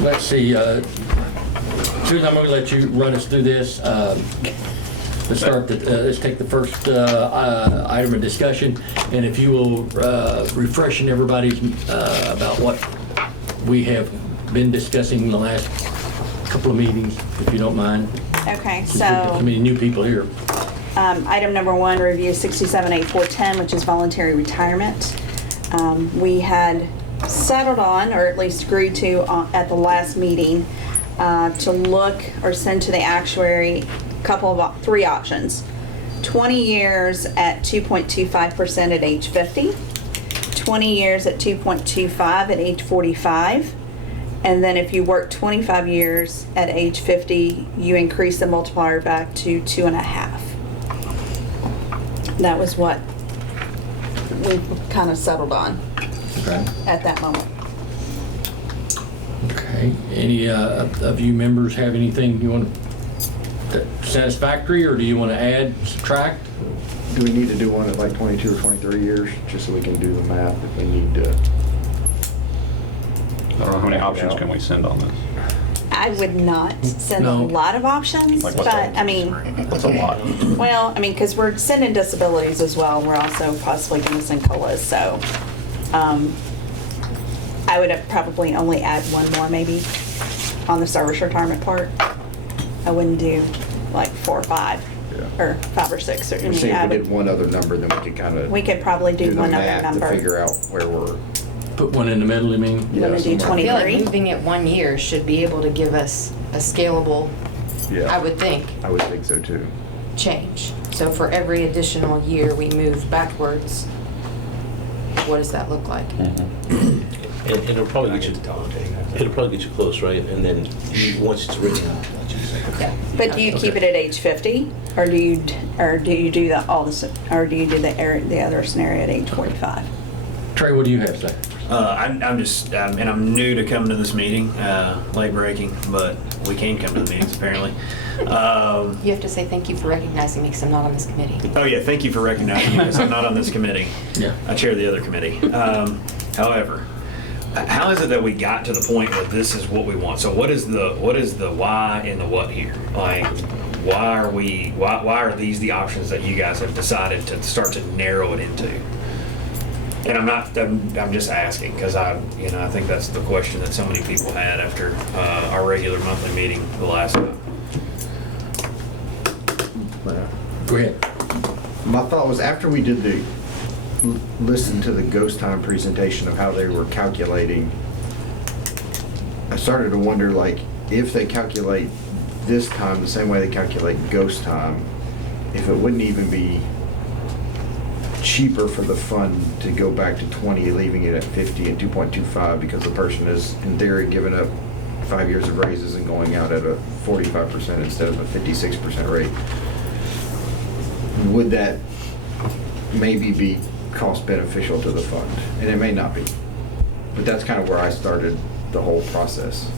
Let's see, Susan, I'm going to let you run us through this. Let's take the first item of discussion, and if you will refresh everybody about what we have been discussing in the last couple of meetings, if you don't mind. Okay, Since we've got so many new people here. Item number 1, review 678410, which is voluntary retirement. We had settled on, or at least agreed to at the last meeting, to look or send to the actuary three options. 20 years at 2.25% at age 50, 20 years at 2.25 at age 45, and then if you work 25 years at age 50, you increase the multiplier back to 2.5. That was what we kind of settled on at that moment. Okay. Any of you members have anything you want satisfactory, or do you want to add, subtract? Do we need to do one at like 22 or 23 years, just so we can do the math if we need to? I don't know how many options can we send on this? I would not send No. a lot of options, Like but what's I mean, That's a lot. well, I mean, because we're sending disabilities as well. We're also possibly going to send COLAs, so I would have probably only add one more maybe on the service retirement part. I wouldn't do like 4 or 5 or 5 or 6. Or, See, if we did one other number, then we could kind of we could probably do the one other math number. to figure out where we're. Put one in the middle, you mean? You want to do somewhere. I feel like 23? moving it 1 year should be able to give us a scalable, Yeah, I would think, I would think so too. change. So for every additional year we move backwards, what does that look like? And it'll probably get you close, right? And then once it's written out. But do you keep it at age 50, or do you do the other scenario at age 45? Trey, what do you have to say? I'm new to coming to this meeting, late breaking, but we can come to the meetings apparently. You have to say thank you for recognizing me because I'm not on this committee. Oh yeah, thank you for recognizing me because I'm not on this committee. Yeah. I chair the other committee. However, how is it that we got to the point where this is what we want? So what is the why and the what here? Like, why are these the options that you guys have decided to start to narrow it into? And I'm just asking because I think that's the question that so many people had after our regular monthly meeting the last time. Go ahead. My thought was after we did listen to the ghost time presentation of how they were calculating, I started to wonder, like, if they calculate this time the same way they calculate ghost time, if it wouldn't even be cheaper for the fund to go back to 20, leaving it at 50 and 2.25 because the person is in theory giving up 5 years of raises and going out at a 45% instead of a 56% rate. Would that maybe be cost beneficial to the fund? And it may not be, but that's kind of where I started the whole process.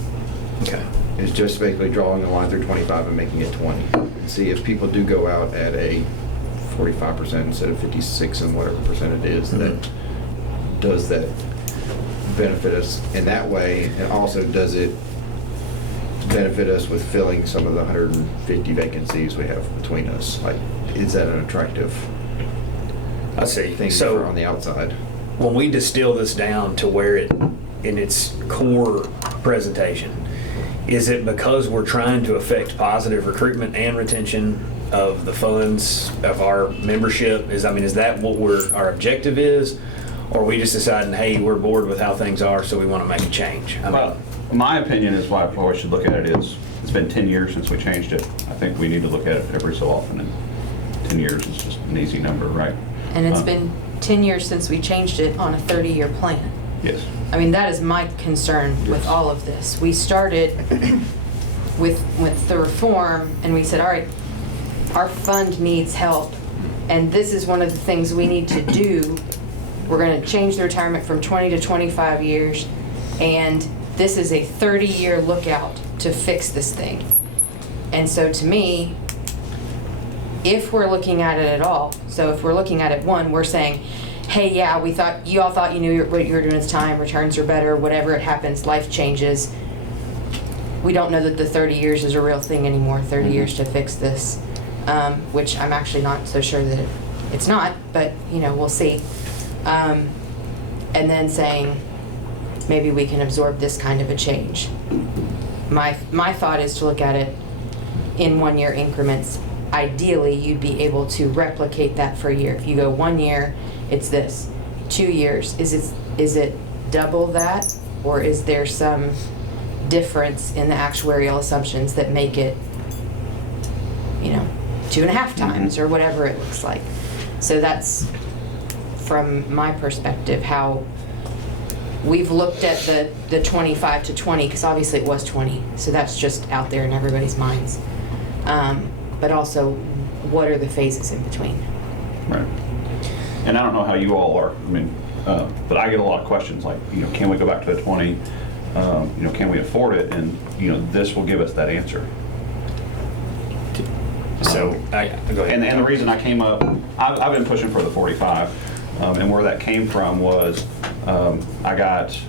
Okay. It's just basically drawing a line through 25 and making it 20. And see if people do go out at a 45% instead of 56 and whatever percent it is, that does that benefit us in that way, and also does it benefit us with filling some of the 150 vacancies we have between us? Like, is that an attractive I see. thing So on the outside? when we distill this down to where it, in its core presentation, is it because we're trying to affect positive recruitment and retention of the funds of our membership? Is that what our objective is? Or are we just deciding, hey, we're bored with how things are, so we want to make a change? Well, my opinion is why we should look at it is, it's been 10 years since we changed it. I think we need to look at it every so often, and 10 years is just an easy number, right? And it's been 10 years since we changed it on a 30-year plan. Yes. I mean, that is my concern with all of this. We started with the reform and we said, all right, our fund needs help, and this is one of the things we need to do. We're going to change the retirement from 20 to 25 years, and this is a 30-year lookout to fix this thing. And so to me, if we're looking at it at all, so if we're looking at it, one, we're saying, hey, yeah, you all thought you knew what you were doing at the time, returns are better, whatever it happens, life changes. we don't know that the 30 years is a real thing anymore, 30 years to fix this, which I'm actually not so sure that it's not, but, you know, we'll see. And then saying, maybe we can absorb this kind of a change. My thought is to look at it in 1 year increments. Ideally, you'd be able to replicate that for a year. If you go 1 year, it's this. 2 years, is it double that? Or is there some difference in the actuarial assumptions that make it, you know, 2.5 times or whatever it looks like? So that's, from my perspective, how we've looked at the 25 to 20, because obviously it was 20, so that's just out there in everybody's minds. But also, what are the phases in between? Right. And I don't know how you all are, I mean, but I get a lot of questions like, you know, can we go back to the 20? You know, can we afford it? And, you know, this will give us that answer. So, go ahead. And the reason I came up, I've been pushing for the 45, and where that came from was I got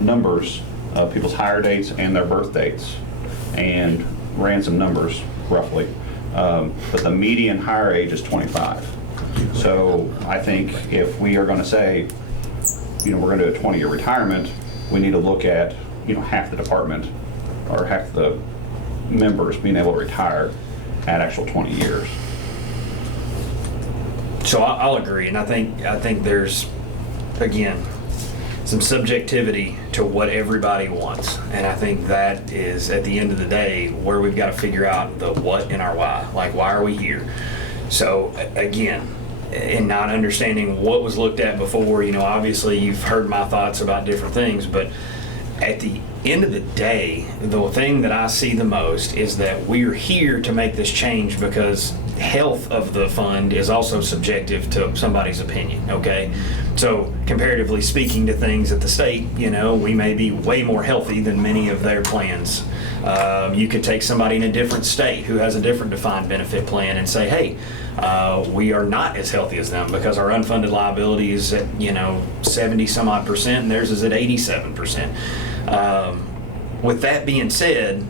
numbers of people's hire dates and their birth dates, and ran some numbers roughly. But the median hire age is 25. So I think if we are going to say, you know, we're going to do a 20-year retirement, we need to look at, you know, half the department or half the members being able to retire at actual 20 years. So I'll agree, and I think there's, again, some subjectivity to what everybody wants, and I think that is, at the end of the day, where we've got to figure out the what and our why. Like, why are we here? So again, in not understanding what was looked at before, you know, obviously you've heard my thoughts about different things, but at the end of the day, the thing that I see the most is that we're here to make this change because health of the fund is also subjective to somebody's opinion, okay? So comparatively speaking to things at the state, you know, we may be way more healthy than many of their plans. You could take somebody in a different state who has a different defined benefit plan and say, hey, we are not as healthy as them because our unfunded liability is at, you know, 70 some odd percent and theirs is at 87%. With that being said,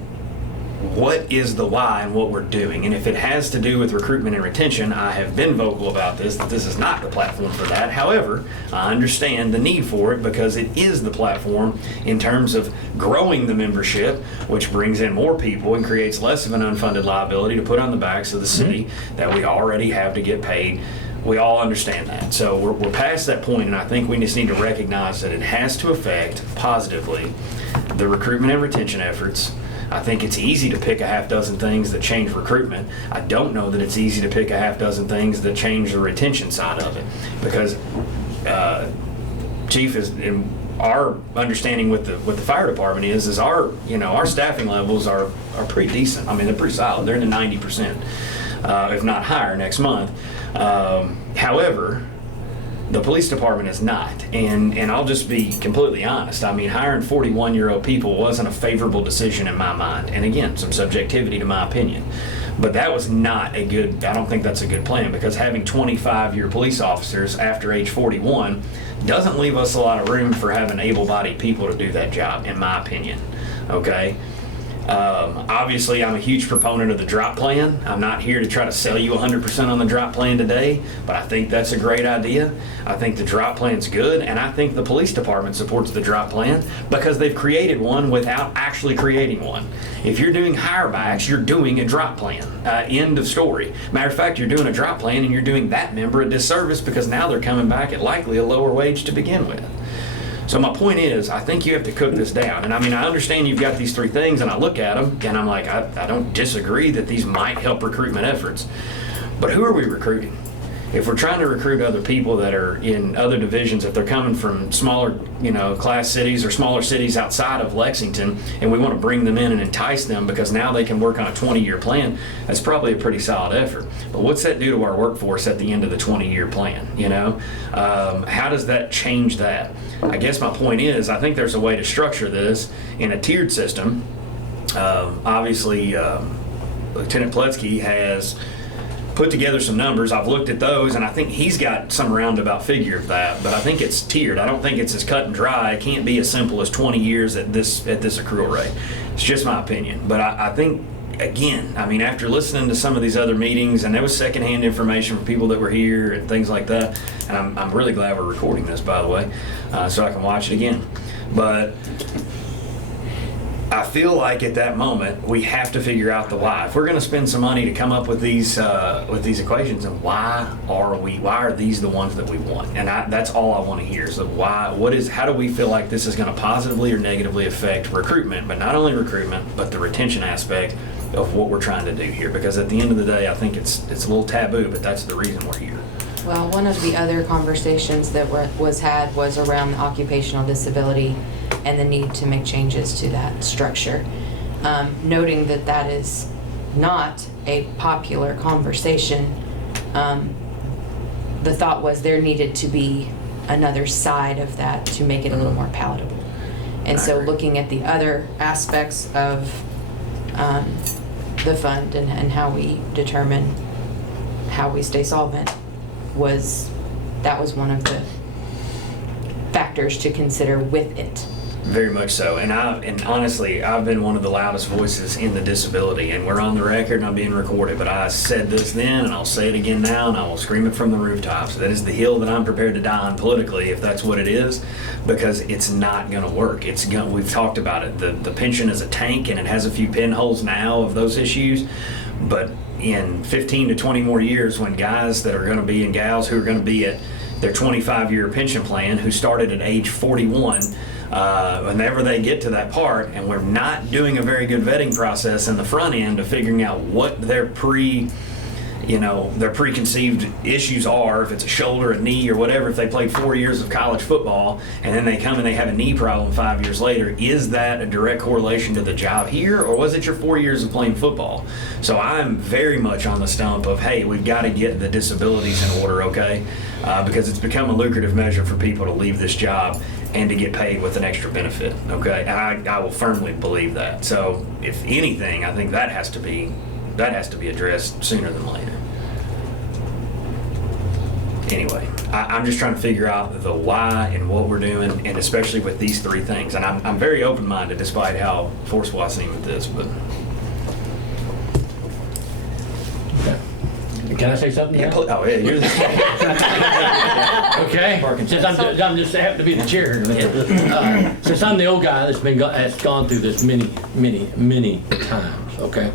what is the why and what we're doing? And if it has to do with recruitment and retention, I have been vocal about this, that this is not the platform for that. However, I understand the need for it because it is the platform in terms of growing the membership, which brings in more people and creates less of an unfunded liability to put on the backs of the city that we already have to get paid. We all understand that. So we're past that point, and I think we just need to recognize that it has to affect positively the recruitment and retention efforts. I think it's easy to pick a half dozen things that change recruitment. I don't know that it's easy to pick a half dozen things that change the retention side of it, because Chief, is in our understanding with the fire department is our, you know, our staffing levels are pretty decent. I mean, they're pretty solid. They're in the 90%, if not higher next month. However, the police department is not, and I'll just be completely honest. I mean, hiring 41-year-old people wasn't a favorable decision in my mind, and again, some subjectivity to my opinion. But that was not a good, I don't think that's a good plan, because having 25-year police officers after age 41 doesn't leave us a lot of room for having able-bodied people to do that job, in my opinion, okay? Obviously, I'm a huge proponent of the drop plan. I'm not here to try to sell you 100% on the drop plan today, but I think that's a great idea. I think the drop plan's good, and I think the police department supports the drop plan because they've created one without actually creating one. If you're doing hirebacks, you're doing a drop plan. End of story. Matter of fact, you're doing a drop plan and you're doing that member a disservice because now they're coming back at likely a lower wage to begin with. So my point is, I think you have to cook this down. And I mean, I understand you've got these three things, and I look at them, and I'm like, I don't disagree that these might help recruitment efforts. But who are we recruiting? If we're trying to recruit other people that are in other divisions, if they're coming from smaller, you know, class cities or smaller cities outside of Lexington, and we want to bring them in and entice them because now they can work on a 20-year plan, that's probably a pretty solid effort. But what's that do to our workforce at the end of the 20-year plan, you know? How does that change that? I guess my point is, I think there's a way to structure this in a tiered system. Obviously, Lieutenant Pletsky has put together some numbers. I've looked at those, and I think he's got some roundabout figure of that, but I think it's tiered. I don't think it's as cut and dry. It can't be as simple as 20 years at this accrual rate. It's just my opinion. But I think, again, I mean, after listening to some of these other meetings, and there was secondhand information from people that were here and things like that, and I'm really glad we're recording this, by the way, so I can watch it again. But I feel like at that moment we have to figure out the why. If we're going to spend some money to come up with these equations, and why are these the ones that we want? And that's all I want to hear. So why? How do we feel like this is going to positively or negatively affect recruitment? But not only recruitment, but the retention aspect of what we're trying to do here. Because at the end of the day, I think it's a little taboo, but that's the reason we're here. Well, one of the other conversations that was had was around the occupational disability and the need to make changes to that structure. Noting that that is not a popular conversation, the thought was there needed to be another side of that to make it a little more palatable. And so looking at the other aspects of the fund and how we determine how we stay solvent was one of the factors to consider with it. Very much so. And honestly, I've been one of the loudest voices in the disability, and we're on the record and I'm being recorded, but I said this then and I'll say it again now, and I will scream it from the rooftops. That is the hill that I'm prepared to die on politically, if that's what it is, because it's not going to work. We've talked about it. The pension is a tank, and it has a few pinholes now of those issues, but in 15 to 20 more years, when guys that are going to be, and gals who are going to be at their 25-year pension plan, who started at age 41, whenever they get to that part, and we're not doing a very good vetting process in the front end of figuring out what their preconceived issues are, if it's a shoulder, a knee, or whatever, if they played 4 years of college football and then they come and they have a knee problem 5 years later, is that a direct correlation to the job here, or was it your 4 years of playing football? So I'm very much on the stump of, hey, we've got to get the disabilities in order, okay? Because it's become a lucrative measure for people to leave this job and to get paid with an extra benefit, okay? And I will firmly believe that. So if anything, I think that has to be addressed sooner than later. Anyway, I'm just trying to figure out the why and what we're doing, and especially with these three things. And I'm very open-minded, despite how forceful I seem with this. But Can I say something? yeah, now? oh yeah, you're the Okay, since I'm just happen to be the chair here. Since I'm the old guy that's gone through this many times, okay?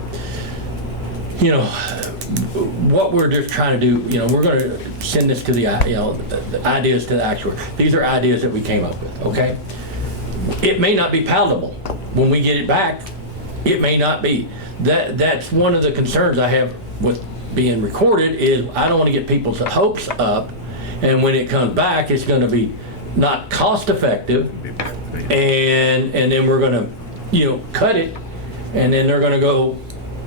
You know, what we're just trying to do, we're going to send this to the ideas to the actuary. These are ideas that we came up with, okay? It may not be palatable. When we get it back, it may not be. That's one of the concerns I have with being recorded, is I don't want to get people's hopes up, and when it comes back, it's going to be not cost effective, and then we're going to cut it, and then they're going to go,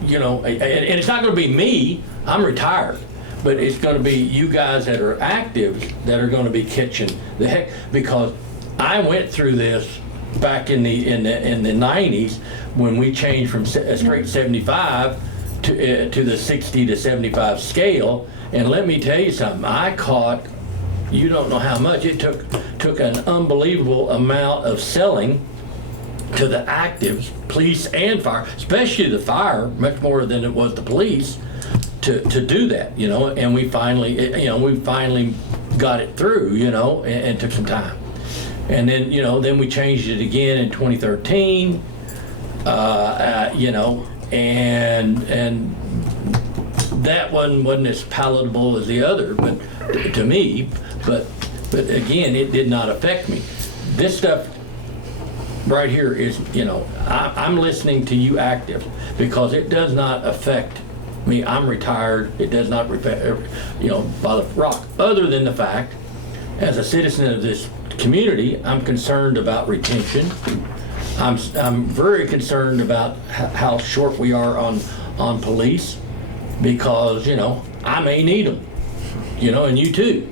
and it's not going to be me, I'm retired, but it's going to be you guys that are active that are going to be catching the heck, because I went through this back in the 90s when we changed from a straight 75 to the 60 to 75 scale. And let me tell you something, I caught, you don't know how much, it took an unbelievable amount of selling to the actives, police and fire, especially the fire, much more than it was the police, to do that, and we finally got it through, and took some time. And then, then we changed it again in 2013, and that one wasn't as palatable as the other, but to me, but again, it did not affect me. This stuff right here is, I'm listening to you active, because it does not affect me. I'm retired. It does not affect, by the rock, other than the fact, as a citizen of this community, I'm concerned about retention. I'm very concerned about how short we are on police, because I may need them, and you too.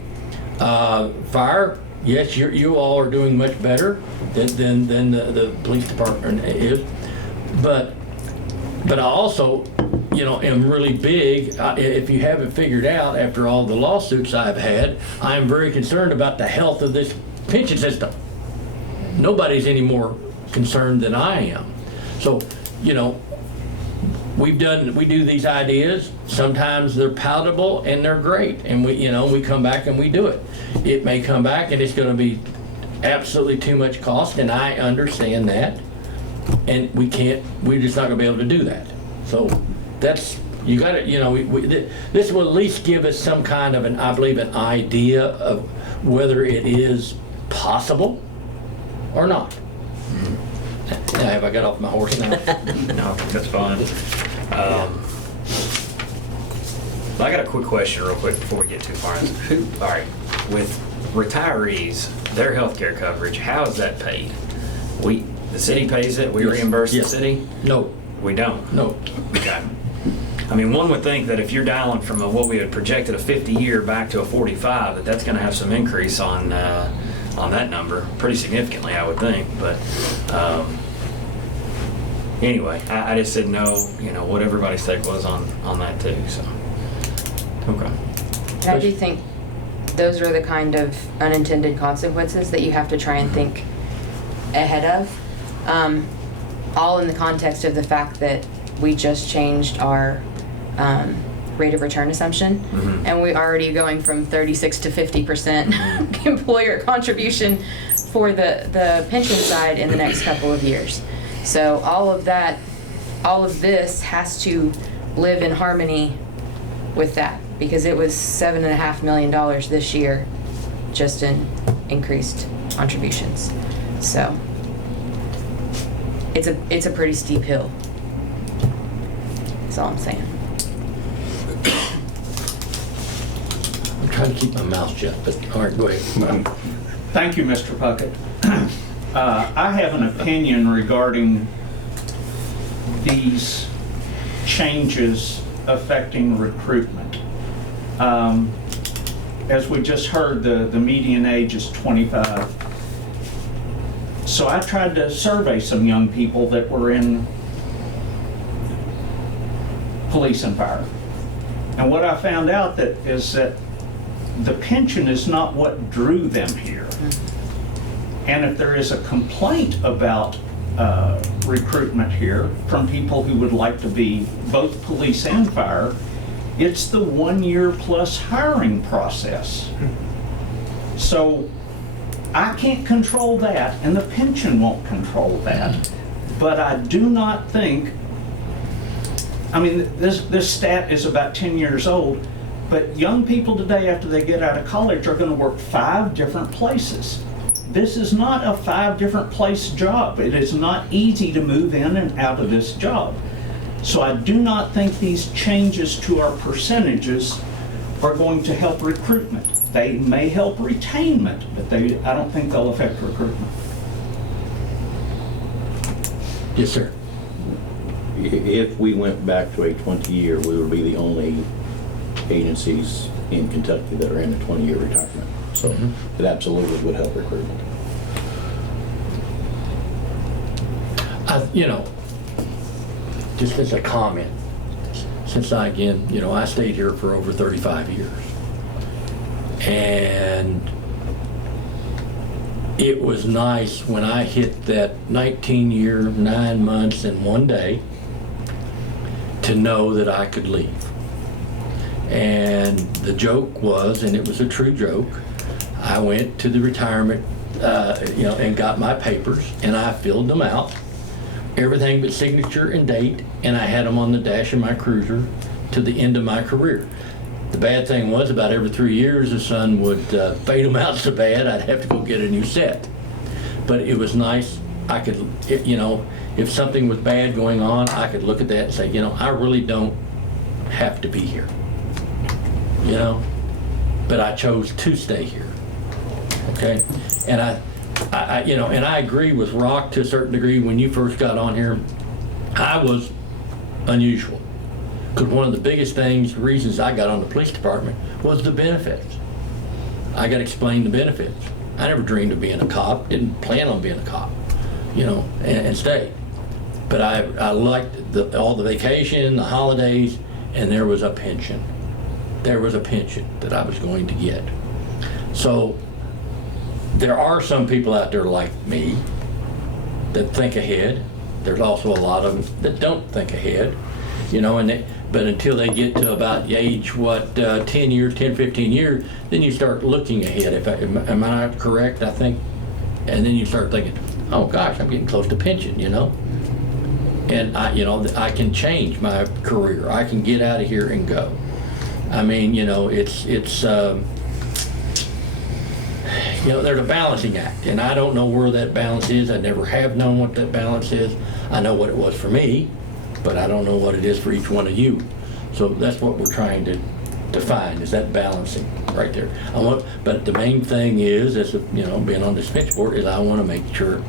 Fire, yes, you all are doing much better than the police department is, but I also am really big. If you haven't figured out, after all the lawsuits I've had, I'm very concerned about the health of this pension system. Nobody's any more concerned than I am. So, we do these ideas. Sometimes they're palatable and they're great, and we come back and we do it. It may come back and it's going to be absolutely too much cost, and I understand that, and we're just not going to be able to do that. So that's, you got to, this will at least give us some kind of I believe an idea of whether it is possible or not. Now, have I got off my horse now? No, that's fine. I got a quick question real quick before we get too far. All right, with retirees, their health care coverage, how is that paid? The city pays it, we Yes. reimburse the Yes. city? No, We don't? no. Okay. I mean, one would think that if you're dialing from what we had projected a 50-year back to a 45, that's going to have some increase on that number pretty significantly, I would think. But anyway, I just didn't know, what everybody's take was on that too. So, okay. And I do think those are the kind of unintended consequences that you have to try and think ahead of. All in the context of the fact that we just changed our rate of return assumption, and we're already going from 36 to 50% employer contribution for the pension side in the next couple of years. So all of this has to live in harmony with that, because it was $7.5 million this year just in increased contributions. So it's a pretty steep hill. That's all I'm saying. I'm trying to keep my mouth shut, but all right, go ahead. Thank you, Mr. Puckett. I have an opinion regarding these changes affecting recruitment. As we just heard, the median age is 25. So I tried to survey some young people that were in police and fire. And what I found out is that the pension is not what drew them here. And if there is a complaint about recruitment here from people who would like to be both police and fire, it's the 1 year plus hiring process. So I can't control that, and the pension won't control that. But I do not think, this stat is about 10 years old, but young people today, after they get out of college, are going to work 5 different places. This is not a 5 different place job. It is not easy to move in and out of this job. So I do not think these changes to our percentages are going to help recruitment. They may help retainment, but I don't think they'll affect recruitment. Yes, sir. If we went back to a 20-year, we would be the only agencies in Kentucky that are in a 20-year retirement. So it absolutely would help recruitment. Just as a comment, since I stayed here for over 35 years. And it was nice when I hit that 19-year, 9 months, and 1 day to know that I could leave. And the joke was, and it was a true joke, I went to the retirement, and got my papers, and I filled them out, everything but signature and date, and I had them on the dash of my cruiser to the end of my career. The bad thing was, about every 3 years, the sun would fade them out so bad, I'd have to go get a new set. But it was nice. I could, if something was bad going on, I could look at that and say, I really don't have to be here. But I chose to stay here. Okay? And I agree with Rock to a certain degree. When you first got on here, I was unusual. Because one of the biggest reasons I got on the police department was the benefits. I got explained the benefits. I never dreamed of being a cop, didn't plan on being a cop, and stayed. But I liked all the vacation, the holidays, and there was a pension. There was a pension that I was going to get. So there are some people out there like me that think ahead. There's also a lot of them that don't think ahead, you know, but until they get to about the age, 10 years, 10, 15 years, then you start looking ahead. Am I not correct, I think? And then you start thinking, oh gosh, I'm getting close to pension, you know? And I can change my career. I can get out of here and go. I mean, it's there's a balancing act, and I don't know where that balance is. I never have known what that balance is. I know what it was for me, but I don't know what it is for each one of you. So that's what we're trying to find, is that balancing right there. But the main thing is, being on this pension board, is I want to make sure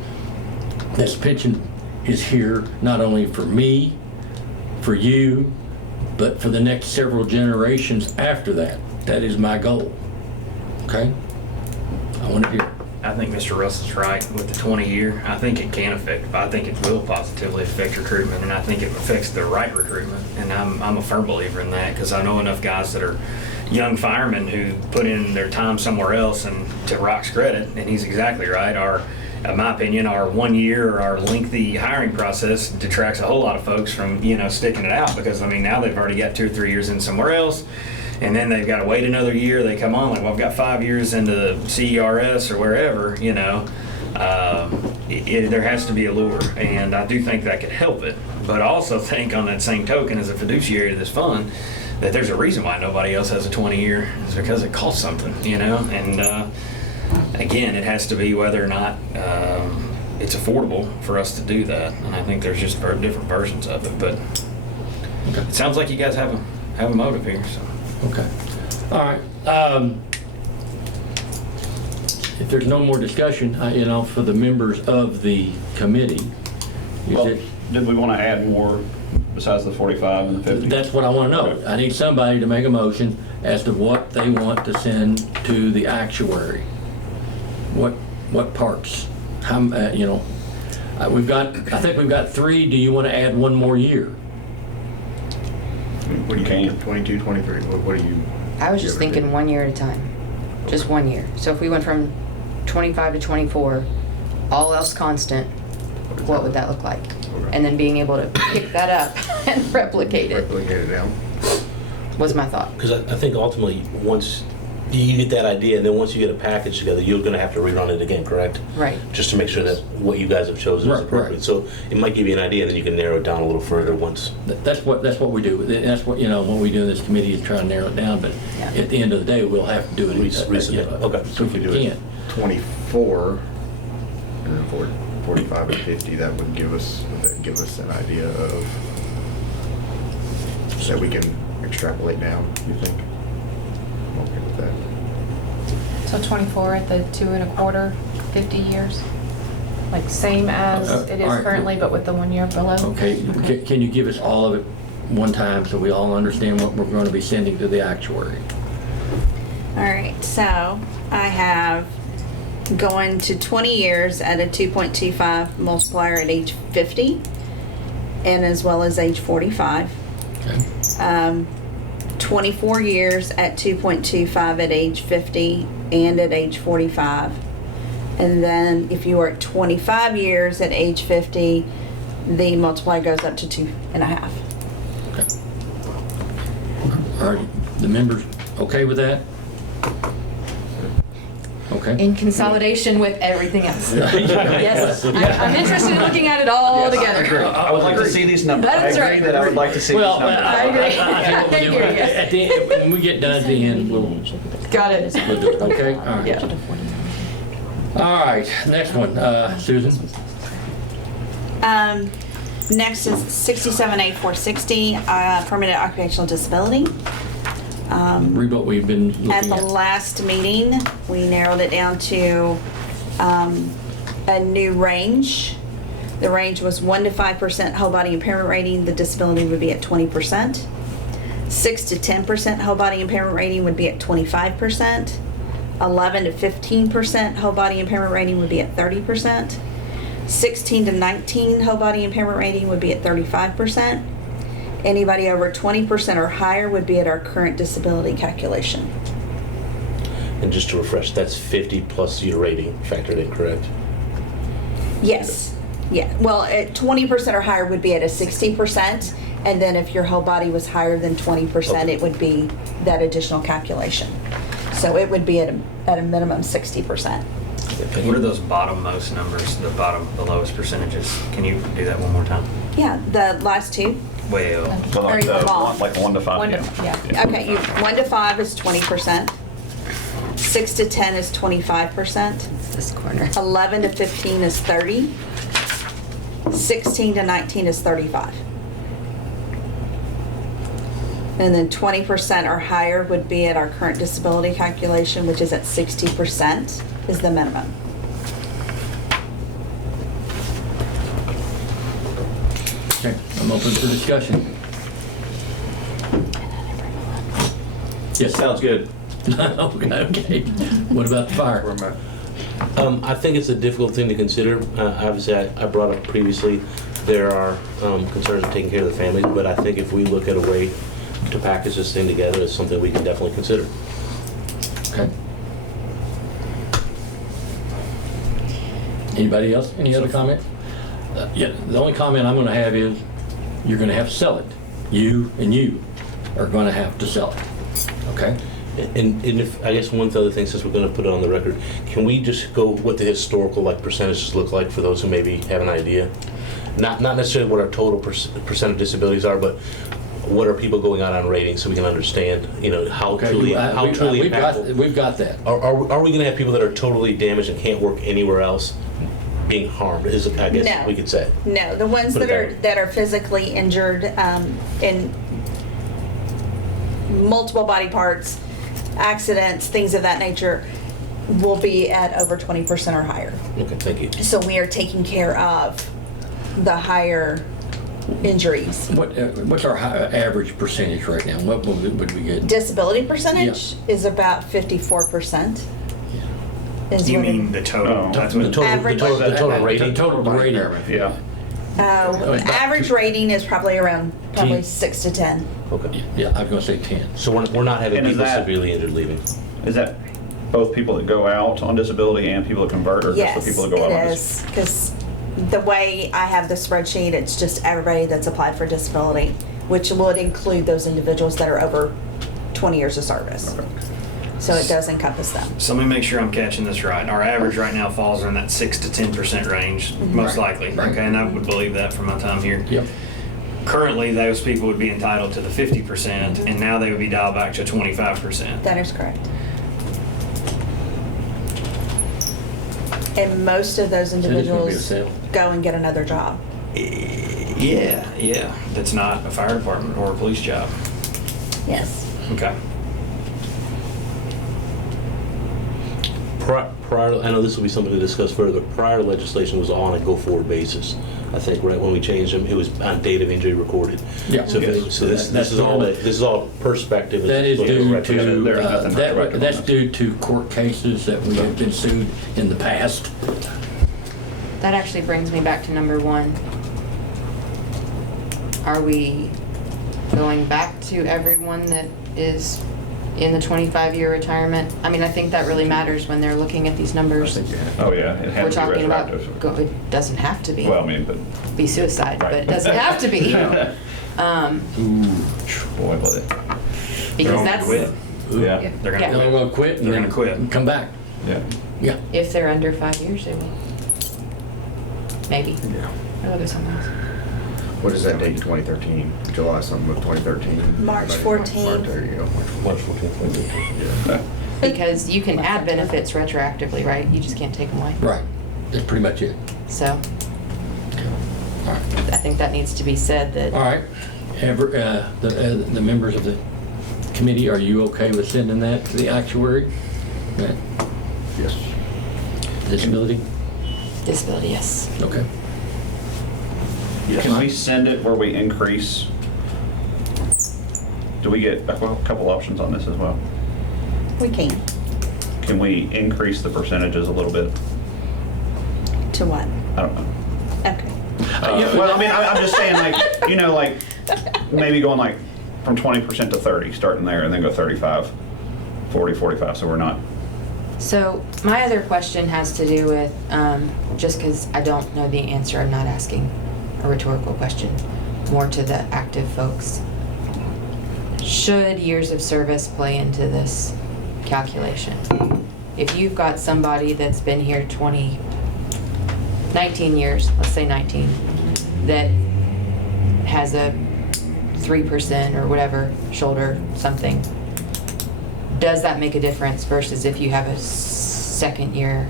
this pension is here not only for me, for you, but for the next several generations after that. That is my goal. Okay? I want to hear. I think Mr. Russell's right with the 20-year. I think it can affect, I think it will positively affect recruitment, and I think it affects the right recruitment. And I'm a firm believer in that, because I know enough guys that are young firemen who put in their time somewhere else, and to Rock's credit, and he's exactly right, in my opinion, our 1 year or our lengthy hiring process detracts a whole lot of folks from, sticking it out, because now they've already got 2 or 3 years in somewhere else. And then they've got to wait another year. They come on like, well, I've got 5 years into CERS or wherever, there has to be a lure. And I do think that could help it. But I also think, on that same token, as a fiduciary to this fund, that there's a reason why nobody else has a 20-year. It's because it costs something, And again, it has to be whether or not it's affordable for us to do that. And I think there's just different versions of it. But it sounds like you guys have a motive here, so. Okay. All right. If there's no more discussion, for the members of the committee, Did we want to add more besides the 45 and the 50? That's what I want to know. Okay. I need somebody to make a motion as to what they want to send to the actuary. What parts? How, I think we've got 3. Do you want to add 1 more year? What do you think, 22, 23? What do you? I was just thinking 1 year at a time, just 1 year. So if we went from 25 to 24, all else constant, what would that look like? Okay. And then being able to pick that up and replicate it Replicate it down. was my thought. Because I think ultimately, once you get that idea, and then once you get a package together, you're going to have to rerun it again, correct? Right. Just to make sure that what you guys have chosen is Right, appropriate. right. So it might give you an idea, and then you can narrow it down a little further once. That's what we do. That's what we do in this committee, is try to narrow it down. But Yeah. at the end of the day, we'll have to do it. Okay. So if we can. 24, and then 45 and 50, that would give us an idea of, that we can extrapolate down, you think? I'm okay with that. So 24 at the 2 1/4, 50 years? Like same as it is all right. currently, but with the 1 year below? Okay, can you give us all of it one time so we all understand what we're going to be sending to the actuary? All right, so I have going to 20 years at a 2.25 multiplier at age 50, and as well as age 45. Okay. 24 years at 2.25 at age 50 and at age 45. And then if you are at 25 years at age 50, the multiplier goes up to 2.5. Okay. Are the members okay with that? Okay. In consolidation with everything else. Yes, I'm interested in looking at it all together. I would like to see these numbers. That's I right. agree that I would like to see Well, these numbers. I agree. Thank you, yes. At the end, when we get done at the end, we'll Got it. do it, okay? All right. Yeah. All right, next one, Susan. Next is 67A460, permanent occupational disability. Read what we've been At looking the at. last meeting, we narrowed it down to a new range. The range was 1 to 5% whole body impairment rating. The disability would be at 20%. 6 to 10% whole body impairment rating would be at 25%. 11 to 15% whole body impairment rating would be at 30%. 16 to 19 whole body impairment rating would be at 35%. Anybody over 20% or higher would be at our current disability calculation. And just to refresh, that's 50 plus your rating factored in, correct? Yes. Yeah. Well, at 20% or higher would be at a 60%. And then if your whole body was higher than 20%, it would be that additional calculation. So it would be at a minimum 60%. What are those bottommost numbers, the lowest percentages? Can you do that one more time? Yeah, the last two. Well, So like Very small. like 1 to 5. One to- yeah. Okay, 1 to 5 is 20%. 6 to 10 is 25%. It's this corner. 11 to 15 is 30. 16 to 19 is 35. And then 20% or higher would be at our current disability calculation, which is at 60% is the minimum. Okay, I'm open for discussion. Yes, Sounds good. okay. What about the fire? I think it's a difficult thing to consider. Obviously, I brought up previously, there are concerns of taking care of the families, but I think if we look at a way to package this thing together, it's something we can definitely consider. Okay. Anybody else? Any other comment? Yeah, the only comment I'm gonna have is, you're gonna have to sell it. You and you are gonna have to sell it, okay? And if, I guess one other thing, since we're going to put it on the record, can we just go what the historical percentages look like for those who maybe have an idea? Not necessarily what our total percent of disabilities are, but what are people going out on ratings so we can understand, how Okay, truly we've got impactful. we've got that. Are we going to have people that are totally damaged and can't work anywhere else being harmed? I guess No. we could say. No, the ones Put it that that are way. physically injured in multiple body parts, accidents, things of that nature, will be at over 20% or higher. Okay, thank you. So we are taking care of the higher injuries. What's our average percentage right now? What would we get? Disability percentage is about 54%. Is you what it- mean the total? Oh. That's The what total, Average- the total rating. Total rating. Yeah. average rating is probably around Gee. 6 to 10. Okay. Yeah, I was gonna say 10. So we're not having And is people that- severely injured leaving. Is that both people that go out on disability and people that convert, or just Yes, the people that go out on it disability? is, because the way I have the spreadsheet, it's just everybody that's applied for disability, which would include those individuals that are over 20 years of service. Okay. So it does encompass them. So let me make sure I'm catching this right. Our average right now falls in that 6 to 10% range, most Right. likely. Right. Okay, and I would believe that from my time here. Yep. Currently, those people would be entitled to the 50%, and now they would be dialed back to 25%. That is correct. And most of those So there's gonna be a individuals sale. go and get another job. Yeah. That's not a fire department or a police job. Yes. Okay. Prior, I know this will be something to discuss further, but prior legislation was all on a go-forward basis. I think, right, when we changed them, it was on date of injury recorded. Yeah. So, Yes. so this That's is all, the- this is all perspective. That is due to, There's nothing retroactive on that's this. due to court cases that we have been sued in the past. That actually brings me back to number 1. Are we going back to everyone that is in the 25-year retirement? I mean, I think that really matters when they're looking at these numbers. Oh, yeah, it We're has to be talking about, retroactive. it doesn't have to be, Well, I mean, but. be suicide, but Right. it doesn't have to be. Boy, but Because that's, yeah, They're Yeah. gonna They're gonna quit and They're then gonna quit. come back. yeah. Yeah. if they're under 5 years, they will. Maybe. Or they'll go somewhere else. What is that date, 2013? July something with 2013? March March, 14th. there you go. March 14th. Because you can add benefits retroactively, right? You just can't take them away. Right. That's pretty much it. So All right. I think that needs to be said that. All right. The members of the committee, are you okay with sending that to the actuary? That Yes. disability? Disability, yes. Okay. Can we send it where we increase? Do we get a couple options on this as well? We can. Can we increase the percentages a little bit? To what? I don't know. Well, I mean, I'm just saying, like, you know, like, maybe going like from 20% to 30, starting there, and then go 35, 40, 45, so we're not. So my other question has to do with, just because I don't know the answer, I'm not asking a rhetorical question, more to the active folks. Should years of service play into this calculation? If you've got somebody that's been here 19 years, let's say 19, that has a 3% or whatever, shoulder something, does that make a difference versus if you have a second year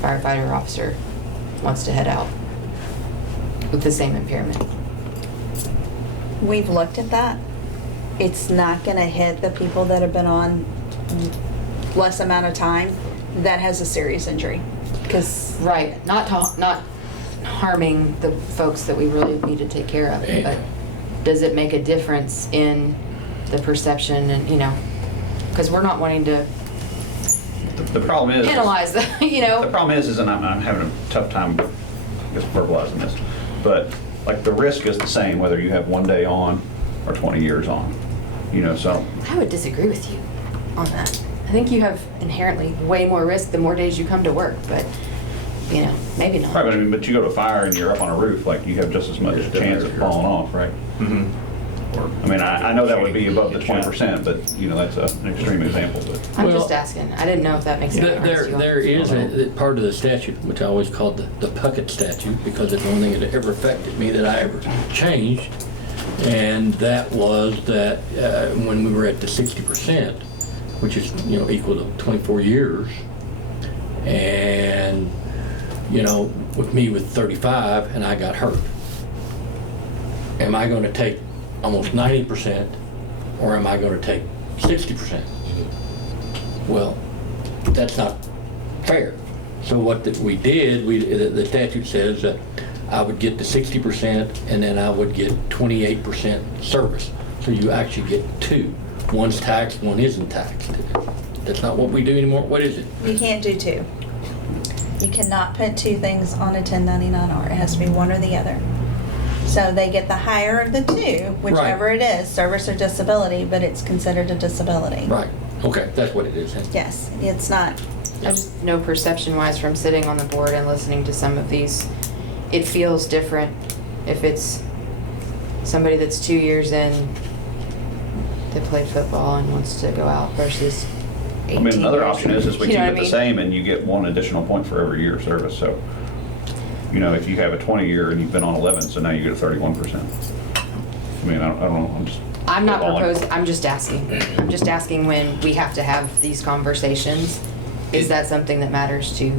firefighter officer wants to head out with the same impairment? We've looked at that. It's not gonna hit the people that have been on less amount of time that has a serious injury. Because Right, not harming the folks that we really need to take care of, but does it make a difference in the perception and, you know, because we're not wanting to The problem is. penalize the, you know. The problem is, and I'm having a tough time just verbalizing this, but like the risk is the same whether you have 1 day on or 20 years on, you know, so. I would disagree with you on that. I think you have inherently way more risk the more days you come to work, but, you know, maybe not. Right, but I mean, but you go to a fire and you're up on a roof, like you have just as much chance of falling off, right? I mean, I know that would be above the 20%, but, you know, that's an extreme example, but. I'm Well, just asking. I didn't know if that makes any difference to you. There is a part of the statute, which I always called the Puckett statute, because it's the only thing that ever affected me that I ever changed. And that was that when we were at the 60%, which is, you know, equal to 24 years, and, you know, with me with 35 and I got hurt, am I going to take almost 90% or am I going to take 60%? Well, that's not fair. So what we did, the statute says that I would get the 60% and then I would get 28% service. So you actually get two. One's taxed, one isn't taxed. That's not what we do anymore. What is it? you can't do two. You cannot put two things on a 1099-R. It has to be one or the other. So they get the higher of the two, whichever it is, service or disability, but it's considered a disability. Right. Okay, that's what it is then. Yes, it's not. I just know perception-wise from sitting on the board and listening to some of these, it feels different if it's somebody that's 2 years in that played football and wants to go out versus 18 I mean, another years. option is we You keep know it what I the mean? same and you get 1 additional point for every year of service, so. You know, if you have a 20-year and you've been on 11, so now you get a 31%. I mean, I don't know, I'm not spitballing. proposing, I'm just asking. I'm just asking when we have to have these conversations, is that something that matters to?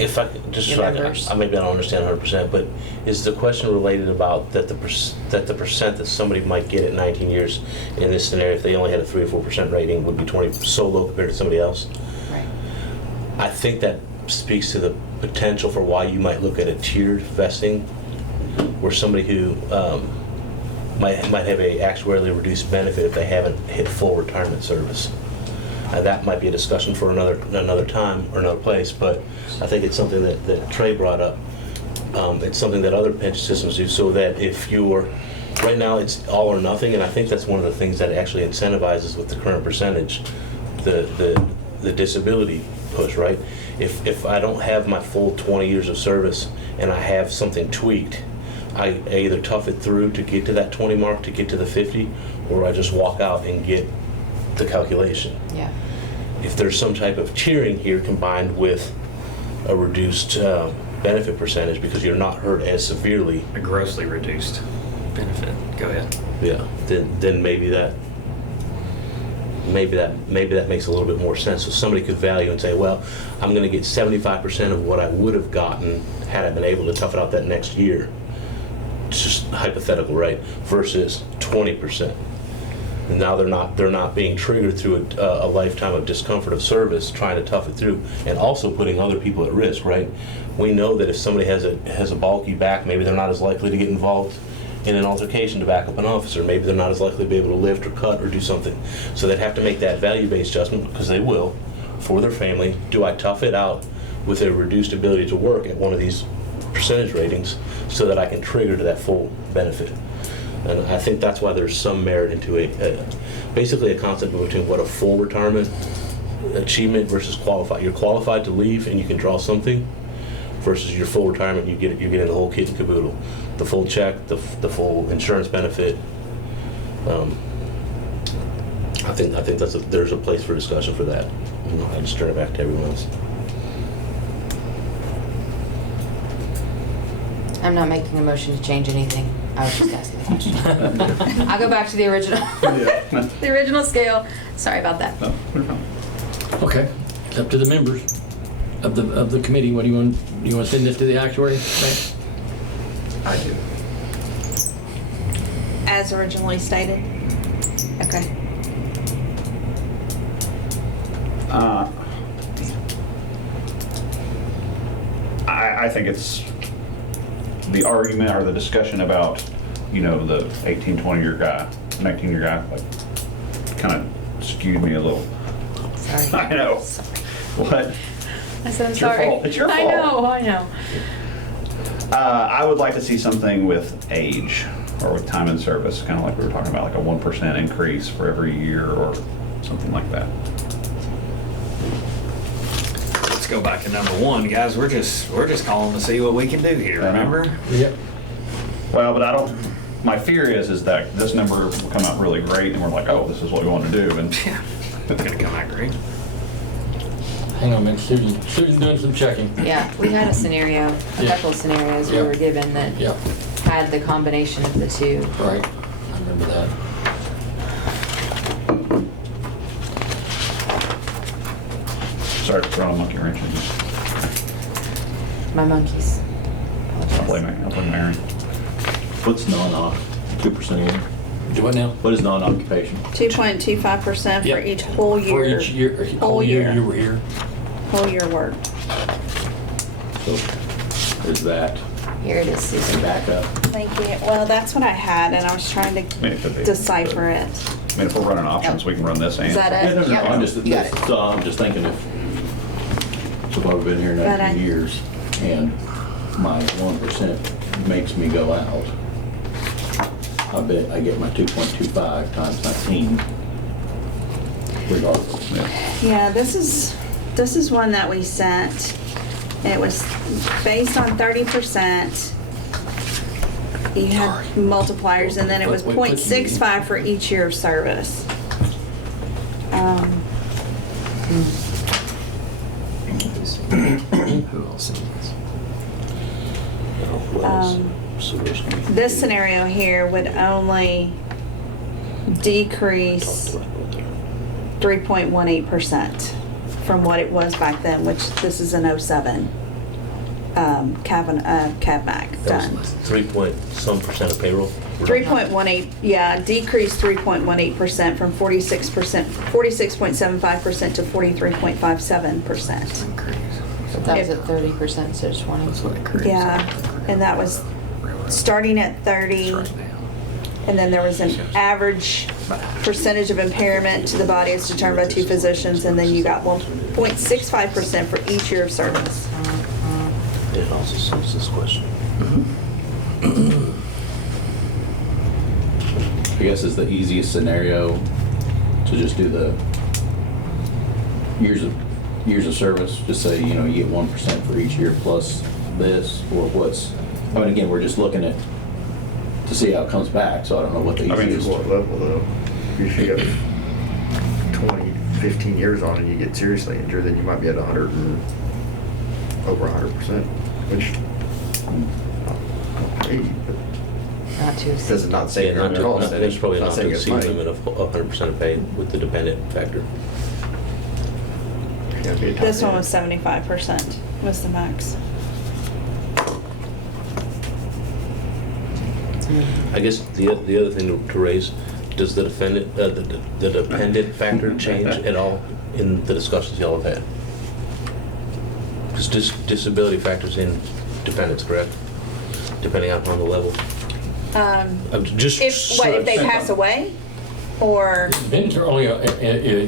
If I could, just Your so members. maybe I don't understand 100%, but is the question related about that the percent that somebody might get at 19 years in this scenario, if they only had a 3 or 4% rating, would be 20 so low compared to somebody else? Right. I think that speaks to the potential for why you might look at a tiered vesting, where somebody who might have a actuarially reduced benefit if they haven't hit full retirement service. That might be a discussion for another time or another place, but I think it's something that Trey brought up. It's something that other pension systems do, so that if you're, right now it's all or nothing, and I think that's one of the things that actually incentivizes with the current percentage, the disability push, right? If I don't have my full 20 years of service and I have something tweaked, I either tough it through to get to that 20 mark, to get to the 50, or I just walk out and get the calculation. Yeah. If there's some type of tiering here combined with a reduced benefit percentage because you're not hurt as severely, A grossly reduced benefit. Go ahead. yeah, then maybe that makes a little bit more sense. So somebody could value and say, well, I'm going to get 75% of what I would have gotten had I been able to tough it out that next year. It's just hypothetical, right? Versus 20%. And now they're not being triggered through a lifetime of discomfort of service, trying to tough it through, and also putting other people at risk, right? We know that if somebody has a bulky back, maybe they're not as likely to get involved in an altercation to back up an officer. Maybe they're not as likely to be able to lift or cut or do something. So they'd have to make that value-based adjustment, because they will, for their family. Do I tough it out with a reduced ability to work at one of these percentage ratings so that I can trigger to that full benefit. And I think that's why there's some merit into basically a concept between what a full retirement achievement versus qualified. You're qualified to leave and you can draw something, versus your full retirement, you're getting the whole kit and caboodle, the full check, the full insurance benefit. I think there's a place for discussion for that. I just turn it back to everyone else. I'm not making a motion to change anything. I was just asking a question. I'll go back to the original, the original scale. Sorry about that. No, we're fine. Okay, it's up to the members of the committee. What do you want to send this to the actuary? Right? I do. As originally stated? Okay. I think it's the argument or the discussion about, the 18, 20-year guy, 19-year guy, like, kind of skewed me a little. Sorry. I know. Sorry. What? I said I'm It's your sorry. fault. It's your I fault. know. I know. I would like to see something with age or with time in service, kind of like we were talking about, like a 1% increase for every year or something like that. Let's go back to number one, guys. We're just calling to see what we can do here, remember? Yep. Well, but my fear is that this number will come out really great and we're like, oh, this is what we want to do. And Yeah, it's gonna come out great. Hang on a minute, Susan's doing some checking. Yeah, we had a scenario, a Yeah. couple of scenarios we Yeah. were given that Yep, had the combination of the two. right. I remember that. sorry for throwing a monkey wrench in. My monkeys. I'll blame Mary. What's non-op? 2% a year? Do what now? What is non-occupation? 2.25% for Yep. each whole year. For each year, whole year you were here. Whole year worked. So is that Here it is, Susan. backup? Thank you. Well, that's what I had, and I was trying I mean, it could be. to decipher it. I mean, if we're running options, we can run this and. Is that Yeah, it? no, no, Yep. I'm just, You got it. so I'm just thinking if I've been here But 19 years and my 1% makes me go out, I bet I get my 2.25 times 19 regardless. Yeah, this is one that we sent. It was based on 30%. You had multipliers, and then it was Wait, 0.65 for each year of service. Who else is This scenario here would only decrease 3.18% from what it was back then, which this is an 07 CAVMAC done. 3-point-some% of payroll. 3.18, yeah, decreased 3.18% from 46.75% to 43.57%. That was at 30%, so 20. That's what it creates. Yeah, and that was starting at 30, and then there was an average percentage of impairment to the body as determined by two physicians, and then you got 1.65% for each year of service. It also solves this question. I guess is the easiest scenario to just do the years of service. Just say, you get 1% for each year plus this, or what's. I mean, again, we're just looking at to see how it comes back. So I don't know what the I mean, easiest. at what level though? If you have 20, 15 years on and you get seriously injured, then you might be at 100 and over 100%, which not paid, but Not too. does it not save Yeah, your cost? there's probably not to saving us exceed money. limit of 100% of pay with the dependent factor. You gotta be a top This one end. was 75%, was the max. I guess the other thing to raise, does the dependent factor change at all in the discussions y'all have had? Because disability factors in dependents, correct? Depending upon the level. Just If they pass away? or Dependents are only.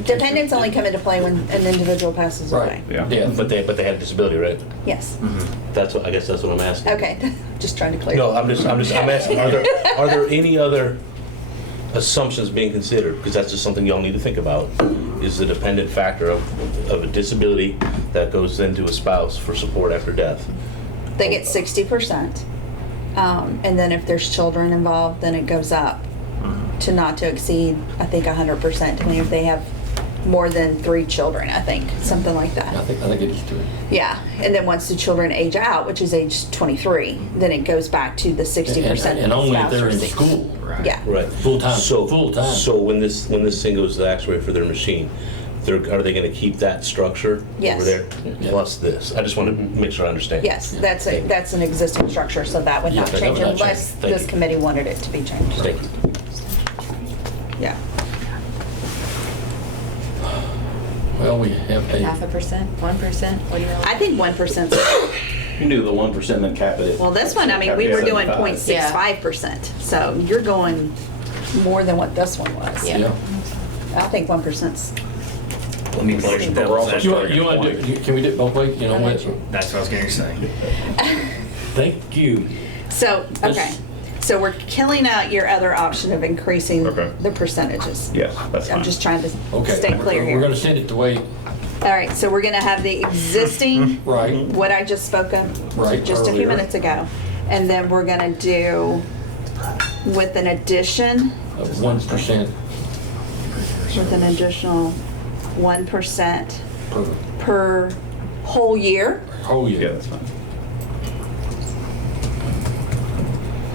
dependents only come into play when an individual passes away. Right. Yeah. But they had a disability, right? Yes. That's what, I guess that's what I'm asking. Okay, just trying to clear. No, I'm asking, are there any other assumptions being considered? Because that's just something y'all need to think about, is the dependent factor of a disability that goes into a spouse for support after death. They get 60%. And then if there's children involved, then it goes up to not to exceed, I think, 100%, depending if they have more than 3 children, I think, something like that. I think it is 3. Yeah, and then once the children age out, which is age 23, then it goes back to the 60%. And only if spouse they're in receives. school. Yeah. Right. Full-time. So, Full-time. So when this thing goes to the actuary for their machine, are they going to keep that structure Yes. over there Yeah. plus this? I just want to make sure I understand. Yes, that's an existing structure, so that would Yeah, not that change would not unless change. Thank this you. committee wanted it to be changed. Thank you. Yeah. Well, we have Half a a, percent, 1%, what do you know? I think 1%. You can do the 1% and then cap it at. Well, this one, I mean, we were doing 75. 0.65%, so you're going more than what this one was. Yeah. yeah. I think 1%'s, Let me play But devil's we're also- advocate. You want to do, can we do it both ways? You know what? That's what I was going to say. Thank you. so, okay. So we're killing out your other option of increasing Okay. the percentages. Yes, that's fine. I'm just trying to Okay. stay clear We're going here. to send it the way, All right, so we're gonna have the existing, right, what I just spoke of Right, just a few earlier. minutes ago. And then we're gonna do with an addition, of 1% with an additional 1% per per whole year, whole Yeah, year. that's fine.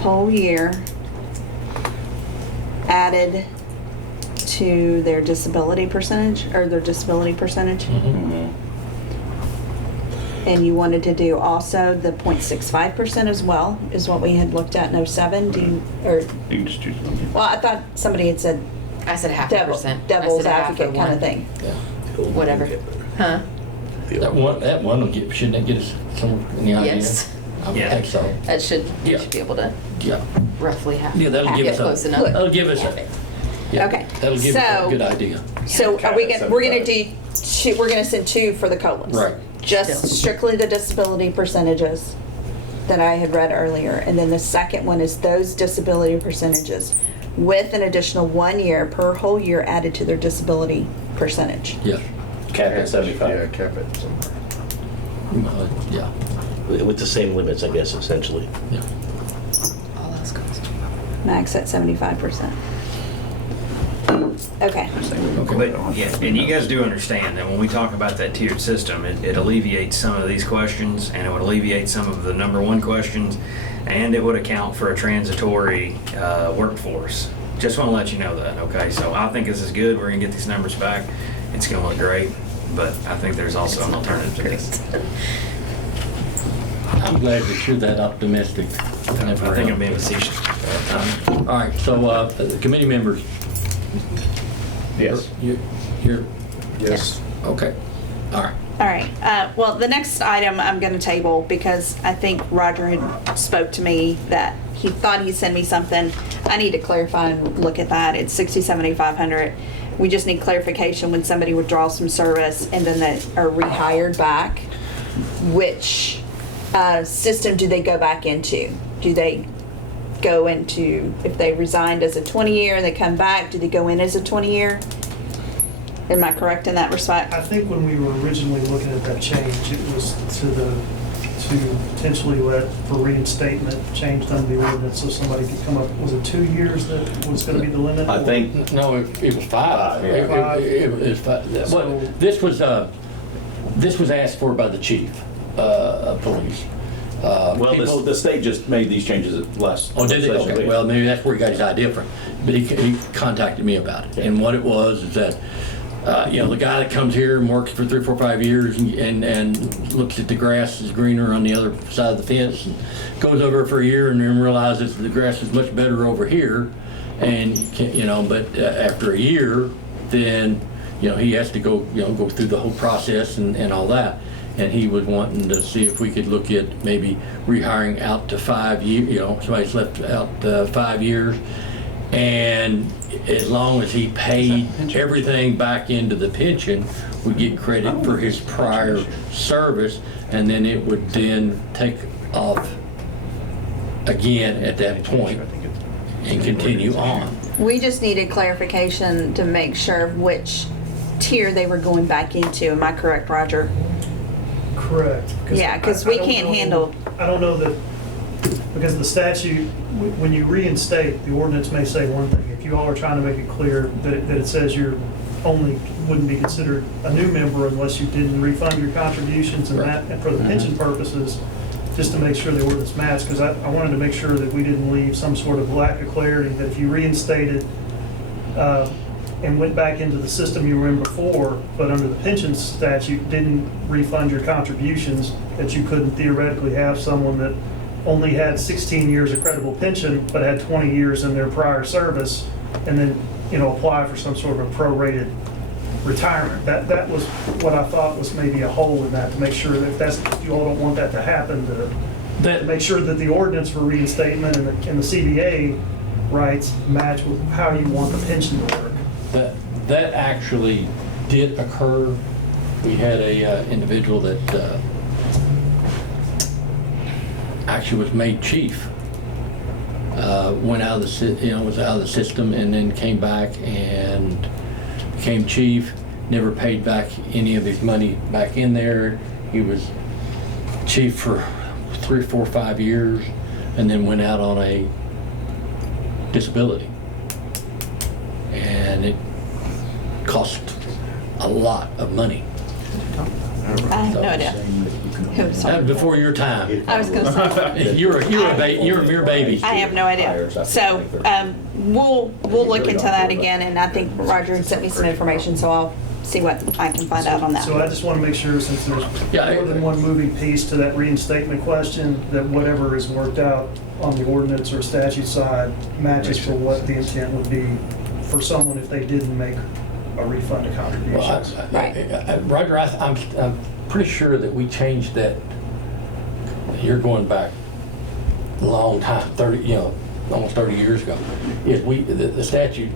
whole year, added to their disability percentage, or their disability percentage. Mhm. And you wanted to do also the 0.65% as well, is what we had looked at in '07, do you, or, You can just choose one. well, I thought somebody had said I said half a devil, percent. I devil's said half or advocate kind of one. thing. Yeah. Whatever. Huh? That one will get, shouldn't that get us somewhere in the idea? Yes. I would Yeah. think so. That should, Yeah. you should be able to Yeah. roughly half. Yeah, that'll give Get us close a, enough. that'll give us a, yeah, Okay, that'll give us so- a good idea. So Yeah, are we cap at gonna, we're gonna 75. do two, we're gonna send 2 for the COLAs. Right. Just Still. strictly the disability percentages that I had read earlier. And then the second one is those disability percentages with an additional 1 year per whole year added to their disability percentage. Yeah. Cap at Yeah, 75. cap it somewhere. Yeah. With the same limits, I guess, essentially. Yeah. All else cost. Max at 75%. Okay. But, yeah, and you guys do understand that when we talk about that tiered system, it alleviates some of these questions, and it would alleviate some of the number 1 questions, and it would account for a transitory workforce. Just want to let you know that, okay? So I think this is good. We're gonna get these numbers back. It's gonna look great, but I think there's also an alternative to this. I'm glad that you're that optimistic. I think I'm being facetious. All right, so, the committee members. Yes. You're, Yes. okay, all right. All right, well, the next item I'm gonna table because I think Roger had spoke to me that he thought he'd send me something. I need to clarify and look at that. It's 67,500. We just need clarification when somebody withdraws from service and then they are rehired back. Which system do they go back into? Do they go into, if they resigned as a 20-year and they come back, do they go in as a 20-year? Am I correct in that respect? I think when we were originally looking at that change, it was to potentially let, for reinstatement, change under the ordinance so somebody could come up, was it 2 years that was gonna be the limit? I think, No, it was 5. It was 5. So- This was asked for by the chief of police. well, People- the state just made these changes last. Oh, did it? session. Okay, well, maybe that's where he got his idea from. But he contacted me about it. And what it was is that, the guy that comes here and works for 3, 4, 5 years and looks at the grass is greener on the other side of the fence, and goes over for a year and then realizes the grass is much better over here. And, but after a year, then, he has to go through the whole process and all that. And he was wanting to see if we could look at maybe rehiring out to 5 years, somebody's left out 5 years. And as long as he paid everything back into the pension, we get credit for his prior service, and then it would then take off again at that point and continue on. We just needed clarification to make sure which tier they were going back into. Am I correct, Roger? Correct. Yeah, 'cause I we don't can't know- handle- I don't know that, because the statute, when you reinstate, the ordinance may say one thing. If you all are trying to make it clear that it says you're only, wouldn't be considered a new member unless you didn't refund your contributions and that, and for the pension purposes, just to make sure the ordinance matched, because I wanted to make sure that we didn't leave some sort of lack of clarity, that if you reinstated and went back into the system you were in before, but under the pension statute didn't refund your contributions, that you couldn't theoretically have someone that only had 16 years of credible pension, but had 20 years in their prior service, and then, apply for some sort of a prorated retirement. That was what I thought was maybe a hole in that, to make sure that if you all don't want that to happen, to make sure that the ordinance for reinstatement and the CBA rights match with how you want the pension to work. That actually did occur. We had a individual that actually was made chief. Went out of was out of the system, and then came back and became chief. Never paid back any of his money back in there. He was chief for 3, 4, 5 years, and then went out on a disability. And it cost a lot of money. I have no idea. Who, sorry. That was before your time. I was gonna say, You're a mere baby. I have no idea. So, we'll look into that again, and I think Roger had sent me some information, so I'll see what I can find out on that. So I just want to make sure, since there's Yeah, more than one moving piece to that reinstatement question, that whatever is worked out on the ordinance or statute side matches for what the intent would be for someone if they didn't make a refund of contributions. Right. Roger, I'm pretty sure that we changed that. You're going back a long time, 30, almost 30 years ago. The statute,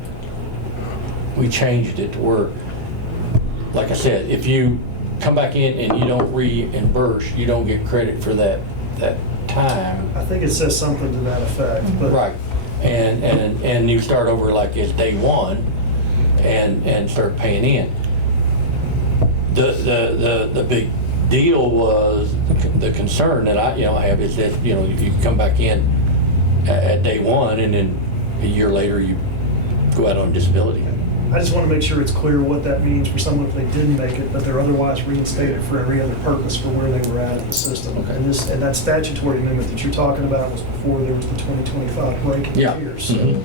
we changed it to where, like I said, if you come back in and you don't reimburse, you don't get credit for that time. I think it says something to that effect, but. Right. And you start over like it's day one and start paying in. The big deal was the concern that I have is that you come back in at day one, and then a year later you go out on disability. I just want to make sure it's clear what that means for someone if they didn't make it, but they're otherwise reinstated for every other purpose for where they were at in the system. Okay. And that statutory amendment that you're talking about was before there was the 2025 break in Yeah. years. So Mhm.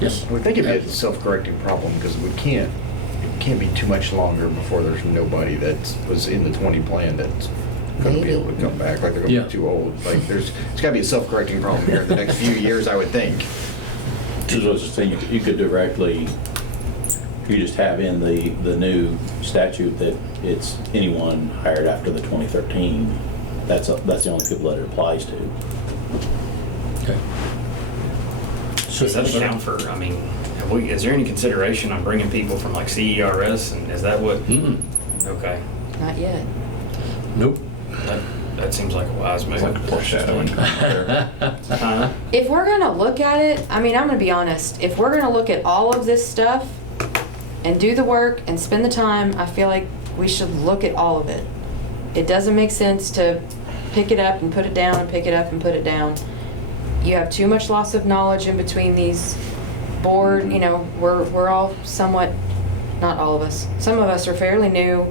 Yes. We think it's a self-correcting problem because it can't be too much longer before there's nobody that was in the 20 plan that's going to be able to come back. Like they're going to Yeah. be too old. Like it's got to be a self-correcting problem here in the next few years, I would think. So I was just saying, you could directly, you just have in the new statute that it's anyone hired after the 2013. That's the only people that it applies to. Okay. So does that account for, is there any consideration on bringing people from like CERS, and is that what? Mm-mm. Okay. Not yet. Nope. That seems like a wise move. It's like foreshadowing. Huh? If we're gonna look at it, I'm gonna be honest, if we're gonna look at all of this stuff and do the work and spend the time, I feel like we should look at all of it. It doesn't make sense to pick it up and put it down and pick it up and put it down. You have too much loss of knowledge in between these board, we're all somewhat, not all of us, some of us are fairly new.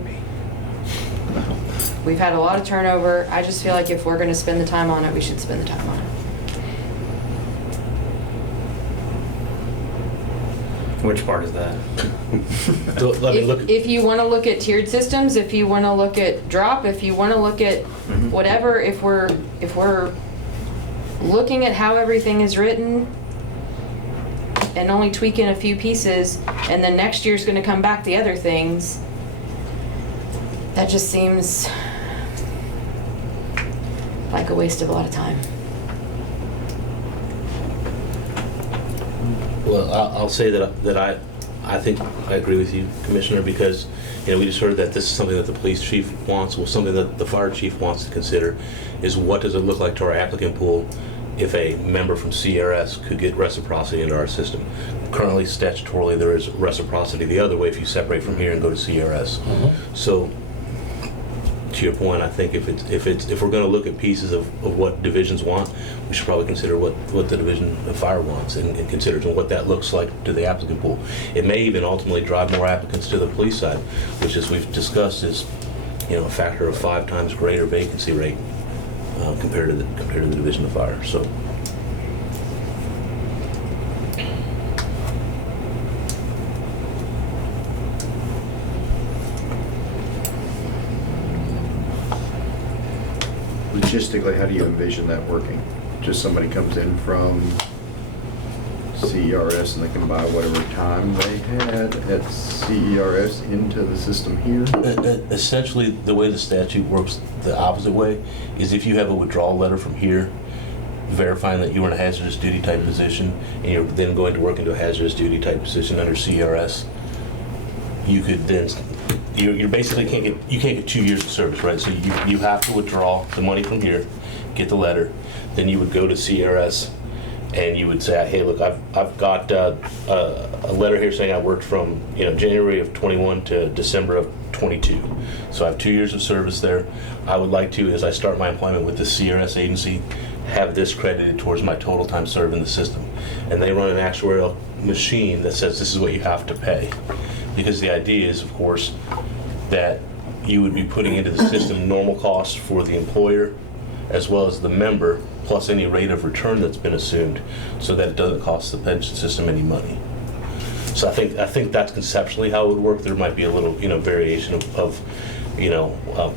We've had a lot of turnover. I just feel like if we're gonna spend the time on it, we should spend the time on it. Which part is that? So, let me look. If you want to look at tiered systems, if you want to look at drop, if you want to look at whatever, if we're looking at how everything is written and only tweaking a few pieces, and then next year's going to come back the other things, that just seems like a waste of a lot of time. Well, I'll say that I think I agree with you, Commissioner, because, we just heard that this is something that the police chief wants, well, something that the fire chief wants to consider is what does it look like to our applicant pool if a member from CRS could get reciprocity into our system. Currently, statutorily, there is reciprocity the other way if you separate from here and go to CRS. So, to your point, I think if we're going to look at pieces of what divisions want, we should probably consider what the division of fire wants and consider what that looks like to the applicant pool. It may even ultimately drive more applicants to the police side, which, as we've discussed, is a factor of 5 times greater vacancy rate compared to the division of fire. So. Logistically, how do you envision that working? Just somebody comes in from CERS and they can buy whatever time they had at CERS into the system here? Essentially, the way the statute works the opposite way is if you have a withdrawal letter from here verifying that you were in a hazardous duty type position and you're then going to work into a hazardous duty type position under CRS, you could then, you basically can't get 2 years of service, right? So you have to withdraw the money from here, get the letter, then you would go to CRS and you would say, hey, look, I've got a letter here saying I worked from January of 21 to December of 22. So I have 2 years of service there. I would like to, as I start my employment with the CRS agency, have this credited towards my total time served in the system. And they run an actuarial machine that says this is what you have to pay. Because the idea is, of course, that you would be putting into the system normal costs for the employer as well as the member, plus any rate of return that's been assumed, so that it doesn't cost the pension system any money. So I think that's conceptually how it would work. There might be a little variation of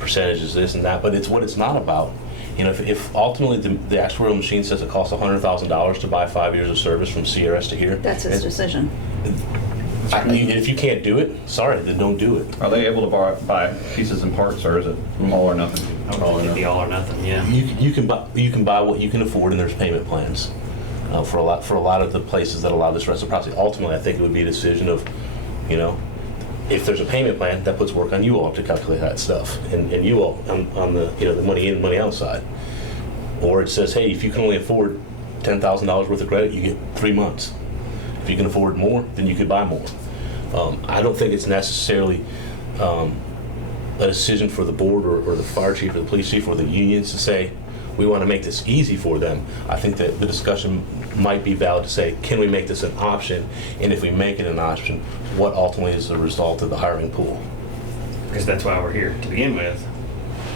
percentages, this and that, but it's what it's not about. If ultimately the actuarial machine says it costs $100,000 to buy 5 years of service from CRS to here, That's his decision. If you can't do it, sorry, then don't do it. Are they able to buy pieces and parts, or is it all or nothing? I would think it'd be all or nothing, yeah. You can buy what you can afford, and there's payment plans for a lot of the places that allow this reciprocity. Ultimately, I think it would be a decision of, if there's a payment plan, that puts work on you all to calculate that stuff, and you all on the the money in, money out side. Or it says, hey, if you can only afford $10,000 worth of credit, you get 3 months. If you can afford more, then you could buy more. I don't think it's necessarily a decision for the board or the fire chief or the police chief or the unions to say, we want to make this easy for them. I think that the discussion might be valid to say, can we make this an option? And if we make it an option, what ultimately is the result of the hiring pool? Because that's why we're here to begin with,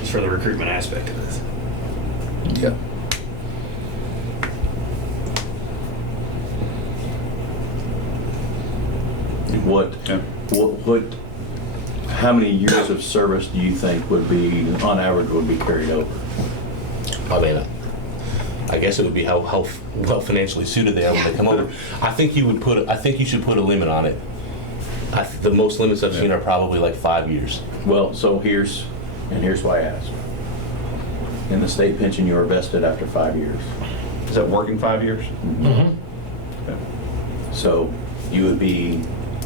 is for the recruitment aspect of this. Yeah. How many years of service do you think would be, on average, would be carried over? I mean, I guess it would be how well financially suited they are when they come over. I think you should put a limit on it. The most limits I've seen are probably like 5 years. Well, so here's why I asked. In the state pension, you are vested after 5 years. Is that working 5 years? Mm-hmm. Okay. So you would be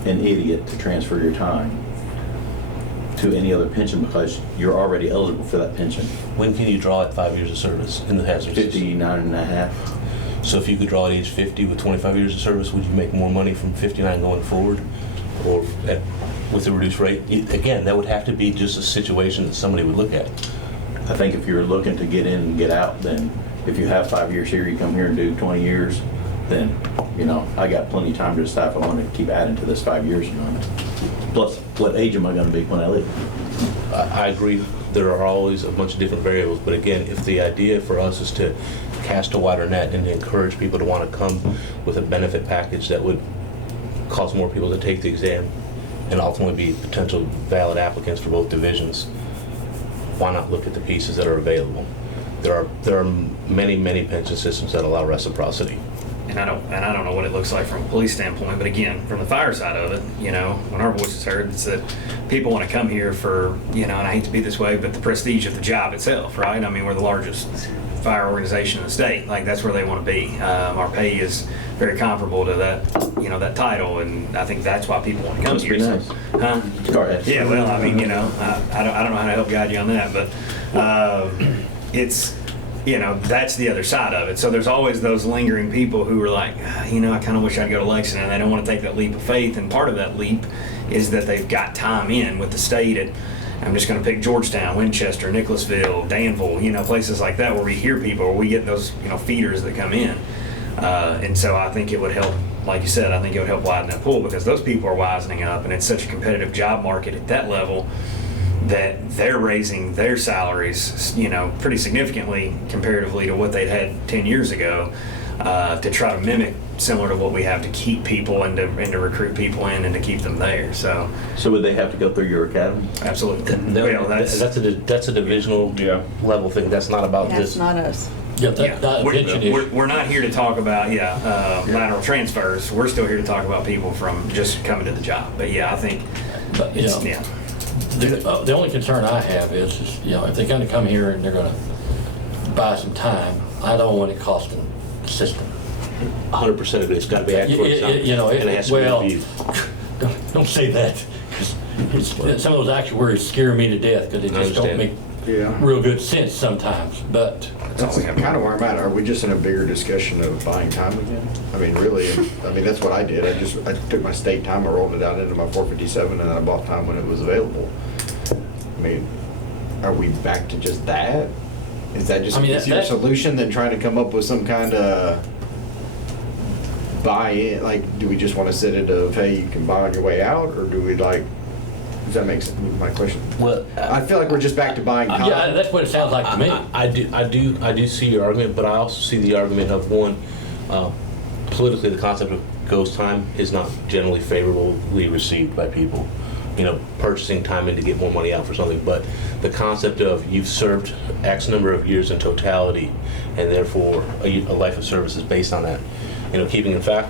an idiot to transfer your time to any other pension because you're already eligible for that pension. When can you draw at 5 years of service in the hazard system? 59 and a half. So if you could draw at age 50 with 25 years of service, would you make more money from 59 going forward, or with a reduced rate? Again, that would have to be just a situation that somebody would look at. I think if you're looking to get in and get out, then if you have 5 years here, you come here and do 20 years, then, I got plenty of time to decide if I want to keep adding to this 5 years or not. Plus, what age am I going to be when I leave? I agree. There are always a bunch of different variables, but again, if the idea for us is to cast a wider net and to encourage people to want to come with a benefit package that would cause more people to take the exam and ultimately be potential valid applicants for both divisions, why not look at the pieces that are available? There are many pension systems that allow reciprocity. And I don't know what it looks like from a police standpoint, but again, from the fire side of it, when our voice is heard, it's that people want to come here for, and I hate to be this way, but the prestige of the job itself, right? I mean, we're the largest fire organization in the state. Like, that's where they want to be. Our pay is very comparable to that, that title, and I think that's why people want to come Must here. be nice. Huh? Go ahead. Yeah, well, I mean, I don't know how to help guide you on that, but it's, that's the other side of it. So there's always those lingering people who are like, I kind of wish I'd go to Lexington, and they don't want to take that leap of faith. And part of that leap is that they've got time in with the state. And I'm just going to pick Georgetown, Winchester, Nicholasville, Danville, places like that where we hear people, where we get those, feeders that come in. And so I think it would help, like you said, I think it would help widen that pool, because those people are wisening up, and it's such a competitive job market at that level that they're raising their salaries, pretty significantly comparatively to what they'd had 10 years ago, to try to mimic similar to what we have to keep people and to recruit people in and to keep them there. So would they have to go through your academy? absolutely. Well, That's a divisional level thing. That's not about That's this. not us. Yeah, that pension issue. we're not here to talk about lateral transfers. We're still here to talk about people from just coming to the job. But yeah, I think But, it's, the only concern I have is, if they're gonna come here and they're gonna buy some time, I don't want it costing the system. 100% of it. It's got to be accurate. and it has to well, be reviewed. don't say that, 'cause some of those actuaries scare me to death, because they I just don't understand. make Yeah. real good sense sometimes, but. That's kind of where I'm at. Are we just in a bigger discussion of buying time again? I mean, really, that's what I did. I took my state time, I rolled it out into my 457, and then I bought time when it was available. I mean, are we back to just that? Is that just I mean, an easier that- solution than trying to come up with some kind of buy-in? Like, do we just want to sit it of, hey, you can buy on your way out, or do we does that make sense? My question. Well, I feel like we're just back to buying time. Yeah, that's what it sounds like to me. I do see your argument, but I also see the argument of one, politically, the concept of ghost time is not generally favorably received by people. Purchasing time in to get more money out for something, but the concept of you've served X number of years in totality, and therefore a life of service is based on that. Keeping in fact,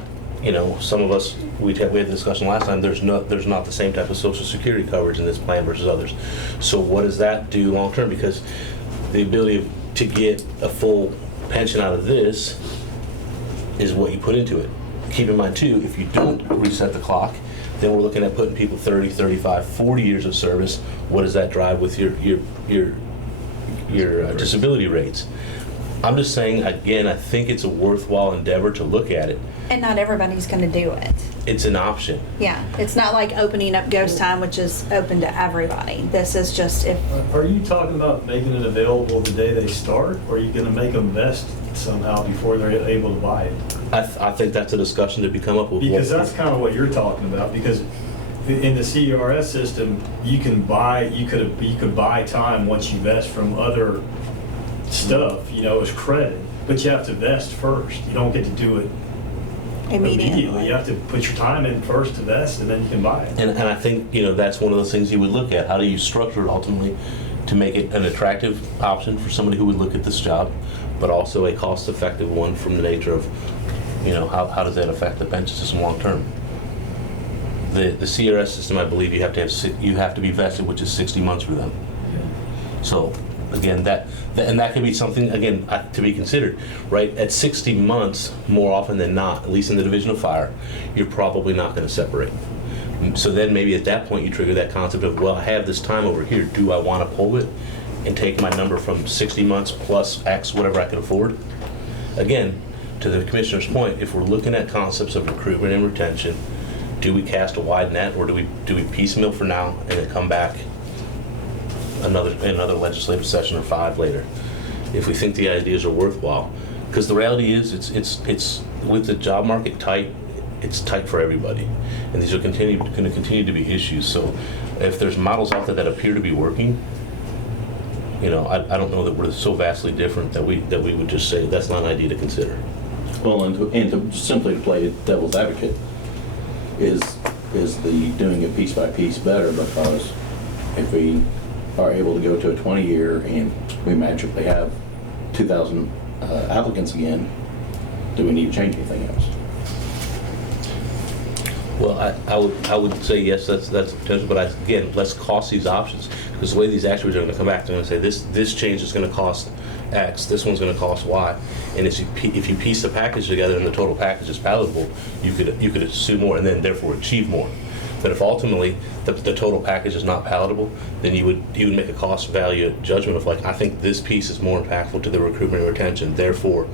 some of us, we had a discussion last time, there's not the same type of Social Security coverage in this plan versus others. So what does that do long term? Because the ability to get a full pension out of this is what you put into it. Keep in mind too, if you don't reset the clock, then we're looking at putting people 30, 35, 40 years of service. What does that drive with your disability rates? I'm just saying, again, I think it's a worthwhile endeavor to look at it. And not everybody's going to do it. It's an option. Yeah, it's not like opening up ghost time, which is open to everybody. This is just if, Are you talking about making it available the day they start, or are you going to make them vest somehow before they're able to buy it? I think that's a discussion to be come up with. Because that's kind of what you're talking about. Because in the CERS system, you could buy time once you vest from other stuff, as credit, but you have to vest first. You don't get to do it immediately. You have to put your time in first to vest, and then you can buy it. And I think, that's one of those things you would look at. How do you structure it ultimately to make it an attractive option for somebody who would look at this job, but also a cost-effective one from the nature of, how does that affect the pension system long term? The CRS system, I believe you have to be vested, which is 60 months for them. So again, that could be something, again, to be considered, right? At 60 months, more often than not, at least in the Division of Fire, you're probably not going to separate. So then maybe at that point you trigger that concept of, well, I have this time over here. Do I want to pull it and take my number from 60 months plus X, whatever I can afford? Again, to the Commissioner's point, if we're looking at concepts of recruitment and retention, do we cast a wide net, or do we piecemeal for now and then come back another legislative session or 5 later, if we think the ideas are worthwhile? Because the reality is, it's with the job market tight, it's tight for everybody, and these are going to continue to be issues. So if there's models out there that appear to be working, I don't know that we're so vastly different that we would just say that's not an idea to consider. Well, and to simply play devil's advocate, is the doing it piece by piece better? Because if we are able to go to a 20-year and we magically have 2,000 applicants again, do we need to change anything else? Well, I would say yes, that's potential, but again, let's cost these options, because the way these actuaries are going to come back, they're going to say this change is going to cost X, this one's gonna cost Y. And if you piece the package together and the total package is palatable, you could assume more and then therefore achieve more. But if ultimately the total package is not palatable, then you would make a cost value judgment of like, I think this piece is more impactful to the recruitment and retention. Therefore,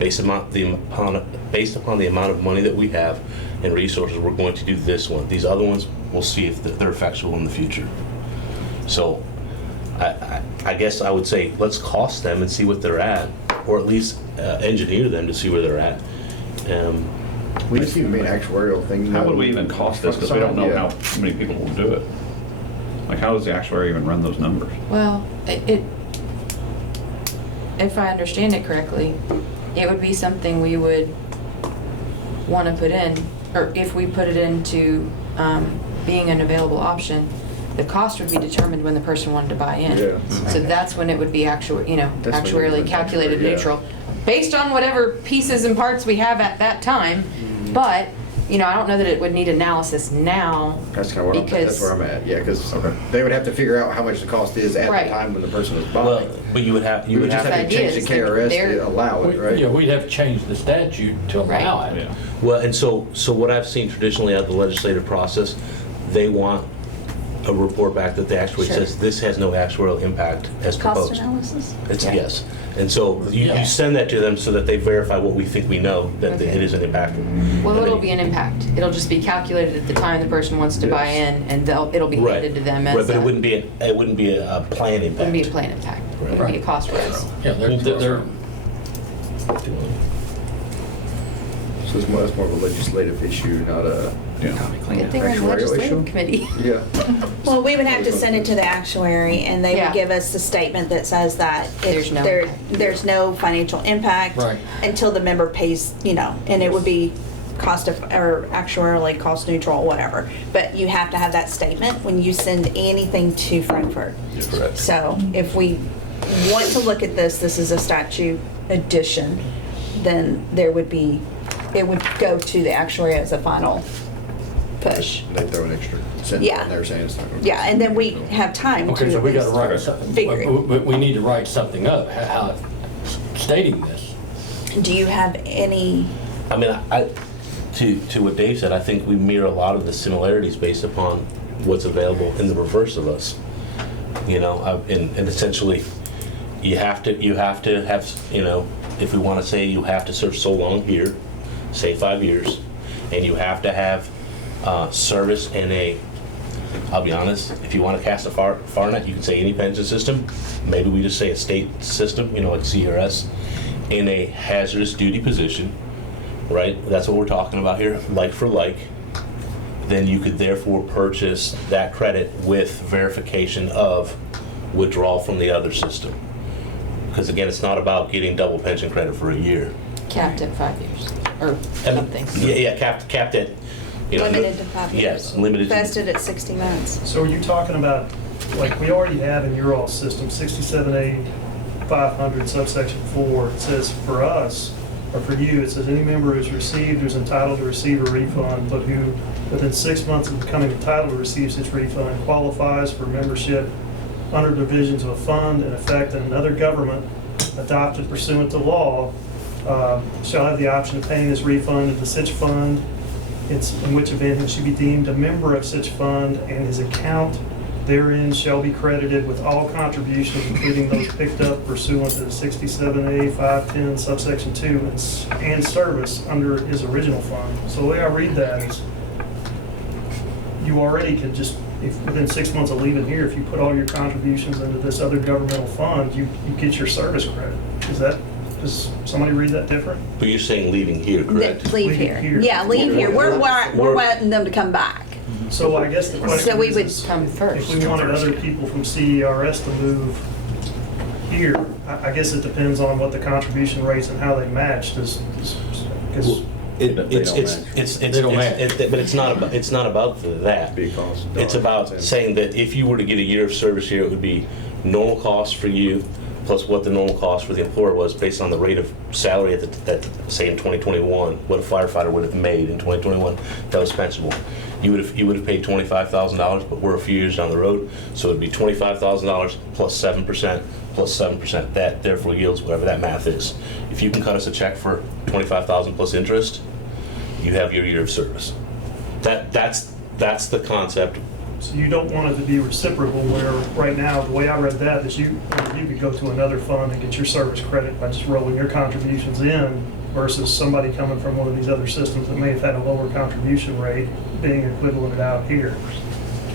based upon the amount of money that we have and resources, we're going to do this one. These other ones, we'll see if they're effectual in the future. So I guess I would say let's cost them and see what they're at, or at least engineer them to see where they're at. We just need to make an actuarial thing. How would we even cost this, because we don't know how many people will do it? Like, how does the actuary even run those numbers? Well, if I understand it correctly, it would be something we would want to put in, or if we put it into being an available option, the cost would be determined when the person wanted to buy in. Yeah. So that's when it would be That's when actuarially it would calculated be, yeah. neutral, based on whatever pieces and parts we have at that time. But, I don't know that it would need analysis now. That's kind of where because- that's where I'm at. Yeah, because they would have to figure out how much the cost is at Right. the time when the person was buying. Well, but you would have we would just to. have to change the Ideas, KRS they're- to allow it, right? Yeah, we'd have to change the statute to allow Right. it. Well, and so what I've seen traditionally out of the legislative process, they want a report back that the actuary Sure. says this has no actuarial impact as proposed. Cost analysis? It's Yeah. yes. And so Yeah. you send that to them so that they verify what we think we know, that Okay. it isn't impactful. Well, And it'll then- be an impact. It'll just be calculated at the time the person wants to buy in, and it'll be Right. handed to them as Right, but a- it wouldn't be a plan impact. wouldn't be a plan impact. It would be a Right. cost for us. Yeah, they're So it's more of a legislative issue, not a. Good thing we're in the Actuarial legislative issue? committee. Yeah. Well, we would have to send it to the actuary, and they Yeah. would give us a statement that says that There's no impact. there's no financial impact Right. until the member pays, and it would be or actuarially cost neutral, whatever. But you have to have that statement when you send anything to Frankfurt. Correct. So if we want to look at this is a statute addition, then it would go to the actuary as a final push. They throw an extra sentence Yeah. in there saying it's not going to. Yeah, and then we have time to. okay, so we at got to least write something. figure it. We need to write something up, how stating this. Do you have any, I mean, to what Dave said, I think we mirror a lot of the similarities based upon what's available in the reverse of us. And essentially, you have to have, if we want to say you have to serve so long here, say 5 years, and you have to have service in I'll be honest, if you want to cast a far net, you can say any pension system. Maybe we just say a state system, like CRS, in a hazardous duty position, right? That's what we're talking about here, like for like. Then you could therefore purchase that credit with verification of withdrawal from the other system. Because again, it's not about getting double pension credit for a year. Capped at 5 years, or And- something. Yeah, capped at, limited to 5 years? Yes, limited to. Vested at 60 months? So are you talking about, like, we already have in your all system, 67A 500 subsection 4, it says for us, or for you, it says any member who's received, who's entitled to receive a refund, but who within 6 months of becoming entitled to receive such refund qualifies for membership under divisions of a fund in effect in another government adopted pursuant to law, shall have the option of paying this refund into such fund, in which event he should be deemed a member of such fund, and his account therein shall be credited with all contributions, including those picked up pursuant to 67A 510 subsection 2 and service under his original fund. So the way I read that is you already can just, if within 6 months of leaving here, if you put all your contributions into this other governmental fund, you get your service credit. Does somebody read that different? But you're saying leaving here, correct? Leave Leave here. here. Yeah, leave here. We're We're- wanting them to come back. So I guess the question So we would is, Come first. if we wanted other people from CERS to move here, I guess it depends on what the contribution rates and how they match. Because It- They It's, don't it's, match. it's, They don't match. but it's not about that. Be a cost. It's about saying that if you were to get a year of service here, it would be normal cost for you, plus what the normal cost for the employer was based on the rate of salary that say in 2021, what a firefighter would have made in 2021, that was pensionable. You would have paid $25,000, but we're a few years down the road, so it'd be $25,000 plus 7% plus 7%. That therefore yields whatever that math is. If you can cut us a check for $25,000 plus interest, you have your year of service. That's the concept. So you don't want it to be reciprocal where, right now, the way I read that, is you could go to another fund and get your service credit by just rolling your contributions in versus somebody coming from one of these other systems that may have had a lower contribution rate being equivalented out here.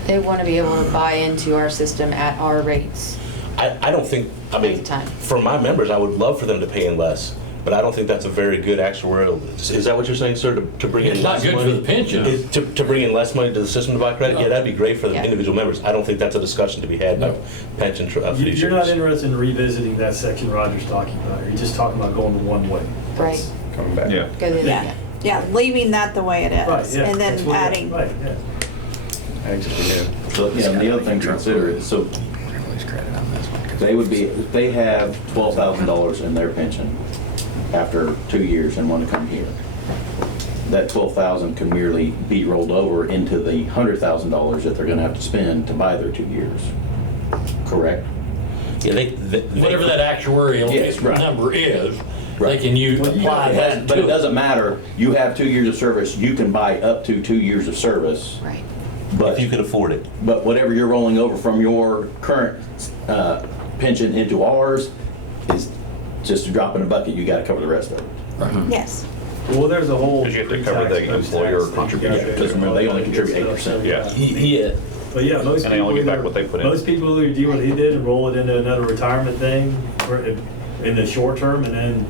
They want to be able to buy into our system at our rates. I don't think, I mean, Time. for my members, I would love for them to pay in less, but I don't think that's a very good actuarial. Is that what you're saying, sir, to bring in It's not less good for money? the pension. To bring in less money to the system to buy credit? Yeah, that'd be great for the Yeah. individual members. I don't think that's a discussion to be had by pension fiduciaries. You're not interested in revisiting that section Roger's talking about. You're just talking about going to one way. Right. Coming back. Yeah. Go to the, Yeah, yeah, leaving that the way it Right, is, yeah. and that's then what- adding, Right, yeah. So, yeah, and the other thing to consider is, so they would be, if they have $12,000 in their pension after 2 years and want to come here, that 12,000 can merely be rolled over into the $100,000 that they're going to have to spend to buy their 2 years. Correct? Yeah, Whatever that actuarial Yes, right. number is, they Right. can use, Well, apply that But it to it. doesn't matter. You have 2 years of service, you can buy up to 2 years of service. right. But if you could afford it. But whatever you're rolling over from your current pension into ours is just a drop in a bucket. You got to cover the rest of it. yes. Well, there's a whole. Because you have to cover the pre-tax, employer post-tax thing. contribution. Yeah, because remember, they only contribute 8%. Yeah. Yeah. But yeah, most And they people only get back either- what they put in. Most people either do what he did and roll it into another retirement thing in the short term, and then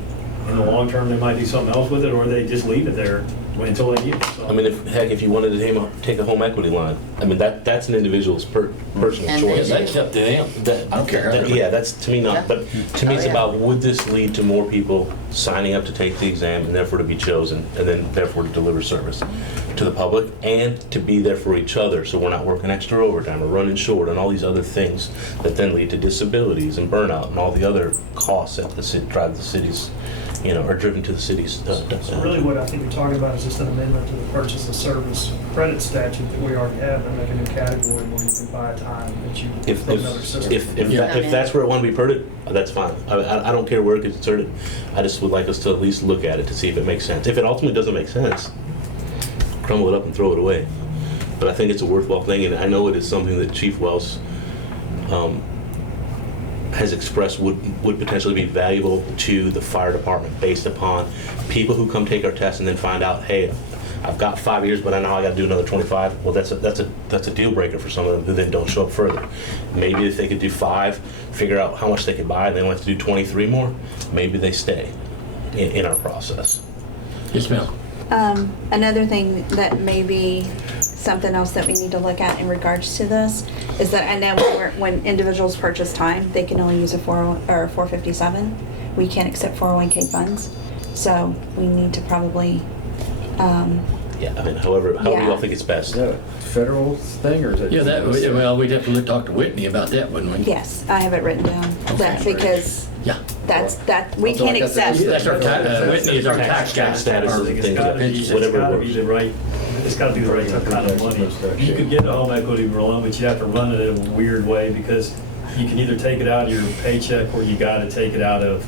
in the long term, they might do something else with it, or they just leave it there until they need it. So- I mean, if you wanted to take a home equity line, I mean, that's an individual's personal And Yeah, choice. that's up to them. I don't care. Yeah, that's to me Yeah. not, but to me Oh, it's yeah. about, would this lead to more people signing up to take the exam and therefore to be chosen and then therefore to deliver service to the public and to be there for each other so we're not working extra overtime or running short and all these other things that then lead to disabilities and burnout and all the other costs that drive the cities, are driven to the cities. So really what I think you're talking about is just an amendment to the purchase of service credit statute that we already have, and make a new category where you can buy time that you, If, from another system. if that's where it want to be printed, that's fine. I don't care where it gets inserted. I just would like us to at least look at it to see if it makes sense. If it ultimately doesn't make sense, crumble it up and throw it away. But I think it's a worthwhile thing, and I know it is something that Chief Wells has expressed would potentially be valuable to the fire department based upon people who come take our test and then find out, hey, I've got 5 years, but I know I got to do another 25. Well, that's a deal breaker for some of them who then don't show up further. Maybe if they could do 5, figure out how much they could buy, and they only have to do 23 more, maybe they stay in our process. Yes, ma'am. Another thing that may be something else that we need to look at in regards to this is that I know when individuals purchase time, they can only use a 457. We can't accept 401k funds, so we need to probably. Yeah, I mean, however you all think it's best. Is that a federal thing or is it? Yeah, well, we'd have to talk to Whitney about that, wouldn't we? Yes, I have it written down. That because Yeah. we can't accept. That's our Whitney is our tax guy. status Our- of It's things, gotta whatever be works. the right, it's gotta be the right kind of money. You could get a home equity loan, but you have to run it in a weird way because you can either take it out of your paycheck or you gotta take it out of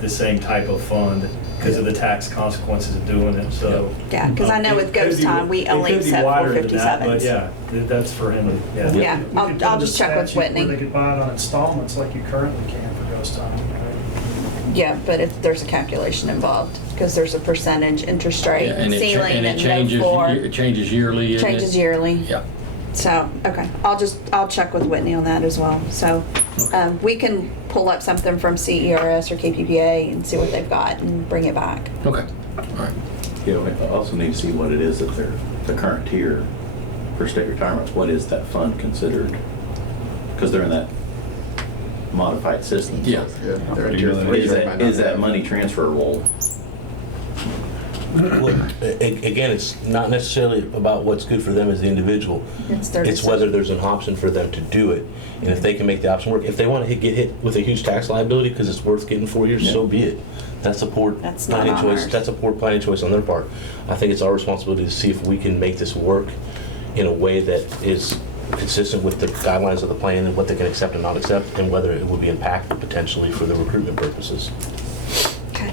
the same type of fund because of the tax consequences of doing it, so. Yeah, because I know with It could ghost be- time, we it only could be accept wider than that, 457s. But yeah, that's for him, yeah. Yeah, We could I'll do just the check with statute Whitney. Where they could buy it on installments like you currently can for ghost time, right? Yeah, but if there's a calculation involved, because there's a percentage interest rate Yeah, and ceiling it and changes, no floor. it changes yearly. isn't it? Changes yearly. Yeah. So, okay, I'll check with Whitney on that as well. So, we can pull up something from CERS or KPPA and see what they've got and bring it back. Okay, all right. I also need to see what it is that the current tier for state retirements, what is that fund considered? Because they're in that modified system. Yeah. Yeah, they're in tier 3. Is that money transferable? Well, again, it's not necessarily about what's good for them as the individual. It's their It's whether there's an option for them to do it, and if they can make the option work. If they want to get hit with a huge tax liability because it's worth getting 4 years, so be it. That's a poor That's not planning on choice. ours. That's a poor planning choice on their part. I think it's our responsibility to see if we can make this work in a way that is consistent with the guidelines of the plan and what they can accept and not accept, and whether it would be impactful potentially for the recruitment purposes. Okay.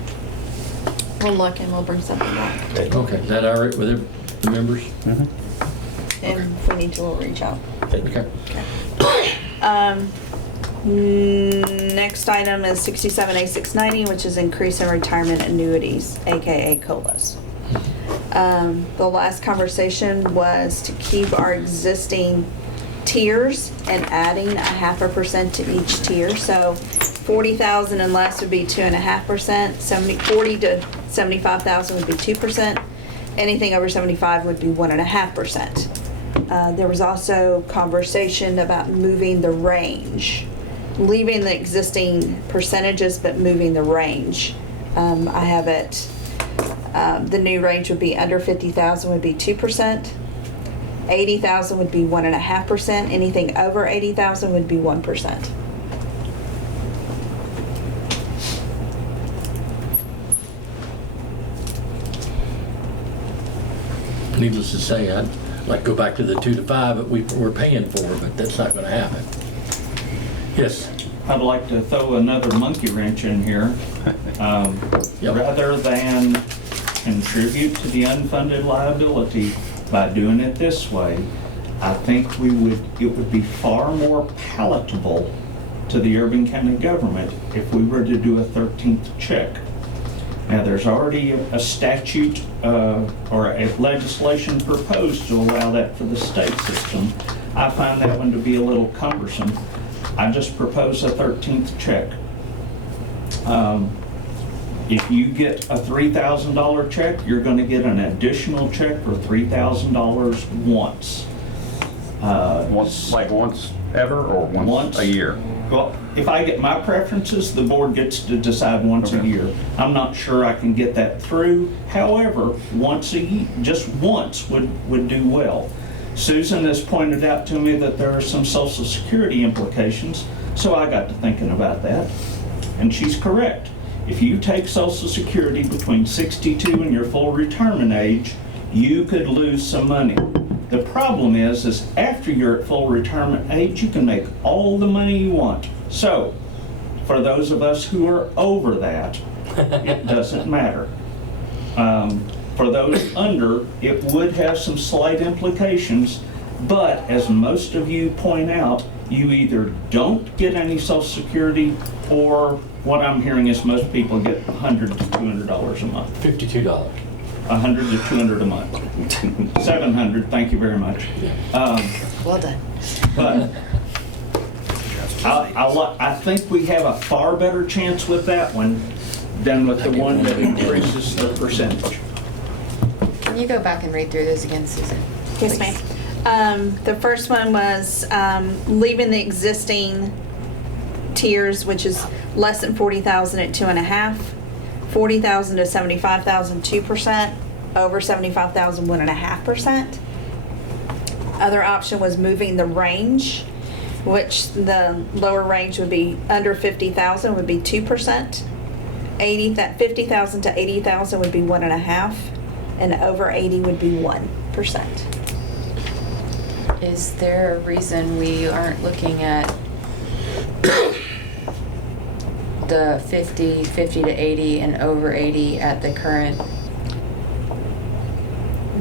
We'll look and we'll bring something back. Okay, is that all right with the members? And if we need to, we'll reach out. Thank you. Next item is 67A690, which is increase in retirement annuities, AKA COLAs. The last conversation was to keep our existing tiers and adding 0.5% to each tier. So 40,000 and less would be 2.5%. 40 to 75,000 would be 2%. Anything over 75 would be 1.5%. There was also conversation about moving the range, leaving the existing percentages but moving the range. I have it. The new range would be under 50,000 would be 2%. 80,000 would be 1.5%. Anything over 80,000 would be 1%. Needless to say, I'd like to go back to the 2 to 5 that we're paying for, but that's not going to happen. Yes. I'd like to throw another monkey wrench in here. Yep. Rather than contribute to the unfunded liability by doing it this way, I think it would be far more palatable to the Urban County government if we were to do a 13th check. Now, there's already a statute or a legislation proposed to allow that for the state system. I find that one to be a little cumbersome. I just propose a 13th check. If you get a $3,000 check, you're going to get an additional check for $3,000 once. Once ever or once a year? Well, if I get my preferences, the board gets to decide once a year. I'm not sure I can get that through. However, once a year, just once would do well. Susan has pointed out to me that there are some Social Security implications, so I got to thinking about that. And she's correct. If you take Social Security between 62 and your full retirement age, you could lose some money. The problem is after you're at full retirement age, you can make all the money you want. So, for those of us who are over that, it doesn't matter. For those under, it would have some slight implications, but as most of you point out, you either don't get any Social Security, or what I'm hearing is most people get $100 to $200 a month. $52. 100 to 200 a month. 700, thank you very much. Well done. But I think we have a far better chance with that one than with the one that increases the percentage. Can you go back and read through this again, Susan? Yes, Please? ma'am. The first one was leaving the existing tiers, which is less than 40,000 at 2.5%, 40,000 to 75,000, 2%, over 75,000, 1.5%. Other option was moving the range, which the lower range would be under 50,000 would be 2%, 50,000 to 80,000 would be 1.5%, and over 80 would be 1%. Is there a reason we aren't looking at the 50 to 80, and over 80 at the current?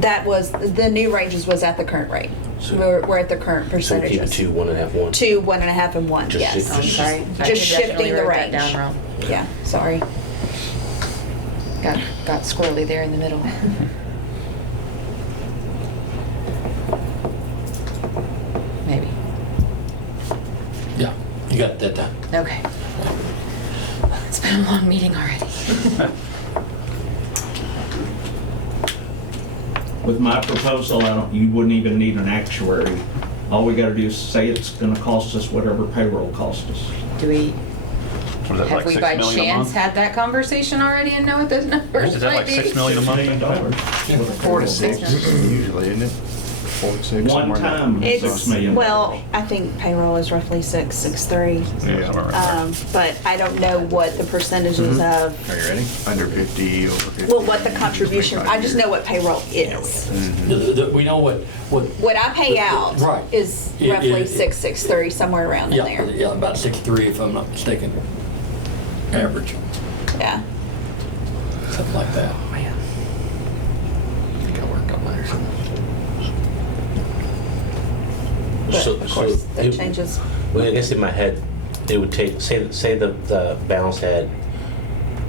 That was, the new ranges was at the current rate. So- We're at the current So keep it percentages. 2, 1.5, 1. 2, 1.5, and 1, Just yes. shift- I'm sorry. I Just definitely shifting the wrote that range. down wrong. Yeah, sorry. Got squirrely there in the middle. Maybe. Yeah, you got that done. Okay. It's been a long meeting already. With my proposal, you wouldn't even need an actuary. All we gotta do is say it's gonna cost us whatever payroll cost us. Do we, What is that, Have like we 6 by million a chance month? had that conversation already and know what those numbers Is that might like be? 6 million a month? $4 to 6 usually, isn't it? 4 to 6. One somewhere in that- time, $6 It's, million. well, I think payroll is roughly 6.3. Yeah, somewhere right there. But I don't know what the percentages of, Are you ready? Under 50, over 50. well, what the contribution, I just know what payroll is. We know what, What I pay out Right. is It- roughly it- 6.3, somewhere around in yeah, there. yeah, about 6.3 if I'm not mistaken. Average, Yeah. something like that. I think I worked on that or something. But of course, that changes. Well, I guess in my head, it would take, say the balance had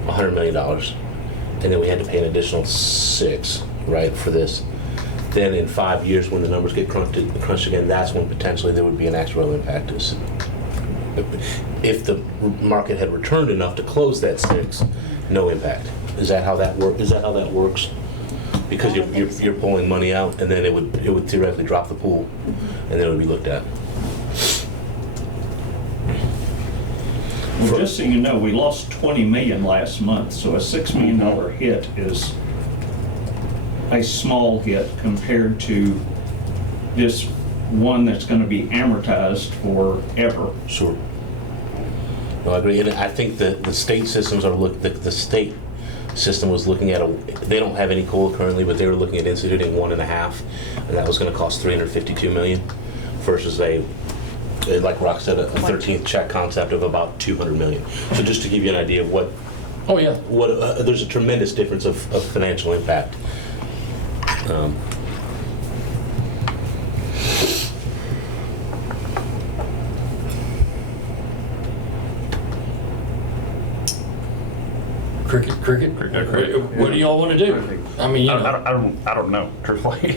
$100 million, and then we had to pay an additional 6, right, for this. Then in 5 years, when the numbers get crunched again, that's when potentially there would be an actual impact. If the market had returned enough to close that 6, no impact. Is that how that works? Is that how that works? Because I would think so. you're pulling money out, and then it would theoretically drop the pool, and then it would be looked at. Well, just so you know, we lost 20 million last month, so a $6 million hit is a small hit compared to this one that's going to be amortized forever. Sure. No, I agree, and I think the state systems are the state system was looking at they don't have any COLA currently, but they were looking at instituting 1.5, and that was going to cost $352 million, versus like Rock said, a 13th check concept of about $200 million. So just to give you an idea of what Oh, yeah. there's a tremendous difference of financial impact. Cricket. Cricket. What do y'all want to do? I mean, you know. I don't know, truthfully.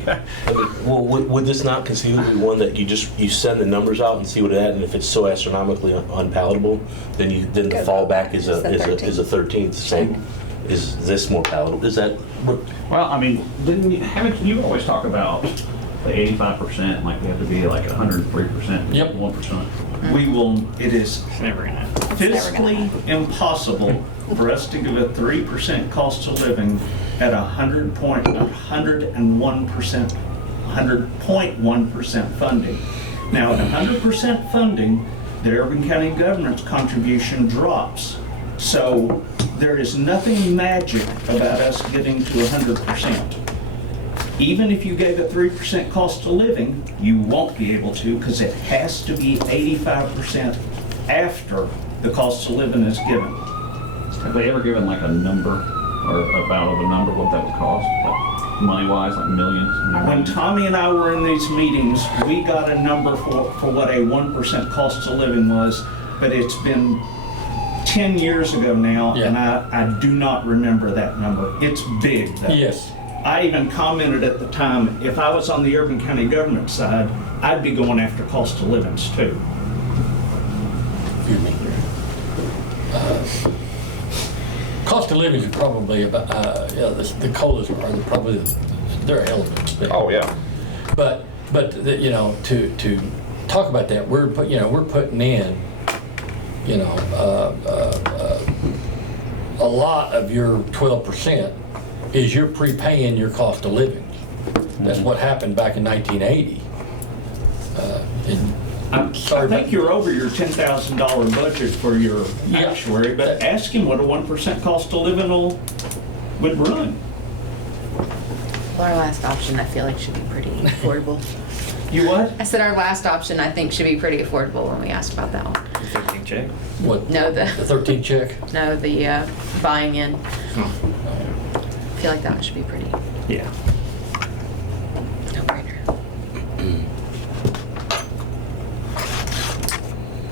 Well, would this not conceivably be one that you send the numbers out and see what it at, and if it's so astronomically unpalatable, then the Go fallback is back. It's the is a 13th saying, is this more palatable? Is that what? Well, I mean, haven't you always talk about the 85%, like we have to be like 103%? Yep. 1%. We will, it is Never gonna happen. never gonna physically impossible for us to give a 3% cost of living at 100.1% funding. Now, at 100% funding, the Urban County government's contribution drops. So there is nothing magic about us getting to 100%. Even if you gave a 3% cost of living, you won't be able to, because it has to be 85% after the cost of living is given. Have they ever given like a number or about of a number what that would cost, like money-wise, like millions? When Tommy and I were in these meetings, we got a number for what a 1% cost of living was, but it's been 10 years ago now, and I do not remember that number. It's big, though. Yes. I even commented at the time, if I was on the Urban County government side, I'd be going after cost of livings too. Excuse me. Cost of living is probably about, the COLAs are probably, they're a hell of an expense. Oh, yeah. But you know, to talk about that, we're putting in, you know, a lot of your 12% is you're prepaying your cost of living. That's what happened back in 1980. I think you're over your $10,000 budget for your actuary, but ask him what a 1% cost of living would run. Well, our last option, I feel like, should be pretty affordable. You what? I said our last option, I think, should be pretty affordable when we asked about that one. 13 check. What? No, The 13 check? No, the buying in. I feel like that one should be pretty Yeah. no-brainer.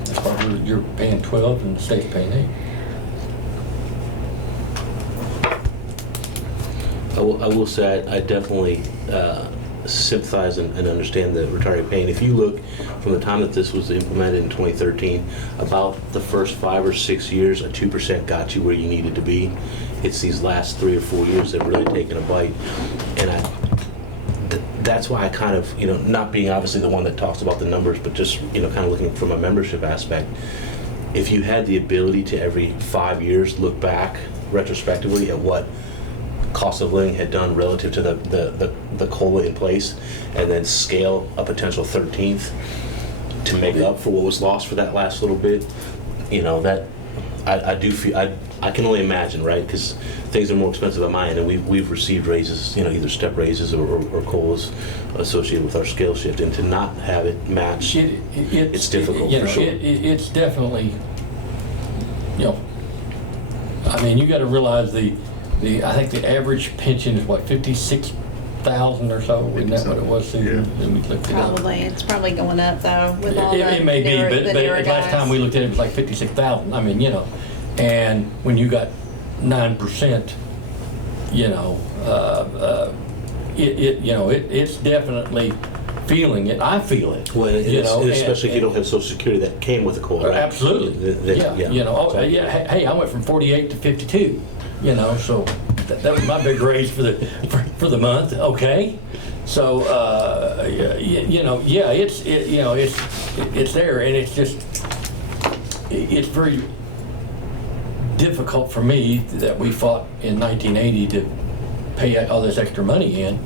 That's probably, you're paying 12 and the state's paying 8. I will say I definitely sympathize and understand the retiree pain. If you look from the time that this was implemented in 2013, about the first 5 or 6 years, a 2% got you where you needed to be. It's these last 3 or 4 years that have really taken a bite, and that's why I kind of, you know, not being obviously the one that talks about the numbers, but just, you know, kind of looking from a membership aspect. if you had the ability to every 5 years look back retrospectively at what cost of living had done relative to the COLA in place, and then scale a potential 13th to make up for what was lost for that last little bit, you know, that I do feel, I can only imagine, right? Because things are more expensive at my end, and we've received raises, you know, either step raises or COLAs associated with our scale shift, and to not have it match, it's difficult you for know, sure. It's definitely, you know, I mean, you got to realize I think the average pension is what, 56,000 or so? Isn't that what it was, Susan? Then we looked it up. Probably, it's probably going up though with all the It may be, newer- but the newer last time guys. we looked at it, it was like 56,000. I mean, you know, and when you got 9%, you know, it's definitely feeling it. I feel it. Well, you know, and especially if you don't have Social Security that came with the COLA, right? Absolutely. Yeah. You know, hey, I went from 48 to 52, you know, so that was my big raise for the month, okay? So, you know, yeah, it's there, and it's just, it's very difficult for me that we fought in 1980 to pay all this extra money in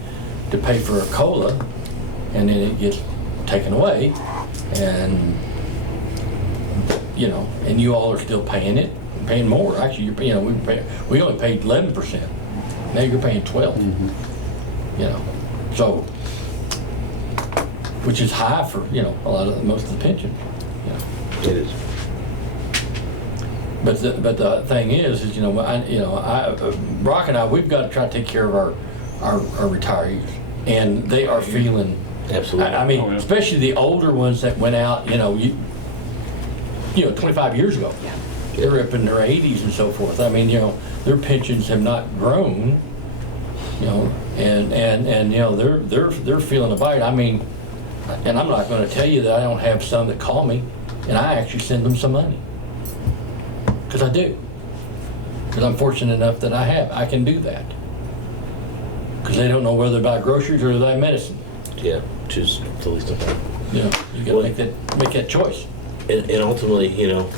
to pay for a COLA, and then it gets taken away, and you know, and you all are still paying it, paying more. Actually, you know, we only paid 11%. Now you're paying 12. You know, so which is high for, you know, most of the pension. You know. It is. But the thing is you know, Brock and I, we've got to try to take care of our retirees, and they are feeling. Absolutely. I mean, especially the older ones that went out, you know, 25 years ago. Yeah. They're up in their 80s and so forth. I mean, you know, their pensions have not grown, you know, and you know, they're feeling a bite. I mean, and I'm not going to tell you that I don't have some that call me, and I actually send them some money. Because I do. Because I'm fortunate enough that I can do that. Because they don't know whether to buy groceries or to buy medicine. Yeah, choose the least important. You know, you got to make that choice. And ultimately, you know,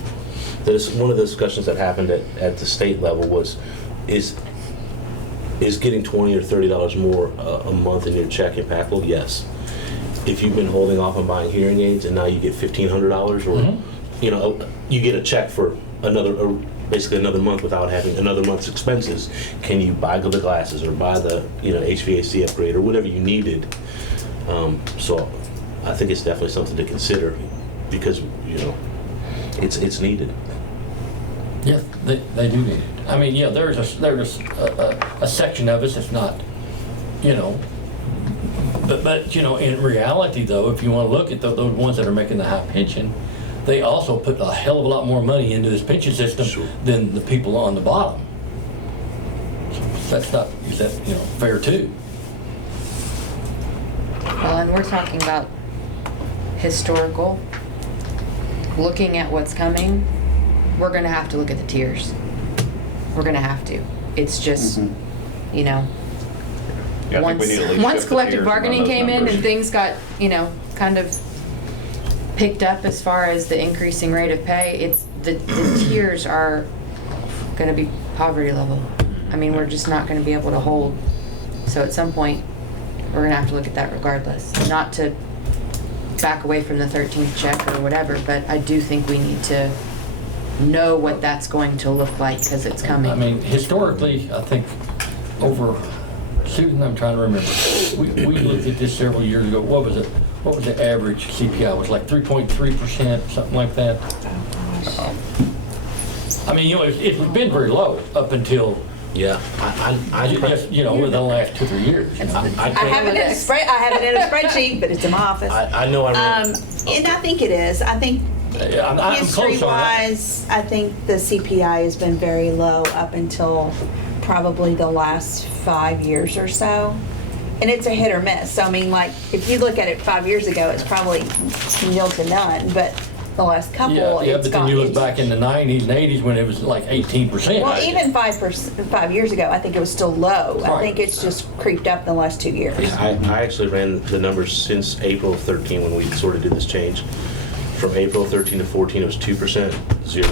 there's one of the discussions that happened at the state level was, is getting $20 or $30 more a month in your check impactful? Yes. If you've been holding off on buying hearing aids and now you get $1,500, or you know, you get a check for basically another month without having another month's expenses, can you buy the glasses or buy the, you know, HVAC upgrade or whatever you needed? So I think it's definitely something to consider, because, you know, it's needed. Yes, they do need it. I mean, yeah, there's a section of us that's not, you know, but you know, in reality though, if you want to look at those ones that are making the high pension, they also put a hell of a lot more money into this pension system than the people on the bottom. So is that, you know, fair too? Well, and we're talking about historical, looking at what's coming. We're gonna have to look at the tiers. We're gonna have to. It's just, you know, Yeah, I think we need to at least once shift the collective tiers on bargaining those came in numbers. and things got, you know, kind of picked up as far as the increasing rate of pay, it's the tiers are gonna be poverty level. I mean, we're just not gonna be able to hold. So at some point, we're gonna have to look at that regardless. Not to back away from the 13th check or whatever, but I do think we need to know what that's going to look like, because it's coming. I mean, historically, I think Susan, I'm trying to remember. We looked at this several years ago. What was it? What was the average CPI? It was like 3.3%, something like that. I mean, you know, it's been very low up until Yeah, just, you know, within the last 2 or 3 years. You know? I have it in a spreadsheet, but it's in my office. I know I read. And I think it is. I think I'm close on that. history-wise, I think the CPI has been very low up until probably the last 5 years or so. And it's a hit or miss. So, I mean, like, if you look at it 5 years ago, it's probably nil to none. But the last couple, Yeah, it's but then you look gone. back in the 90s and 80s when it was like 18%. Well, even 5 years ago, I think it was still low. I Right. think it's just creeped up in the last 2 years. I actually ran the numbers since April of 13 when we sort of did this change From April 13 to 14, it was 2%, 0,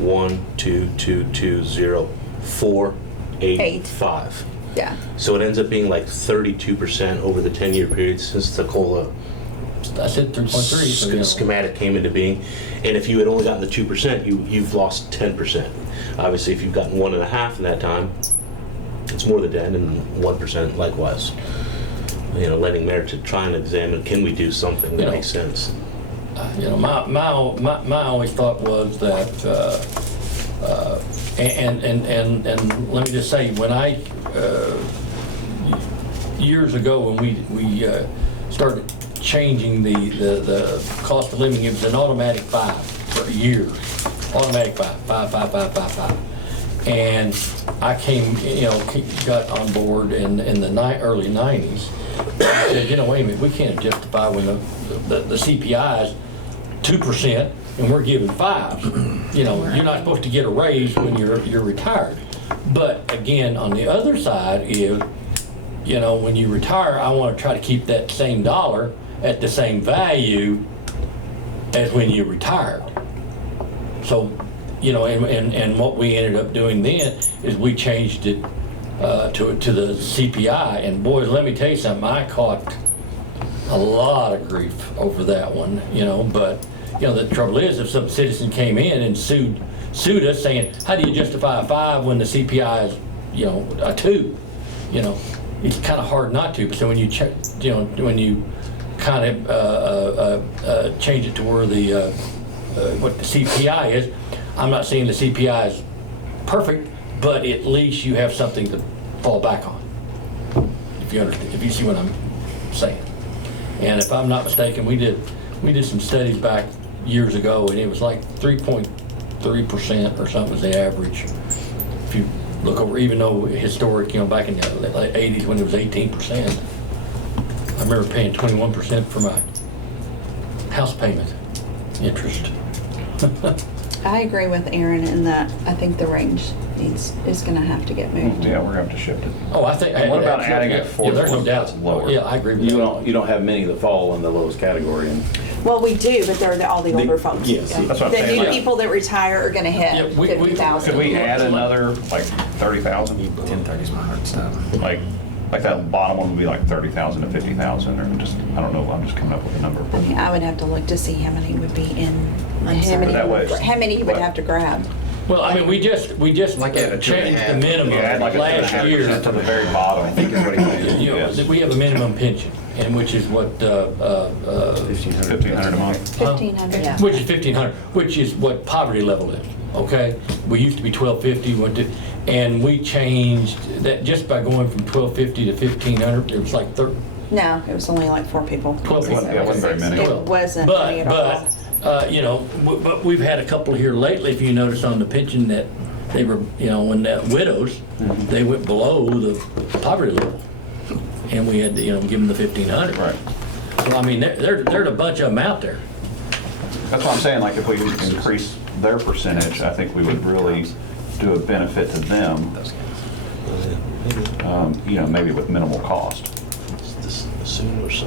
1, 2, 2, 2, 0, 4, 8, Eight. 5. Yeah. So it ends up being like 32% over the 10-year period since the COLA I said 3.3. so, you know. schematic came into being. And if you had only gotten the 2%, you've lost 10%. Obviously, if you've gotten 1.5 in that time, it's more than 10, and 1% likewise. You know, letting merit to try and examine, can we do something that You know, makes sense? You know, my always thought was that, and let me just say, when I, years ago, when we started changing the cost of living, it was an automatic 5 for years. Automatic 5. And I got on board in the early 90s. I said, you know, wait a minute, we can't justify when the CPI is 2% and we're giving 5. You know, you're not supposed to get a raise when you're retired. But again, on the other side is, you know, when you retire, I want to try to keep that same dollar at the same value as when you retired. So, you know, and what we ended up doing then is we changed it to the CPI. And boys, let me tell you something, I caught a lot of grief over that one, you know. But, you know, the trouble is, if some citizen came in and sued us saying, how do you justify a 5 when the CPI is, you know, a 2? You know, it's kind of hard not to. But so when you when you kind of change it to where the what the CPI is, I'm not saying the CPI is perfect, but at least you have something to fall back on. If you understand, if you see what I'm saying. And if I'm not mistaken, we did some studies back years ago, and it was like 3.3% or something was the average. If you look over, even though historic, you know, back in the late 80s when it was 18%, I remember paying 21% for my house payment interest. I agree with Aaron in that I think the range is going to have to get moved. Yeah, we're going to have to shift it. Oh, I think. And what about adding a yeah, fourth there's no one doubt. that's lower? Yeah, I agree with that. You don't have many that fall in the lowest category. And Well, we do, but they're all the older folks. yes, Yeah. That's what I'm The saying, new like- people that retire are going to hit Yeah, we- 50,000. Could we add another, like, 30,000? 1030 is my hard stop. Like that bottom one would be like 30,000 to 50,000, or just, I don't know, I'm just coming up with a number. Yeah, I would have to look to see how many would be in, That way- how many you would have to grab. Well, I mean, we just Like add a changed the 2.5. minimum You add like a last 2.5% year. to the very bottom. I think is what he's saying. You know, Yes. we have a minimum pension, and which is what, 1,500 a month. 1,500. Yeah. which is 1,500, which is what poverty level is, okay? We used to be 1,250, went to, and we changed that just by going from 1,250 to 1,500, it was like No, it was only like 4 people. 12 people. Yeah, it wasn't very many. It wasn't many at all. But, you know, but we've had a couple here lately, if you notice on the pension, that they were, you know, when the widows, they went below the poverty level. And we had to, you know, give them the 1,500. Right. So, I mean, there's a bunch of them out there. That's what I'm saying, like, if we increase their percentage, I think we would really do a benefit to them, you know, maybe with minimal cost.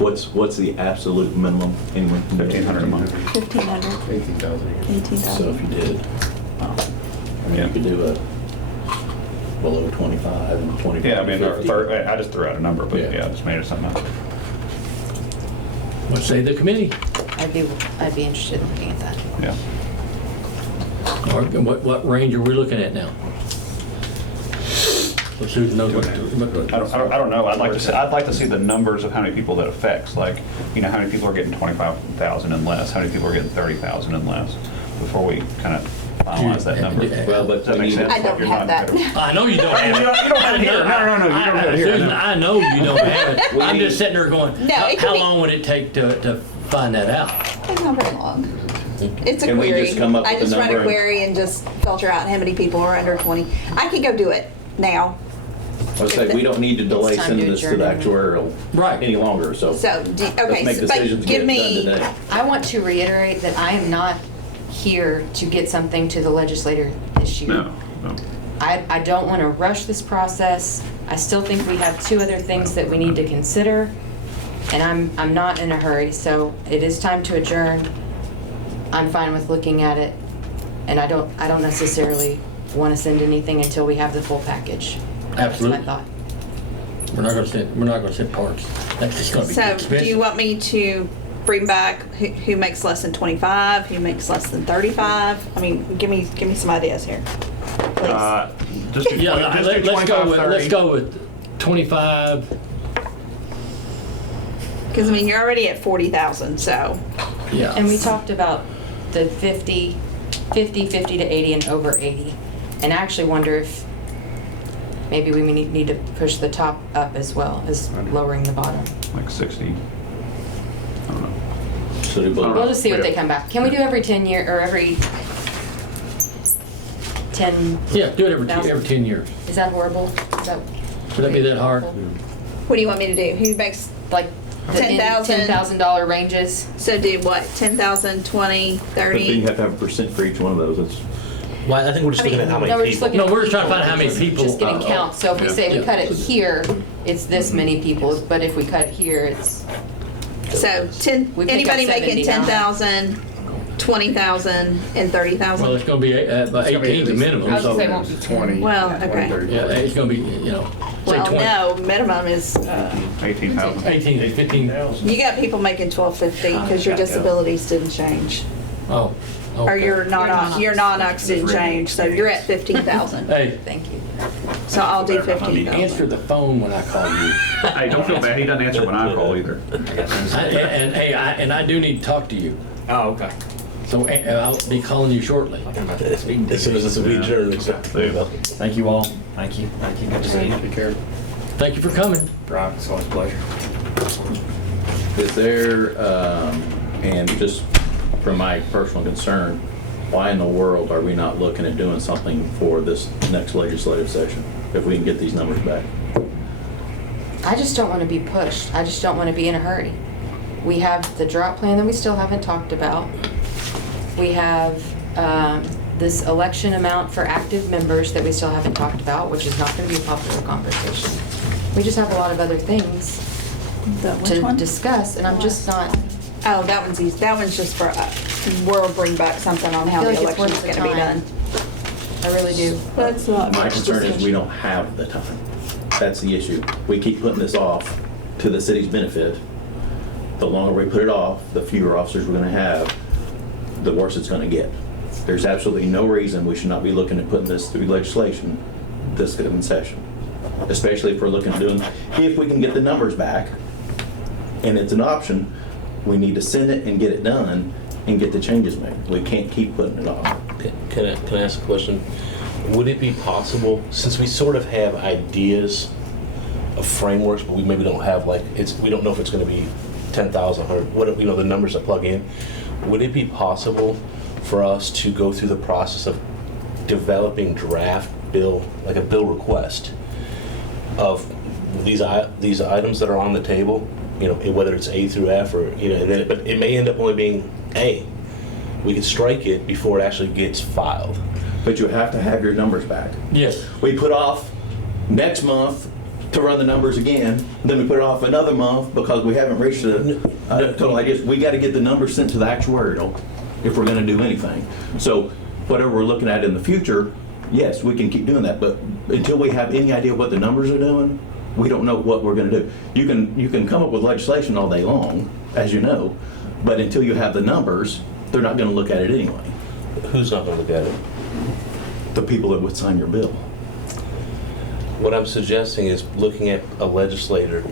what's the absolute minimum anyway? 1,500 a month. 1,500. 18,000. So if you did, I mean, you could do a below 25 and 25. Yeah, I mean, or 50. I just threw out a number, but Yeah. yeah, I just made it something else. What say the committee? I'd be interested in looking at that. Yeah. Or what range are we looking at now? So Susan knows what. I don't know. I'd like to see the numbers of how many people that affects. Like, you know, how many people are getting 25,000 and less? How many people are getting 30,000 and less? Before we kind of finalize that number. Well, but Does that make sense? I don't Like, you're have not that. gonna- I know you don't have it. You don't have it here. No, you don't have it here. Susan, I know you don't have it. I'm just sitting there going, No, it could how be- long would it take to find that out? It's not very long. It's a Can we query. just come up I with a just run number a and- query and just filter out how many people are under 20. I could go do it now. I was saying, we don't need to delay It's time to sending this to adjourn the anyway. actuarial Right. any longer, so. So, okay, Let's make but decisions, give get it me, done today. I want to reiterate that I am not here to get something to the legislator this year. No. I don't want to rush this process. I still think we have 2 other things that we need to consider, and I'm not in a hurry, so it is time to adjourn. I'm fine with looking at it, and I don't necessarily want to send anything until we have the full package. Absolutely. That's my thought. We're not gonna send parts. That's just gonna be So expensive. do you want me to bring back who makes less than 25, who makes less than 35? I mean, give me some ideas here, please. Just do Yeah, just do let's 25, 30. let's go with 25. Because I mean, you're already at 40,000, so. Yeah. And we talked about the 50 to 80 and over 80. And I actually wonder if maybe we need to push the top up as well as lowering the bottom. Like 60. I don't know. So do both. We'll just see what they come back. Can we do every 10 year, or every 10? Yeah, do it every 1,000? 10 years. Is that horrible? Would that be that hard? What do you want me to do? Who makes, Like the $10,000? $10,000 ranges? so do what, 10,000, 20, But then you 30? have to have a percent for each one of those. That's Well, I think we're just I mean, looking at how many No, we're just people. looking at. No, we're just trying to people. find how many people. Just getting counts. So if we say we Yeah. cut it here, it's this many people, but if we cut it here, it's, So We pick anybody up making 70 now. 10,000, 20,000, and 30,000? Well, it's gonna be about 18 the minimum, I was gonna say it so. won't be 20. Well, okay. 30. Yeah, it's gonna be, say Well, 20. no, minimum is, 18,000. 18, 15. you got people making 1250 because your disabilities didn't change. Oh. Or okay. your non-ox didn't change, so you're at 15,000. Hey, thank you. So I'll do answer 15,000. the phone when I call you. Hey, don't feel bad. He doesn't answer when I call either. And hey, I do need to talk to you, Oh, okay. so I'll be calling you shortly. As soon as we adjourn, except. Thank you all. Thank you. Thank you. Good to see you. Take care. Thank you for coming. Rob, it's always a pleasure. Is there, and just from my personal concern, why in the world are we not looking at doing something for this next legislative session, if we can get these numbers back? I just don't want to be pushed. I just don't want to be in a hurry. We have the drought plan that we still haven't talked about. We have this election amount for active members that we still haven't talked about, which is not going to be a popular conversation. We just have a lot of other things Which to one? discuss, and I'm just not, Oh, that one's easy. That one's just for, we'll bring back something on how I the feel like it's election's worth the gonna be time. done. I really do. That's not My much concern is we decision. don't have the time. That's the issue. We keep putting this off to the city's benefit. The longer we put it off, the fewer officers we're gonna have, the worse it's gonna get. There's absolutely no reason we should not be looking at putting this through legislation this given session. Especially if we're looking at doing, if we can get the numbers back, and it's an option, we need to send it and get it done and get the changes made. We can't keep putting it off. Can I ask a question? Would it be possible, since we sort of have ideas of frameworks, but we maybe don't have we don't know if it's going to be 10,000, 100, the numbers that plug in. Would it be possible for us to go through the process of developing draft bill, like a bill request of these items that are on the table, whether it's A through F or, and then, but it may end up only being A. We could strike it before it actually gets filed. But you have to have your numbers back. Yes. We put off next month to run the numbers again, then we put it off another month because we haven't reached the total ideas. We got to get the numbers sent to the actuarial if we're going to do anything. So whatever we're looking at in the future, yes, we can keep doing that, but until we have any idea what the numbers are doing, we don't know what we're going to do. You can come up with legislation all day long, as you know, but until you have the numbers, they're not going to look at it anyway. Who's not going to look at it? The people that would sign your bill. What I'm suggesting is looking at a legislator,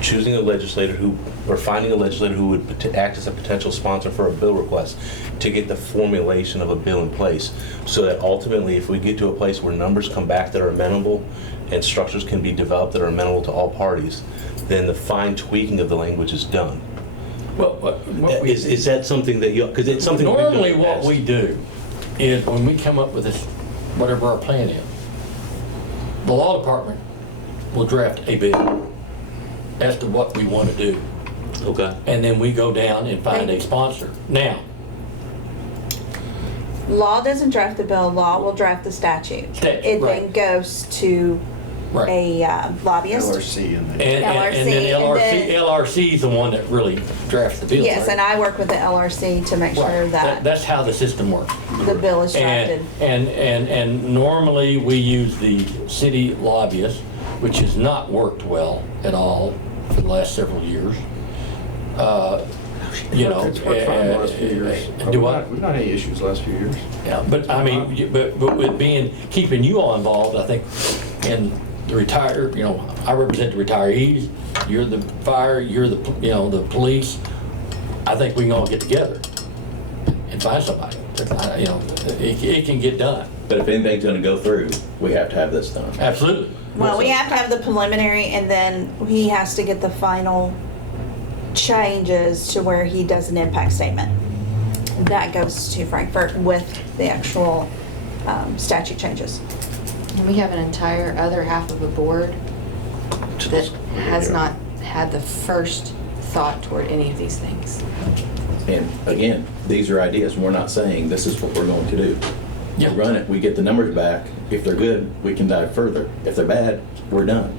choosing a legislator or finding a legislator who would act as a potential sponsor for a bill request to get the formulation of a bill in place, so that ultimately, if we get to a place where numbers come back that are amenable and structures can be developed that are amenable to all parties, then the fine tweaking of the language is done. Well, what we, Is that something that because it's something we've done normally in the what past. we do is when we come up with this, whatever our plan is, the law department will draft a bill as to what we want to do. Okay. And then we go down and find a sponsor. Now, Law doesn't draft the bill, law will draft the statute. Statute, It right. then goes to Right. a lobbyist. LRC and the. And then LRC, LRC is the one that really drafts the bill. Yes, right? and I work with the LRC to make sure Right. that That's how the system works. the bill is drafted. And normally we use the city lobbyist, which has not worked well at all for the last several years. You know. It's worked fine the last few years. Do what? We've not had any issues the last few years. Yeah, but I mean, but with keeping you all involved, I think, in the retired, you know, I represent the retirees, you're the fire, you're the, you know, the police. I think we can all get together and find somebody. You know, it can get done. But if anything's gonna go through, we have to have this done. Absolutely. Well, we have to have the preliminary, and then he has to get the final changes to where he does an impact statement. That goes to Frankfurt with the actual statute changes. And we have an entire other half of the board that has not had the first thought toward any of these things. And again, these are ideas. We're not saying this is what we're going to do. We Yeah. run it, we get the numbers back. If they're good, we can dive further. If they're bad, we're done.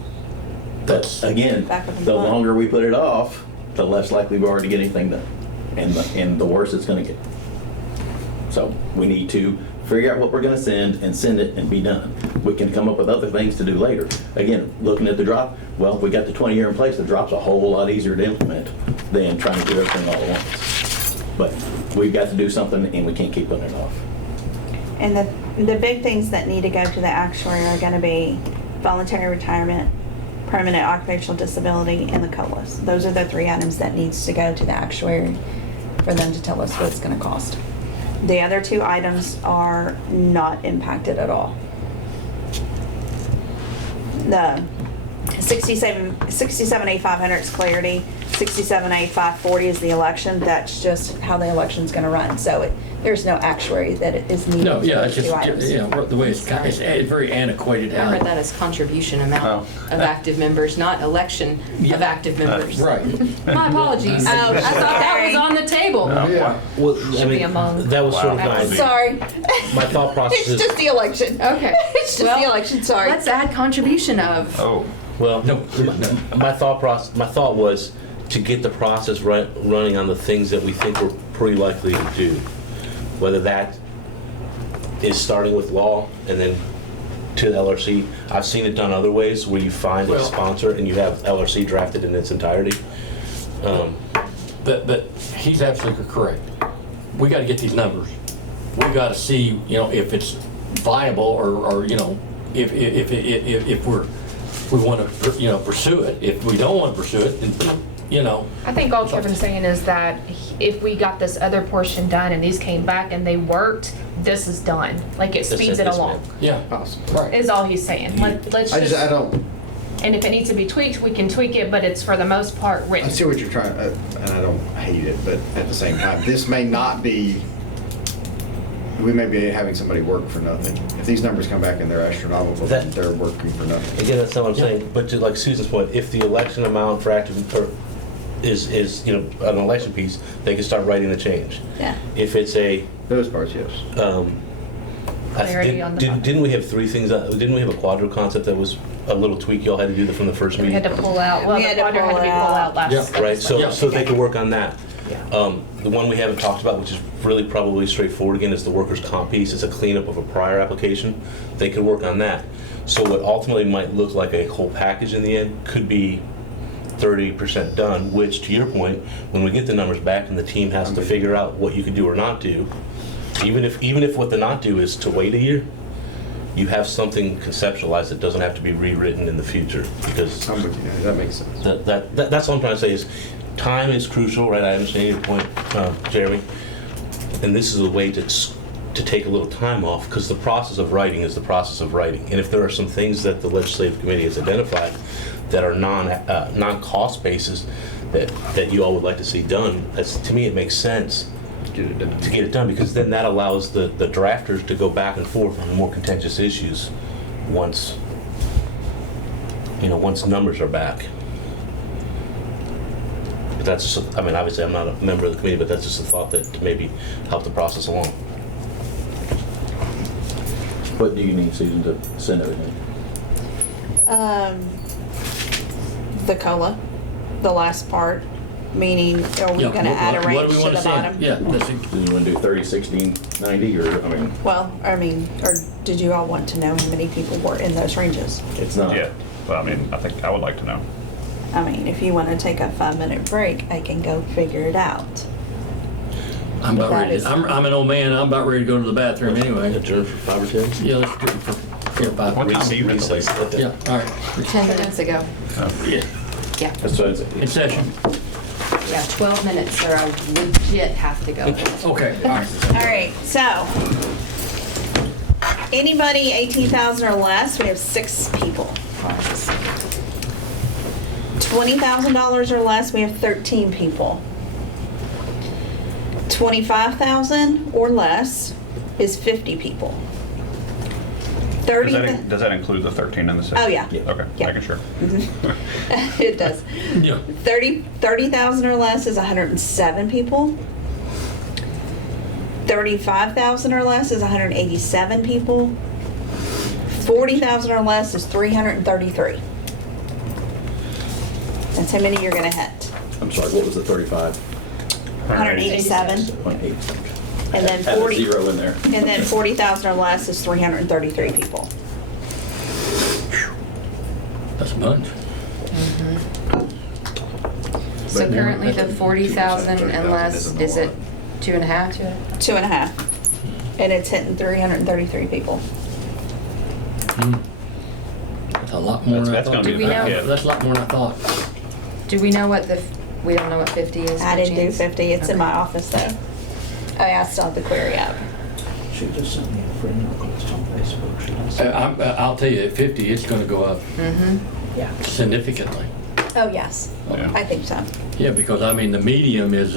But again, Back up and the forth. longer we put it off, the less likely we are to get anything done. And the worse it's gonna get. So we need to figure out what we're gonna send and send it and be done. We can come up with other things to do later. Again, looking at the drop, well, we got the 20-year in place. The drop's a whole lot easier to implement than trying to do everything all at once. But we've got to do something and we can't keep putting it off. And the big things that need to go to the actuary are gonna be voluntary retirement, permanent occupational disability, and the COLAs. Those are the 3 items that needs to go to the actuary for them to tell us what it's gonna cost. The other 2 items are not impacted at all. The 67A500 is clarity, 67A540 is the election. That's just how the election's gonna run. So there's no actuary that is needed. No, yeah, for it's those just, 2 items. you know, the way it's very antiquated. I heard that as contribution amount Oh. of active members, not election of active members. Right. My apologies. I thought that was on the table. Yeah. Well, I Should be mean, among- that was sort of Wow. my, Sorry. my thought process It's is, just the election. Okay. It's just Well, the election, sorry. Let's add contribution of. Oh, well, No. my thought was to get the process running on the things that we think we're pretty likely to do. Whether that is starting with law and then to the LRC. I've seen it done other ways where you find a Well- sponsor and you have LRC drafted in its entirety. But he's absolutely correct. We gotta get these numbers. We gotta see, you know, if it's viable or you know, if we wanna, you know, pursue it. If we don't wanna pursue it, then, you know. I think all Kevin's saying is that if we got this other portion done and these came back and they worked, this is done. Like it speeds it Yes, along, ma'am. Yeah. Right. is all he's saying. Let's I just, don't, and if it needs to be tweaked, we can tweak it, but it's for the most part I written. see what you're trying, and I don't hate it, but at the same time, this may not be, we may be having somebody work for nothing. If these numbers come back and they're astronomical, then they're working for nothing. Again, that's not what I'm saying, but to like Susan's point, if the election amount for active, or is, you know, an election piece, they can start writing the change. Yeah. If it's a, Those parts, yes. Clarity on the budget. didn't we have 3 things, didn't we have a quadro concept that was a little tweak y'all had to do from the first We meeting? had to pull out, well, We the had to quadrant had to be pull pulled out. out last. Yeah. last Right, month. so they could work on that. Yeah. The one we haven't talked about, which is really probably straightforward again, is the workers' comp piece. It's a cleanup of a prior application. They could work on that. So what ultimately might look like a whole package in the end could be 30% done, which to your point, when we get the numbers back and the team has to figure out what you could do or not do, even if what the not do is to wait a year, you have something conceptualized that doesn't have to be rewritten in the future, because I'm with you, that makes sense. that's all I'm trying to say is time is crucial, right? I understand your point, Jeremy. And this is a way to take a little time off, because the process of writing is the process of writing. And if there are some things that the legislative committee has identified that are non-cost basis that you all would like to see done, to me it makes sense Get it done. to get it done, because then that allows the drafters to go back and forth on the more contentious issues once numbers are back. But that's just, I mean, obviously I'm not a member of the committee, but that's just a thought that to maybe help the process along. What do you need, Susan, to send everything? The COLA, the last part, meaning, are we Yeah, gonna add a what do range we to wanna the see? bottom? Yeah, that's it. Do you want to do 30, 60, 90, or, I mean, Well, I mean, or did you all want to know how many people were in those ranges? it's not. Yeah, but I mean, I think I would like to know. I mean, if you wanna take a 5-minute break, I can go figure it out. I'm about That ready, is- I'm an old man, I'm about ready to go to the bathroom anyway. Adjourn for 5 or 10? Yeah, let's do it for, yeah, What 5. time do you Recess. Yeah, all right, 10 minutes ago. Yeah. Yeah, That's what in it's, session. yeah, 12 minutes or I legit have to go. Okay, all right. All right, so, anybody 18,000 or less, we have 6 people. $20,000 or less, we have 13 people. 25,000 or less is 50 people. 30, Does that include the 13 and the 6? oh yeah, Okay, Yeah. making sure. it does. Yeah, 30,000 or less is 107 people. 35,000 or less is 187 people. 40,000 or less is 333. That's how many you're gonna hit. I'm sorry, what was the 35? 187. 0.8. And then Add a 40 zero in there. And then 40,000 or less is 333 people. that's a bunch. So currently the 40,000 and less, is it 2.5? 2.5. And it's hitting 333 people. That's a lot more than I That's thought. gonna be Do we know- yeah. That's a lot more than I thought. Do we know what we don't know what 50 is? I by didn't do chance? 50, it's in Okay. my office though. Oh yeah, I still have the query up. She just sent me a friend request on Facebook. Should I say? I'll tell you, at 50, it's gonna go up Yeah. significantly. Oh, yes, Yeah. I think so. Yeah, because I mean, the medium is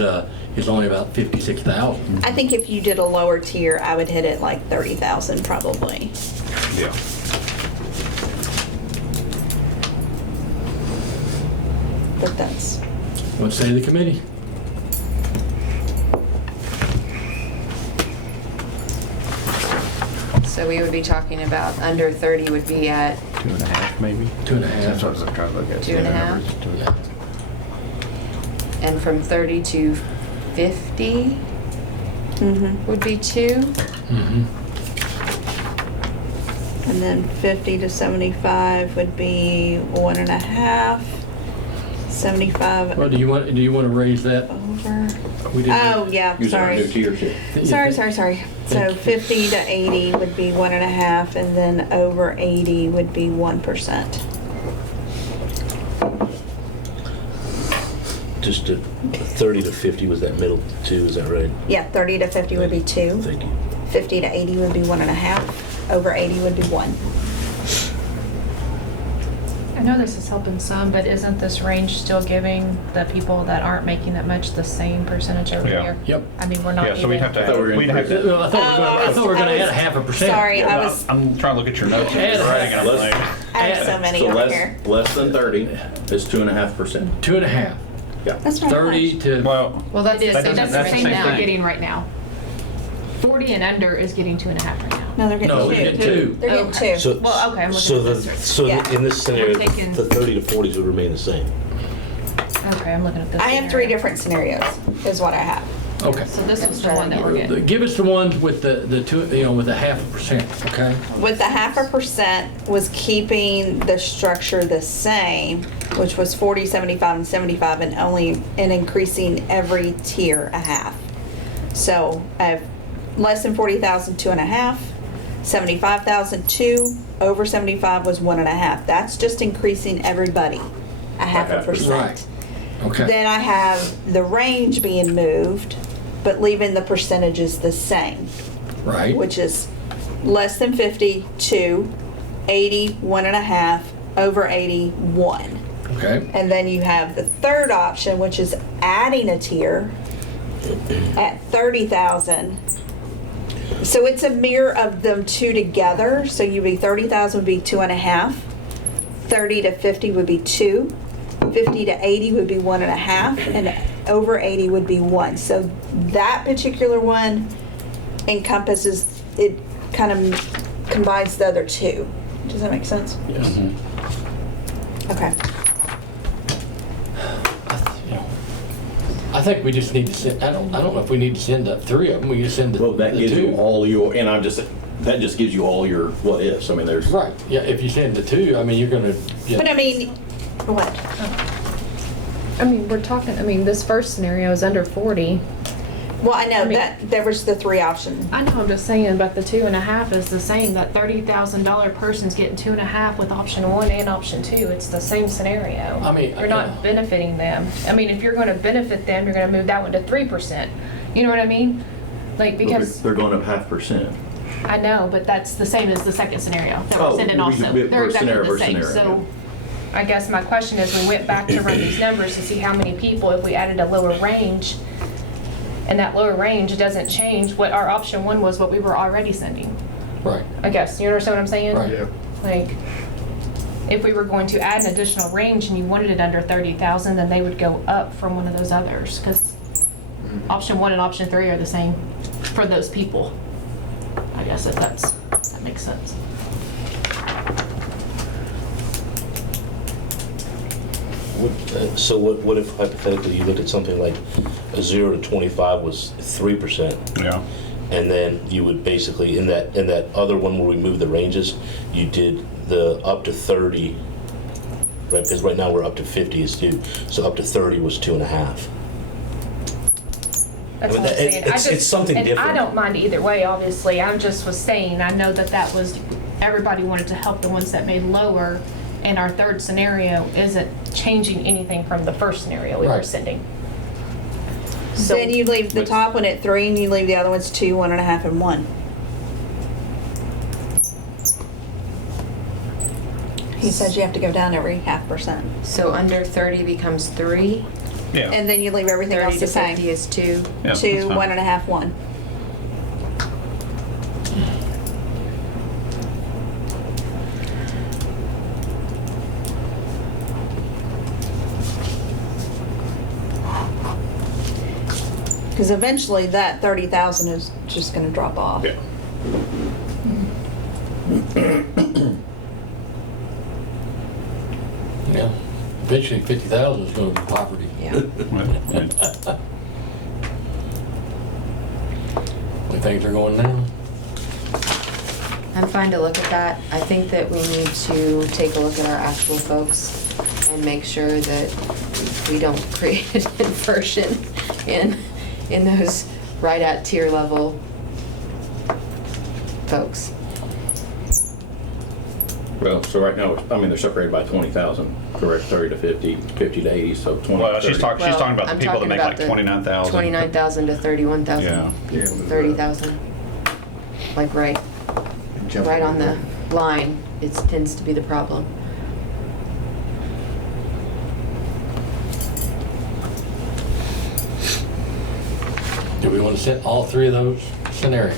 only about 56,000. I think if you did a lower tier, I would hit it like 30,000 probably. Yeah. But that's, What say the committee? So we would be talking about under 30 would be at 2.5 maybe? 2.5. That's what I was trying to look at. 2.5? Yeah. and from 30 to 50 would be 2. Mhm. and then 50 to 75 would be 1.5. 75 Well, do you want to raise that? over. We didn't- Oh, yeah, Using our new sorry. tier sheet. Sorry. So 50 to 80 would be 1.5, and then over 80 would be 1%. Just to 30 to 50 was that middle 2, is that right? Yeah, 30 to 50 would be 2. Thank you. 50 to 80 would be 1.5. Over 80 would be 1. I know this is helping some, but isn't this range still giving the people that aren't making that much the same percentage every Yeah. year? Yep. I mean, we're not Yeah, so we'd even- have to, I thought we were we'd have to, Well, I thought we were going to add a 0.5%. Sorry, yeah, I was, I'm trying to look at your notes and Add- you're writing and I'm Let's- like, I have so many So over here. less than 30 is 2.5%. 2.5. Yeah. That's not 30 much. to, well, Well, that's It is, the so same. that's that's the the same same that they're thing. getting right now. 40 and under is getting 2.5 right now. No, they're no, we getting get 2. 2. They're getting Okay. 2. So, Well, okay, I'm looking so at the, this right. so Yeah. in this scenario, We're taking- the 30 to 40s would remain the same. Okay, I'm looking at this. I have 3 scenario. different scenarios, is what I have. Okay. So this is the one that we're getting. Give us the ones with the 2, with a 0.5%, okay? With the 0.5% was keeping the structure the same, which was 40, 75, and 75, and increasing every tier a half. So I have less than 40,000, 2.5, 75,000, 2, over 75 was 1.5. That's just increasing everybody a 0.5%. Right. Okay. Then I have the range being moved, but leaving the percentages the same, Right. which is less than 50, 2, 80, 1.5, over 80, 1. Okay. And then you have the third option, which is adding a tier at 30,000. So it's a mirror of them two together. So you'd be 30,000 would be 2.5, 30 to 50 would be 2, 50 to 80 would be 1.5, and over 80 would be 1. So that particular one encompasses, it kind of combines the other two. Does that make sense? Yes. Okay. You know, I think we just need to send, I don't know if we need to send up 3 of them, we just send the Well, that the gives 2. you all your, and that just gives you all your what ifs. I mean, there's. Right, yeah, if you send the 2, I mean, you're gonna, yeah. But I mean, what? I mean, we're talking, I mean, this first scenario is under 40. Well, I know I mean- that there was the 3 option. I know, I'm just saying, but the 2.5 is the same. That $30,000 person's getting 2.5 with option 1 and option 2. It's the same scenario. I mean, You're not benefiting them. I mean, if you're gonna benefit them, you're gonna move that one to 3%. You know what I mean? Like, because, They're going up 0.5%. I know, but that's the same as the second scenario that Oh, we're sending we- also. we- They're exactly scenario the versus same. scenario, So, I guess my question is, we went back to run these numbers to see how many people, if we added a lower range, and that lower range doesn't change, what our option 1 was what we were already sending. Right, I guess, you understand what I'm saying? Right. Yeah. Like, if we were going to add an additional range and you wanted it under 30,000, then they would go up from one of those others, because option 1 and option 3 are the same for those people. I guess if that makes sense. So what if hypothetically you looked at something like a 0 to 25 was 3%? Yeah. And then you would basically, in that other one where we moved the ranges, you did the up to 30, right? Because right now we're up to 50 is 2, so up to 30 was 2.5. That's I mean, all I'm saying. it's something and different. I don't mind either way, obviously. I just was saying, I know that was, everybody wanted to help the ones that made lower, and our third scenario isn't changing anything from the first scenario we were Right. sending. So Then you leave the top one at 3 and you leave the other ones 2, 1.5, and 1. He says you have to go down every 0.5%. So under 30 becomes 3, Yeah. And then you leave everything 30 else to the 50 same. is 2. Yeah, that's 2, fine. 1.5, 1. Because eventually that 30,000 is just going to drop off. Yeah. yeah. Eventually 50,000 is gonna be poverty. Yeah. When things are going down. I'm fine to look at that. I think that we need to take a look at our actual folks and make sure that we don't create an inversion in those right at tier level folks. Well, so right now, I mean, they're separated by 20,000. Correct, 30 to 50, 50 to 80, so 20 Well, to 30. she's talking about the I'm people that talking make about like the 29,000. 29,000 to 31,000. Yeah. Yeah. 30,000. Like right on the line, it tends to be the problem. Do we want to set all 3 of those scenarios?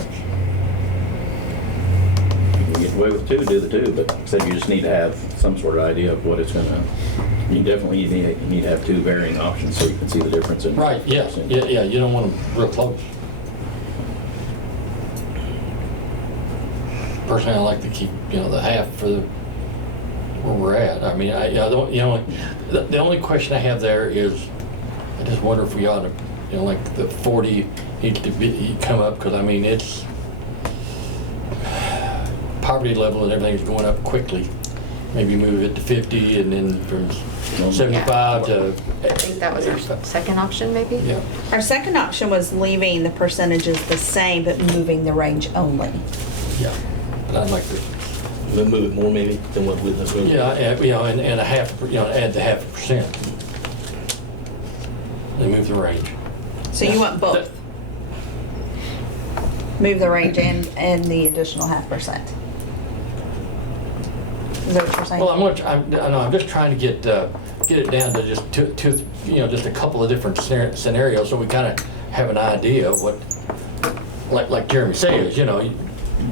You can get away with 2, do the 2, but like I said, you just need to have some sort of idea of what it's gonna, you definitely need to have 2 varying options so you can see the difference in. Right, yeah, yeah, you don't want them real close. Personally, I like to keep, the half for where we're at. I mean, the only question I have there is, I just wonder if we ought to, like the 40 needs to come up, because I mean, it's, poverty level and everything's going up quickly. Maybe move it to 50 and then from 75 to. I think that was our second option, maybe? Yeah, Our second option was leaving the percentages the same, but moving the range only. yeah. But I'd like to, We'll move it more maybe than what we, let's move it. yeah, and a half, add the 0.5%. And move the range. So you want both? Move the range and the additional 0.5%. Is that what you're saying? Well, I'm just trying to get it down to just two, just a couple of different scenarios, so we kind of have an idea of what, like Jeremy says,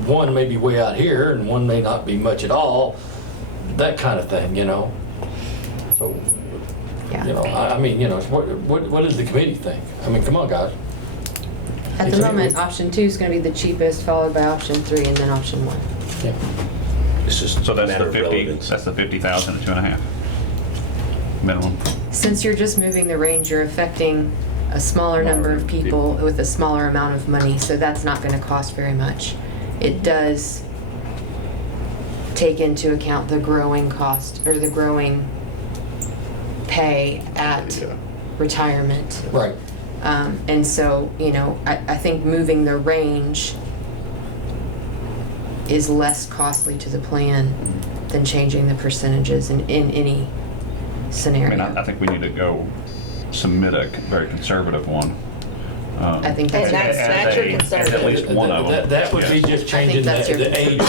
one may be way out here and one may not be much at all, that kind of thing, So, Yeah. I mean, what does the committee think? I mean, come on, guys. At the moment, option 2 is going to be the cheapest, followed by option 3, and then option 1. Yeah. It's just So a that's matter the of 50, relevance. that's the 50,000 to 2.5. minimum. Since you're just moving the range, you're affecting a smaller number of people with a smaller amount of money, so that's not gonna cost very much. It does take into account the growing cost, or the growing pay at retirement. Right. And so, you know, I think moving the range is less costly to the plan than changing the percentages in any I scenario. mean, I think we need to go submit a very conservative one. I think And that's that's your At conservative. least one of them. That would be just changing that's your- the age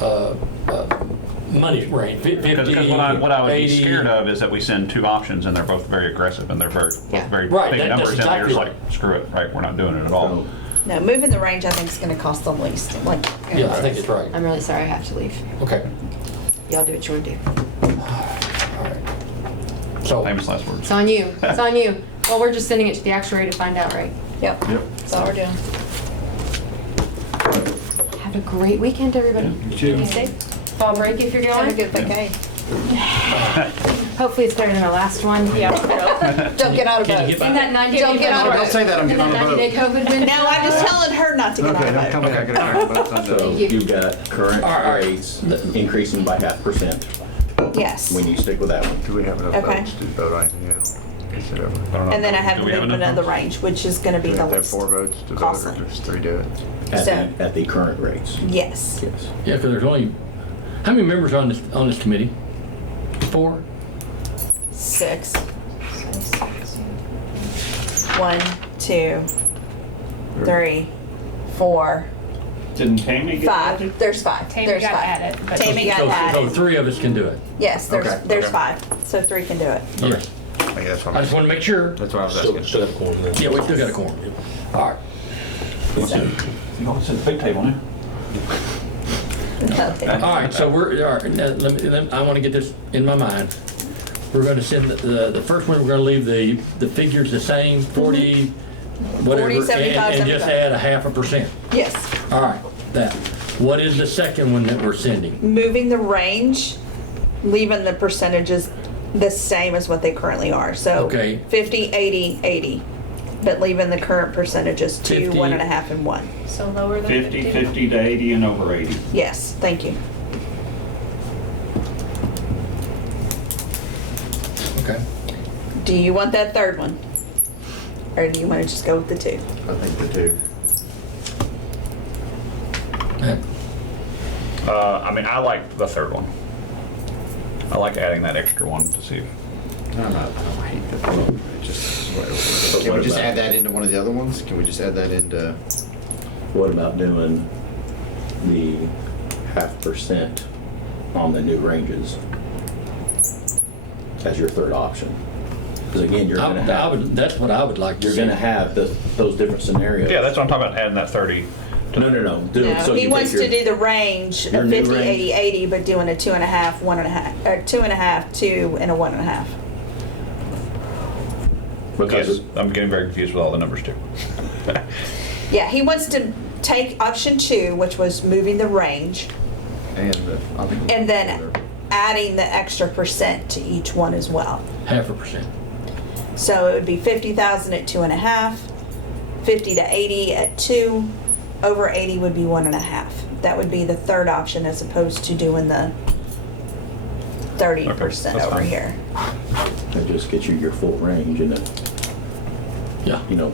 of money range, 50, Because what I would be 80. scared of is that we send two options and they're both very aggressive and they're Yeah. very Right, big that's numbers, and exactly you're just like, screw it, right, we're not doing it at all. No, moving the range I think is gonna cost the least, like. Yeah, I think it's right. I'm really sorry I have to leave. Okay. Y'all do what you want to do. All right. So, Famous last words. It's on you. It's on you. Well, we're just sending it to the actuary to find out, right? Yep, that's all we're doing. Have a great weekend, everybody. You Stay safe. Fall break if you're Have a going. good vacation. Hopefully it's better than the last one. Yeah. Don't get out of Can you bed. get In that 90-day. Don't get out of Don't say that, I'm In getting that on the 90-day boat. COVID window. No, I'm just telling her not to get Okay, out don't of tell bed. me I gotta talk about something. So you. you've got current All right. rates increasing by 0.5%. Yes. When you stick with that one. Do we have enough Okay. votes to vote on anything else? Is it over? I don't know. And then I have Do to we move enough another votes? range, which is gonna Do be we the have to have least. 4 votes to vote Costly. or just 3 do it? So- At the current rates. Yes. Yes. yeah, because there's only, how many members are on this committee? 4? 6. 1, 2, 3, 4, Didn't Tammy get 5. added? There's 5. Tammy There's got 5. added, but- Tammy got So added. 3 of us can do it. Yes, there's Okay, there's okay. 5. So 3 can do it. Yes. Okay, that's what I just want to make sure. That's what I was Still asking. still have a quorum then. Yeah, we still got a quorum. All right. You want to sit at the big table now? All right, so we're, all right, now, I want to get this in my mind. We're going to send the first one, we're going to leave the figures the same, 40, whatever. 40, 75, and just 75. add 0.5%. Yes. All right, that. What is the second one that we're sending? Moving the range, leaving the percentages the same as what they currently are. So Okay. 50, 80, 80. But leaving the current percentages 2, 50. 1.5, and 1. So lower than 50, 50 to 80 and over 80. Yes, thank you. Okay. Do you want that third one? Or do you want to just go with the 2? I think the 2. I mean, I like the third one. I like adding that extra one to see. I hate that. Just, can what we just about- add that into one of the other ones? Can we just add that into? What about doing the 0.5% on the new ranges as your third option? Because again, you're gonna have, That's what I would like to you're see. gonna have those different scenarios. Yeah, that's what I'm talking about, adding that 30. No. Do it so No, he you wants take to your- do the range your of new 50, range. 80, 80, but doing a 2.5, 1.5, or 2.5, 2, and a 1.5. Because Yes, I'm getting very confused with all the numbers too. Yeah, he wants to take option 2, which was moving the range, And and then adding the extra percent to each one as well. 0.5%. So it would be 50,000 at 2.5, 50 to 80 at 2, over 80 would be 1.5. That would be the third option as opposed to doing the 30% Okay, that's over fine. here. That just gets you your full range, and then, Yeah. you know,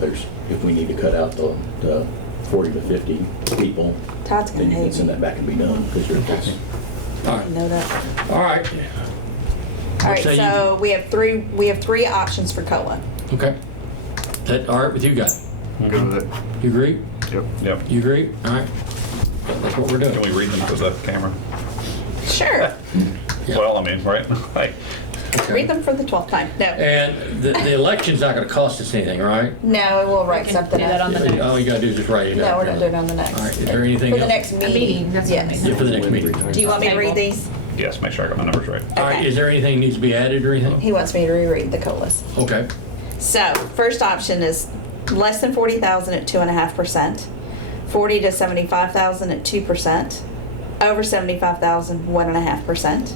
if we need to cut out the 40 to 50 people, Todd's gonna then you can hate send me. that back and be done, because you're just, All right. You know that. All right. All right, Say so we have three options for COLA. Okay. Is that all right with you guys? Good with it. You agree? Yep. Yep. You agree? All right. That's what we're doing. Can we read them to the camera? Sure. Yeah. Well, I mean, right? Like, Okay. Read them for the 12th time. No, And the election's not going to cost us anything, right? no, we'll write We can something do that up. on the next. All you got to do is just write it No, up. we're not doing it on the next. All right. Is there anything For the else? next meeting. meeting, that's what I Yes. mean. Yeah, for the next meeting. Do you want me to read these? yes, make sure I got my numbers right. All right. Okay. Is there anything needs to be added or anything? He wants me to reread the COLAs. Okay. So, first option is less than 40,000 at 2.5%, 40 to 75,000 at 2%, over 75,000, 1.5%.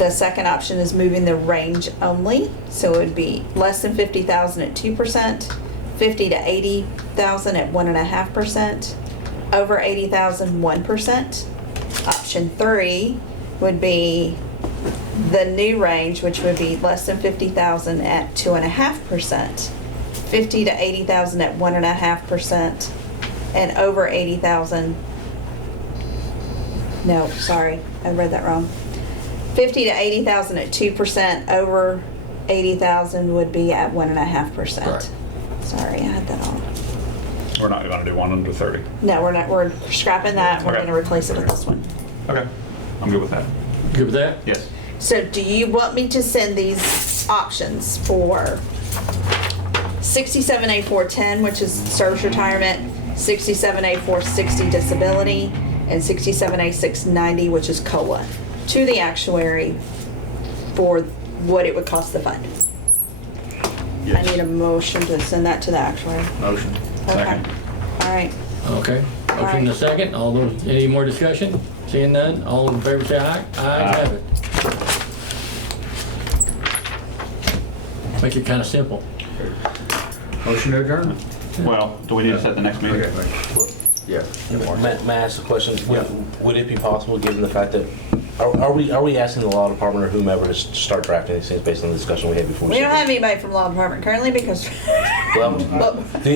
The second option is moving the range only, so it would be less than 50,000 at 2%, 50 to 80,000 at 1.5%, over 80,000 1%. Option 3 would be the new range, which would be less than 50,000 at 2.5%, 50 to 80,000 at 1.5%, and over 80,000. No, sorry, I read that wrong. 50 to 80,000 at 2%, over 80,000 would be at 1.5%. Correct. Sorry, I had that all. We're not going to do one under 30. No, we're not, we're scrapping that, we're Okay. gonna replace it with this one. Okay, I'm good with that. Good with that? Yes. So do you want me to send these options for 67A 410, which is service retirement, 67A 460 disability, and 67A 690, which is COLA, to the actuary for what it would cost the fund? I need a motion to send that to the actuary. Motion. Okay. Second. All right. Okay. Motion Right. and a second. All those, any more discussion? Seeing none, all in favor say aye. Ayes have it. Make it kind of simple. Motion to adjourn? Well, do we need to set the next meeting? Yeah. May I ask a question? Would it be possible, given the fact that, are we asking the law department or whomever to start drafting these things based on the discussion we had before? We don't have anybody from law department currently because Well,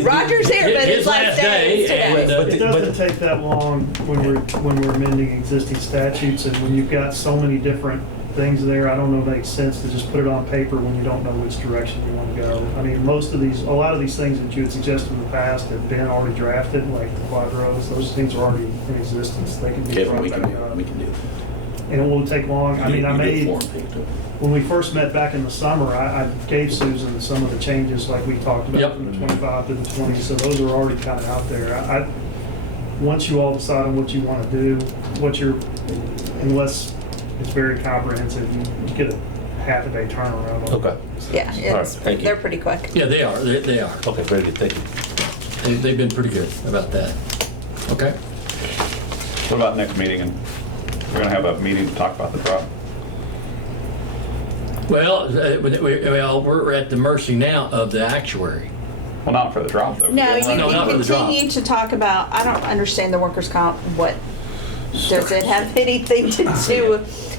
Roger's here, but his last day is and, today. It doesn't take that long when we're amending existing statutes, and when you've got so many different things there, I don't know if it makes sense to just put it on paper when you don't know which direction you want to go. I mean, a lot of these things that you had suggested in the past have been already drafted, like the quadros, those things are already in existence. They can be Kevin, brought we back can up. do that. And it won't take long. I mean, I You do made, form thing, too. when we first met back in the summer, I gave Susan some of the changes like we talked about Yep. from the 25 to the 20, so those are already kind of out there. Once you all decide on what you want to do, unless it's very comprehensive, you get a half a day turnaround on it. Okay. Yeah, All right, thank you. they're pretty quick. Yeah, they are. They are. Okay, very good, thank you. They've been pretty good about that. Okay. What about next meeting? And we're going to have a meeting to talk about the drop. Well, we're at the mercy now of the actuary. Well, not for the drop, though. No, you No, not for can the drop. continue to talk about, I don't understand the workers' comp, does it have anything to do with?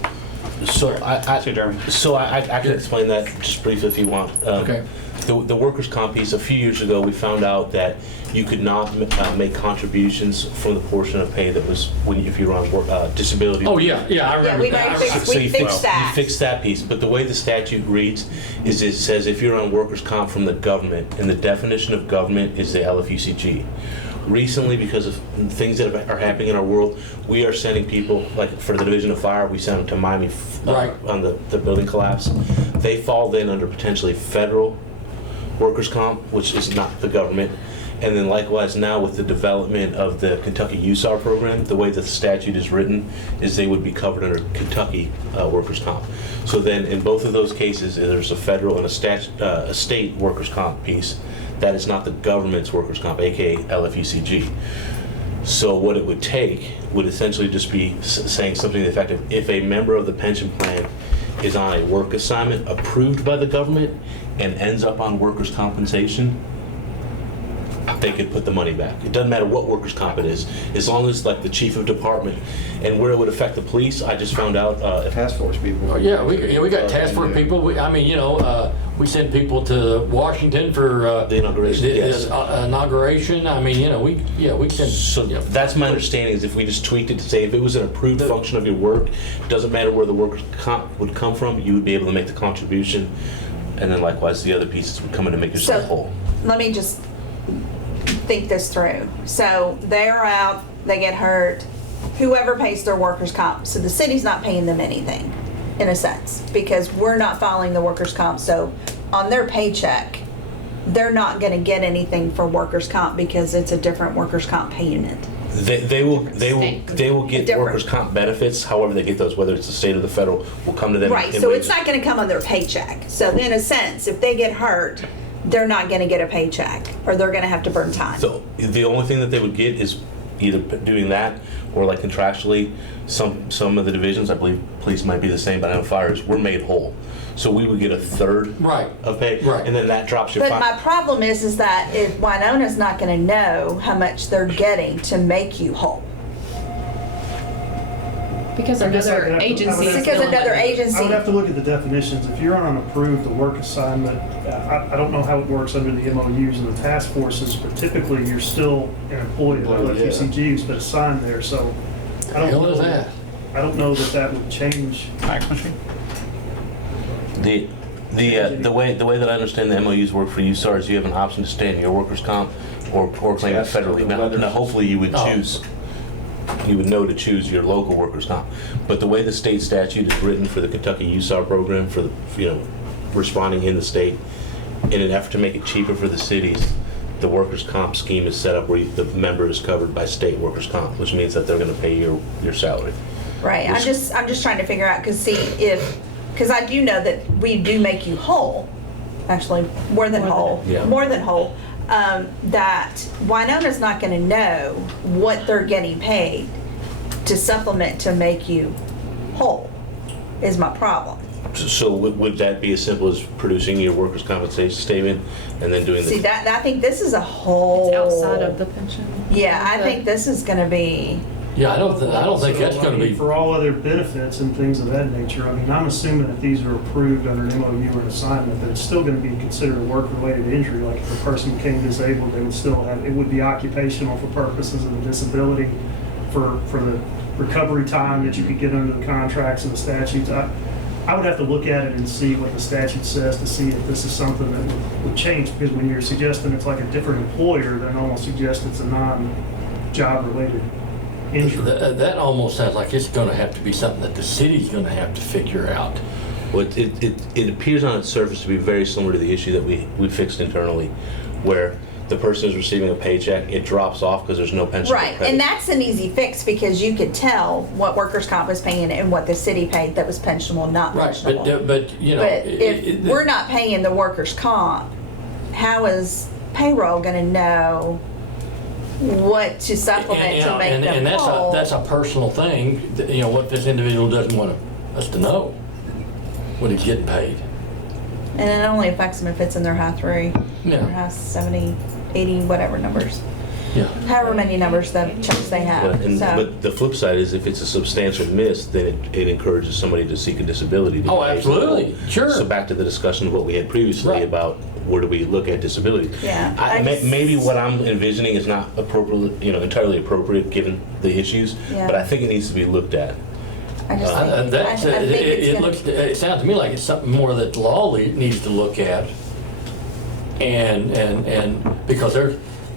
So See you, Jeremy. I can explain that just briefly if you want. Okay. The workers' comp piece, a few years ago, we found out that you could not make contributions from the portion of pay that was if you were on disability. Oh, yeah, I remember we that. might fix- So we you fixed that. You fixed that piece, but the way the statute reads is it says if you're on workers' comp from the government, and the definition of government is the LFUCG. Recently, because of things that are happening in our world, we are sending people, like for the Division of Fire, we sent them to Miami Right. on the building collapse. They fall then under potentially federal workers' comp, which is not the government. And then likewise now with the development of the Kentucky USAR program, the way the statute is written is they would be covered under Kentucky workers' comp. So then in both of those cases, there's a federal and a state workers' comp piece. That is not the government's workers' comp, aka LFUCG. So what it would take would essentially just be saying something to the effect of if a member of the pension plan is on a work assignment approved by the government and ends up on workers' compensation, they could put the money back. It doesn't matter what workers' comp it is, as long as like the chief of department. And where it would affect the police, I just found out. Task force people. Oh, yeah, we got task force people. We send people to Washington for The inauguration, the yes. inauguration. I mean, we send. So yeah. that's my understanding is if we just tweaked it to say if it was an approved function of your work, doesn't matter where the workers' comp would come from, you would be able to make the contribution. And then likewise, the other pieces would come in to make yourself So, whole. let me just think this through. So they're out, they get hurt, whoever pays their workers' comp, so the city's not paying them anything, in a sense, because we're not filing the workers' comp, so on their paycheck, they're not gonna get anything for workers' comp because it's a different workers' comp pay unit. They will get Different. workers' comp benefits, however they get those, whether it's the state or the federal, will come to them. Right, in so it's wages. not gonna come on their paycheck. So in a sense, if they get hurt, they're not gonna get a paycheck, or they're gonna have to burn time. So the only thing that they would get is either doing that or like contractually, some of the divisions, I believe police might be the same, but I know fires, we're made whole. So we would get a third Right. of pay, Right. and then that drops your But my problem is that if Winona's not gonna know how much they're getting to make you whole. Because I guess I another would have to- agency I would is have Because dealing with another it. I agency, would have to look at the definitions. If you're on an approved work assignment, I don't know how it works under the MOUs and the task forces, but typically you're still an employee of LFUCG who's been assigned there, so I don't Hell is know. that? I don't know that that would change. Fax machine? The way that I understand the MOUs work for you, SARS, you have an option to stay in your workers' comp or claim it Yes, federally. Now, whether- hopefully you would Oh. choose, you would know to choose your local workers' comp. But the way the state statute is written for the Kentucky USAR program for the, responding in the state, in an effort to make it cheaper for the cities, the workers' comp scheme is set up where the member is covered by state workers' comp, which means that they're going to pay your salary. right, I'm just trying to figure out, because I do know that we do make you whole, actually, more than whole, Yeah. more than whole, that Winona's not gonna know what they're getting paid to supplement to make you whole, is my problem. So would that be as simple as producing your workers' compensation statement and then doing See, the, that, I think this is a whole. It's outside of the pension. Yeah, I think this is gonna be, Yeah, I don't think that's So, gonna I mean, be, For all other benefits and things of that nature, I mean, I'm assuming if these are approved under an MOU or an assignment, that it's still gonna be considered a work-related injury. Like if a person became disabled, they would still have, it would be occupational for purposes of the disability, for the recovery time that you could get under the contracts and the statutes. I would have to look at it and see what the statute says to see if this is something that would change, because when you're suggesting it's like a different employer, then almost suggests it's a non-job related injury. that almost sounds like it's gonna have to be something that the city's gonna have to figure out. well, it appears on its surface to be very similar to the issue that we fixed internally, where the person is receiving a paycheck, it drops off because there's no pension right, credit. and that's an easy fix, because you could tell what workers' comp was paying and what the city paid that was pensionable, not Right, pensionable. but, you know. But if we're not paying the workers' comp, how is payroll gonna know what to supplement to make them And whole? that's a personal thing, what this individual doesn't want us to know, what he's getting paid. And it only affects them if it's in their high 3, Yeah. or high 70, 80, whatever numbers, Yeah. however many numbers the checks they have, so. But the flip side is if it's a substantial miss, then it encourages somebody to seek a disability. to Oh, get paid. absolutely. Sure. So back to the discussion of what we had previously Right. about where do we look at disability. Yeah, I just- Maybe what I'm envisioning is not appropriate, entirely appropriate given the issues, Yeah. but I think it needs to be looked at. I just think, That's, I think it's it gonna- looks, it sounds to me like it's something more that the law needs to look at. And because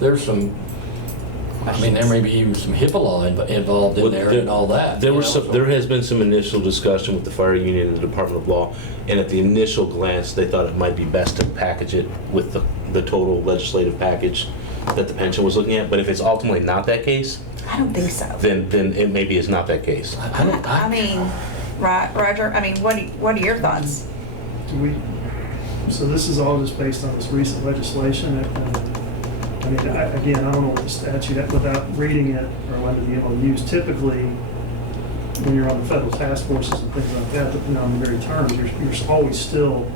there's some, I mean, there may be even some HIPAA law involved in Well, there and all that. There has been some initial discussion with the fire union and the Department of Law, and at the initial glance, they thought it might be best to package it with the total legislative package that the pension was looking at. But if it's ultimately not that case, I don't think so. then it maybe is not that case. I mean, right, Roger, I mean, what are your thoughts? So this is all just based on this recent legislation. I mean, again, I don't know what the statute, without reading it or under the MOUs, typically, when you're on the federal task forces and things like that, depending on the very terms, you're always still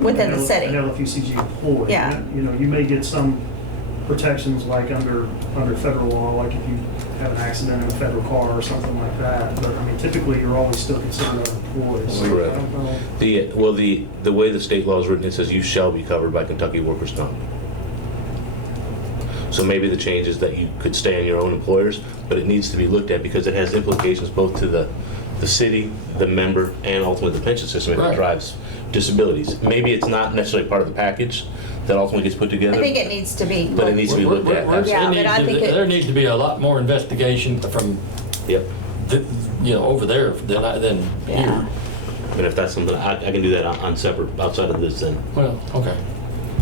Within the an city. LFUCG employee. Yeah. You may get some protections like under federal law, like if you have an accident in a federal car or something like that. But I mean, typically, you're always still considered an employee. So Correct. I don't know. The way the state law is written, it says you shall be covered by Kentucky workers' comp. So maybe the change is that you could stay on your own employers, but it needs to be looked at because it has implications both to the city, the member, and ultimately the pension system, and it Right. drives disabilities. Maybe it's not necessarily part of the package that ultimately gets put together. I think it needs to be. But it needs to be looked at. Yeah, but I think There needs to be a lot more investigation from, Yep. over there than Yeah. here. And if that's something, I can do that on separate, outside of this then, Well, okay.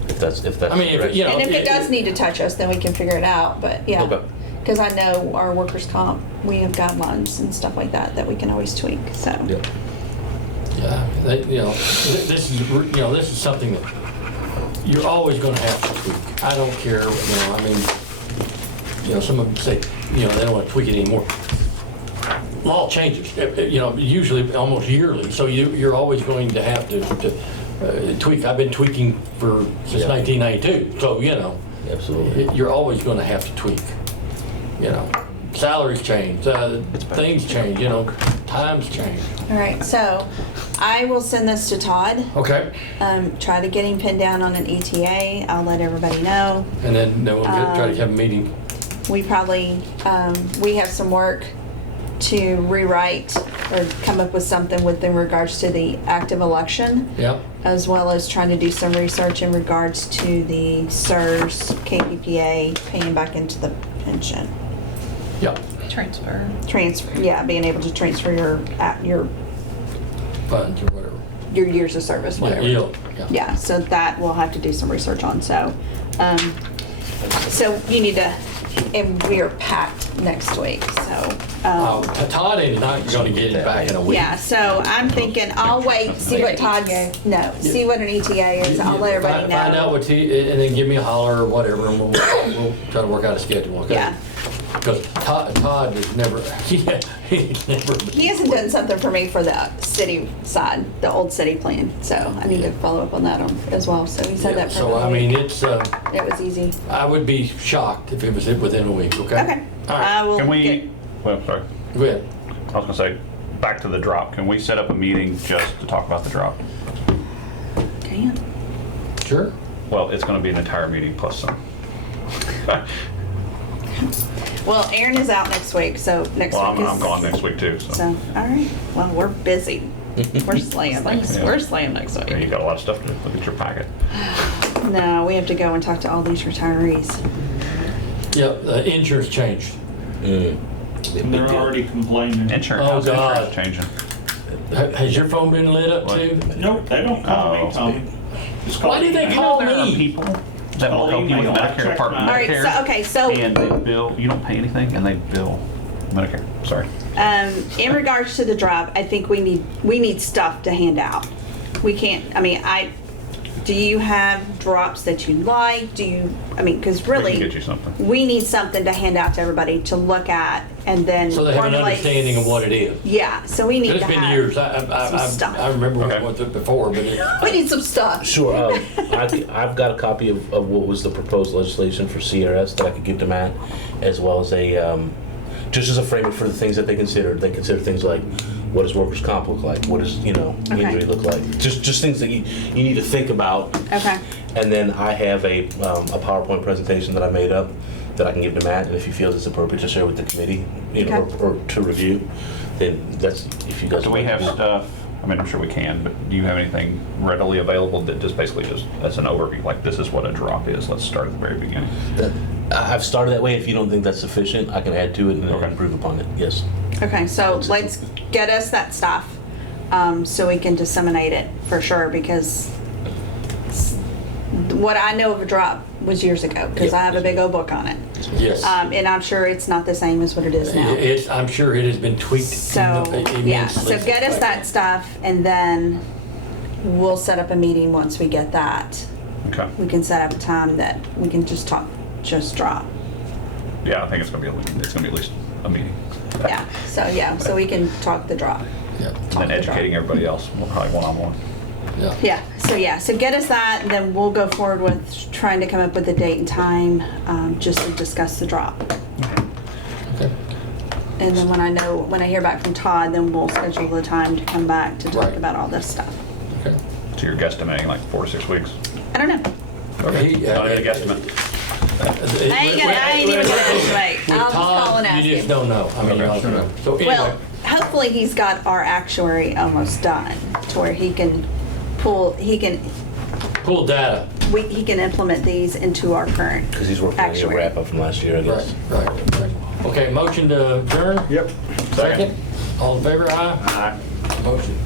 if that's I mean, correct. And if it does need to touch us, then we can figure it out, but yeah. Okay. Because I know our workers' comp, we have guidelines and stuff like that we can always tweak, so. Yep. Yeah, this is something that you're always gonna have to tweak. I don't care, I mean, some of them say, they don't want to tweak it anymore. Law changes, usually almost yearly, so you're always going to have to tweak. I've been tweaking since 1992, so, Absolutely. you're always going to have to tweak. Salaries change, things change, times change. All right, so I will send this to Todd. Okay, Try to get him pinned down on an ETA. I'll let everybody know. and then we'll try to have a meeting. We probably, we have some work to rewrite or come up with something in regards to the active election, Yep, as well as trying to do some research in regards to the SERS, KPPA, paying back into the pension. yep, Transfer. Transfer, yeah, being able to transfer your funds or whatever. years of service, whatever. Yeah. Yeah, so that we'll have to do some research on, so you need to, and we are packed next week, so. Todd is not going to get it back in a week. Yeah, so I'm thinking, I'll wait, see what Todd's, see what an ETA is, I'll let everybody know. Find out what and then give me a holler or whatever, and we'll try to work out a schedule, okay? Yeah. Because Todd is never, he's never. He hasn't done something for me for the city side, the old city plan, so I need to follow up on that as well, so he said that for So, the week. it's, It was easy. I would be shocked if it was within a week, okay? Okay. All right, I will Can we, get- well, sorry, go ahead. I was gonna say, back to the drop. Can we set up a meeting just to talk about the drop? Damn. Sure. Well, it's gonna be an entire meeting plus some. Well, Aaron is out next week, so next Well, week is. I'm gone next week too, so. So, all right, well, we're busy. We're slammed next, Yeah. we're slammed next Yeah, you week. got a lot of stuff to do. Look at your packet. No, we have to go and talk to all these retirees. Yeah, the insurance changed. And they're already complaining. Insurance, Oh, how's God. insurance changing? Has your phone been lit up too? Nope, they don't call Oh. me, Tommy. Just Why call did they email. call There are me? people that will help you with Email. Medicare Check Part mine. All right, Medicare. so, okay, so, And they bill, you don't pay anything, and they bill Medicare. Sorry. in regards to the drop, I think we need stuff to hand out. We can't, do you have drops that you like? Because We really. can get you something. We need something to hand out to everybody to look at and then So they have an formulate- understanding of what it is. Yeah, so we need to It's have. been years. some stuff. I remember when I Okay. went through it before, but We need some stuff. Sure. I've got a copy of what was the proposed legislation for CRS that I could give to Matt, as well as just as a framing for the things that they considered. They consider things like, what does workers' comp look like? What does, injury look like? Just things that you need to think about. Okay. And then I have a PowerPoint presentation that I made up that I can give to Matt, and if he feels it's appropriate to share with the committee, Okay. or to review, then that's, if you guys. Do would we like to have do- stuff, I'm sure we can, but do you have anything readily available that just basically that's an overview, like this is what a drop is, let's start at the very beginning. I've started that way. If you don't think that's sufficient, I can add to it and Okay. improve upon it. Yes. Okay, so let's get us that stuff so we can disseminate it for sure because what I know of a drop was years ago because I have a big old book on it. yes. And I'm sure it's not the same as what it is now. I'm sure it has been tweaked So, immensely. yeah, so get us that stuff and then we'll set up a meeting once we get that. Okay. We can set up a time that we can just talk, just drop. Yeah, I think it's gonna be at least a meeting. Yeah, so we can talk the drop. Yeah, And Talk then the drop. educating everybody else, probably one-on-one. yeah. So get us that, and then we'll go forward with trying to come up with a date and time, just to discuss the drop. Okay. And then when I hear back from Todd, then we'll schedule the time to come back to talk Right. about all this stuff. Okay. So you're guesstimating like 4 to 6 weeks? I don't know. Okay. He- Not a guesstimate. I ain't even gonna estimate. With I'll just call and Todd, ask you just him. don't know. Okay. I don't know. So anyway, Well, hopefully he's got our actuary almost done, to where he can pull data. he can implement these into our current Because he's working on your actuary. wrap up from last year, I guess. Right. Okay, motion to adjourn? Yep. Second? All in favor, aye? Aye. Motion.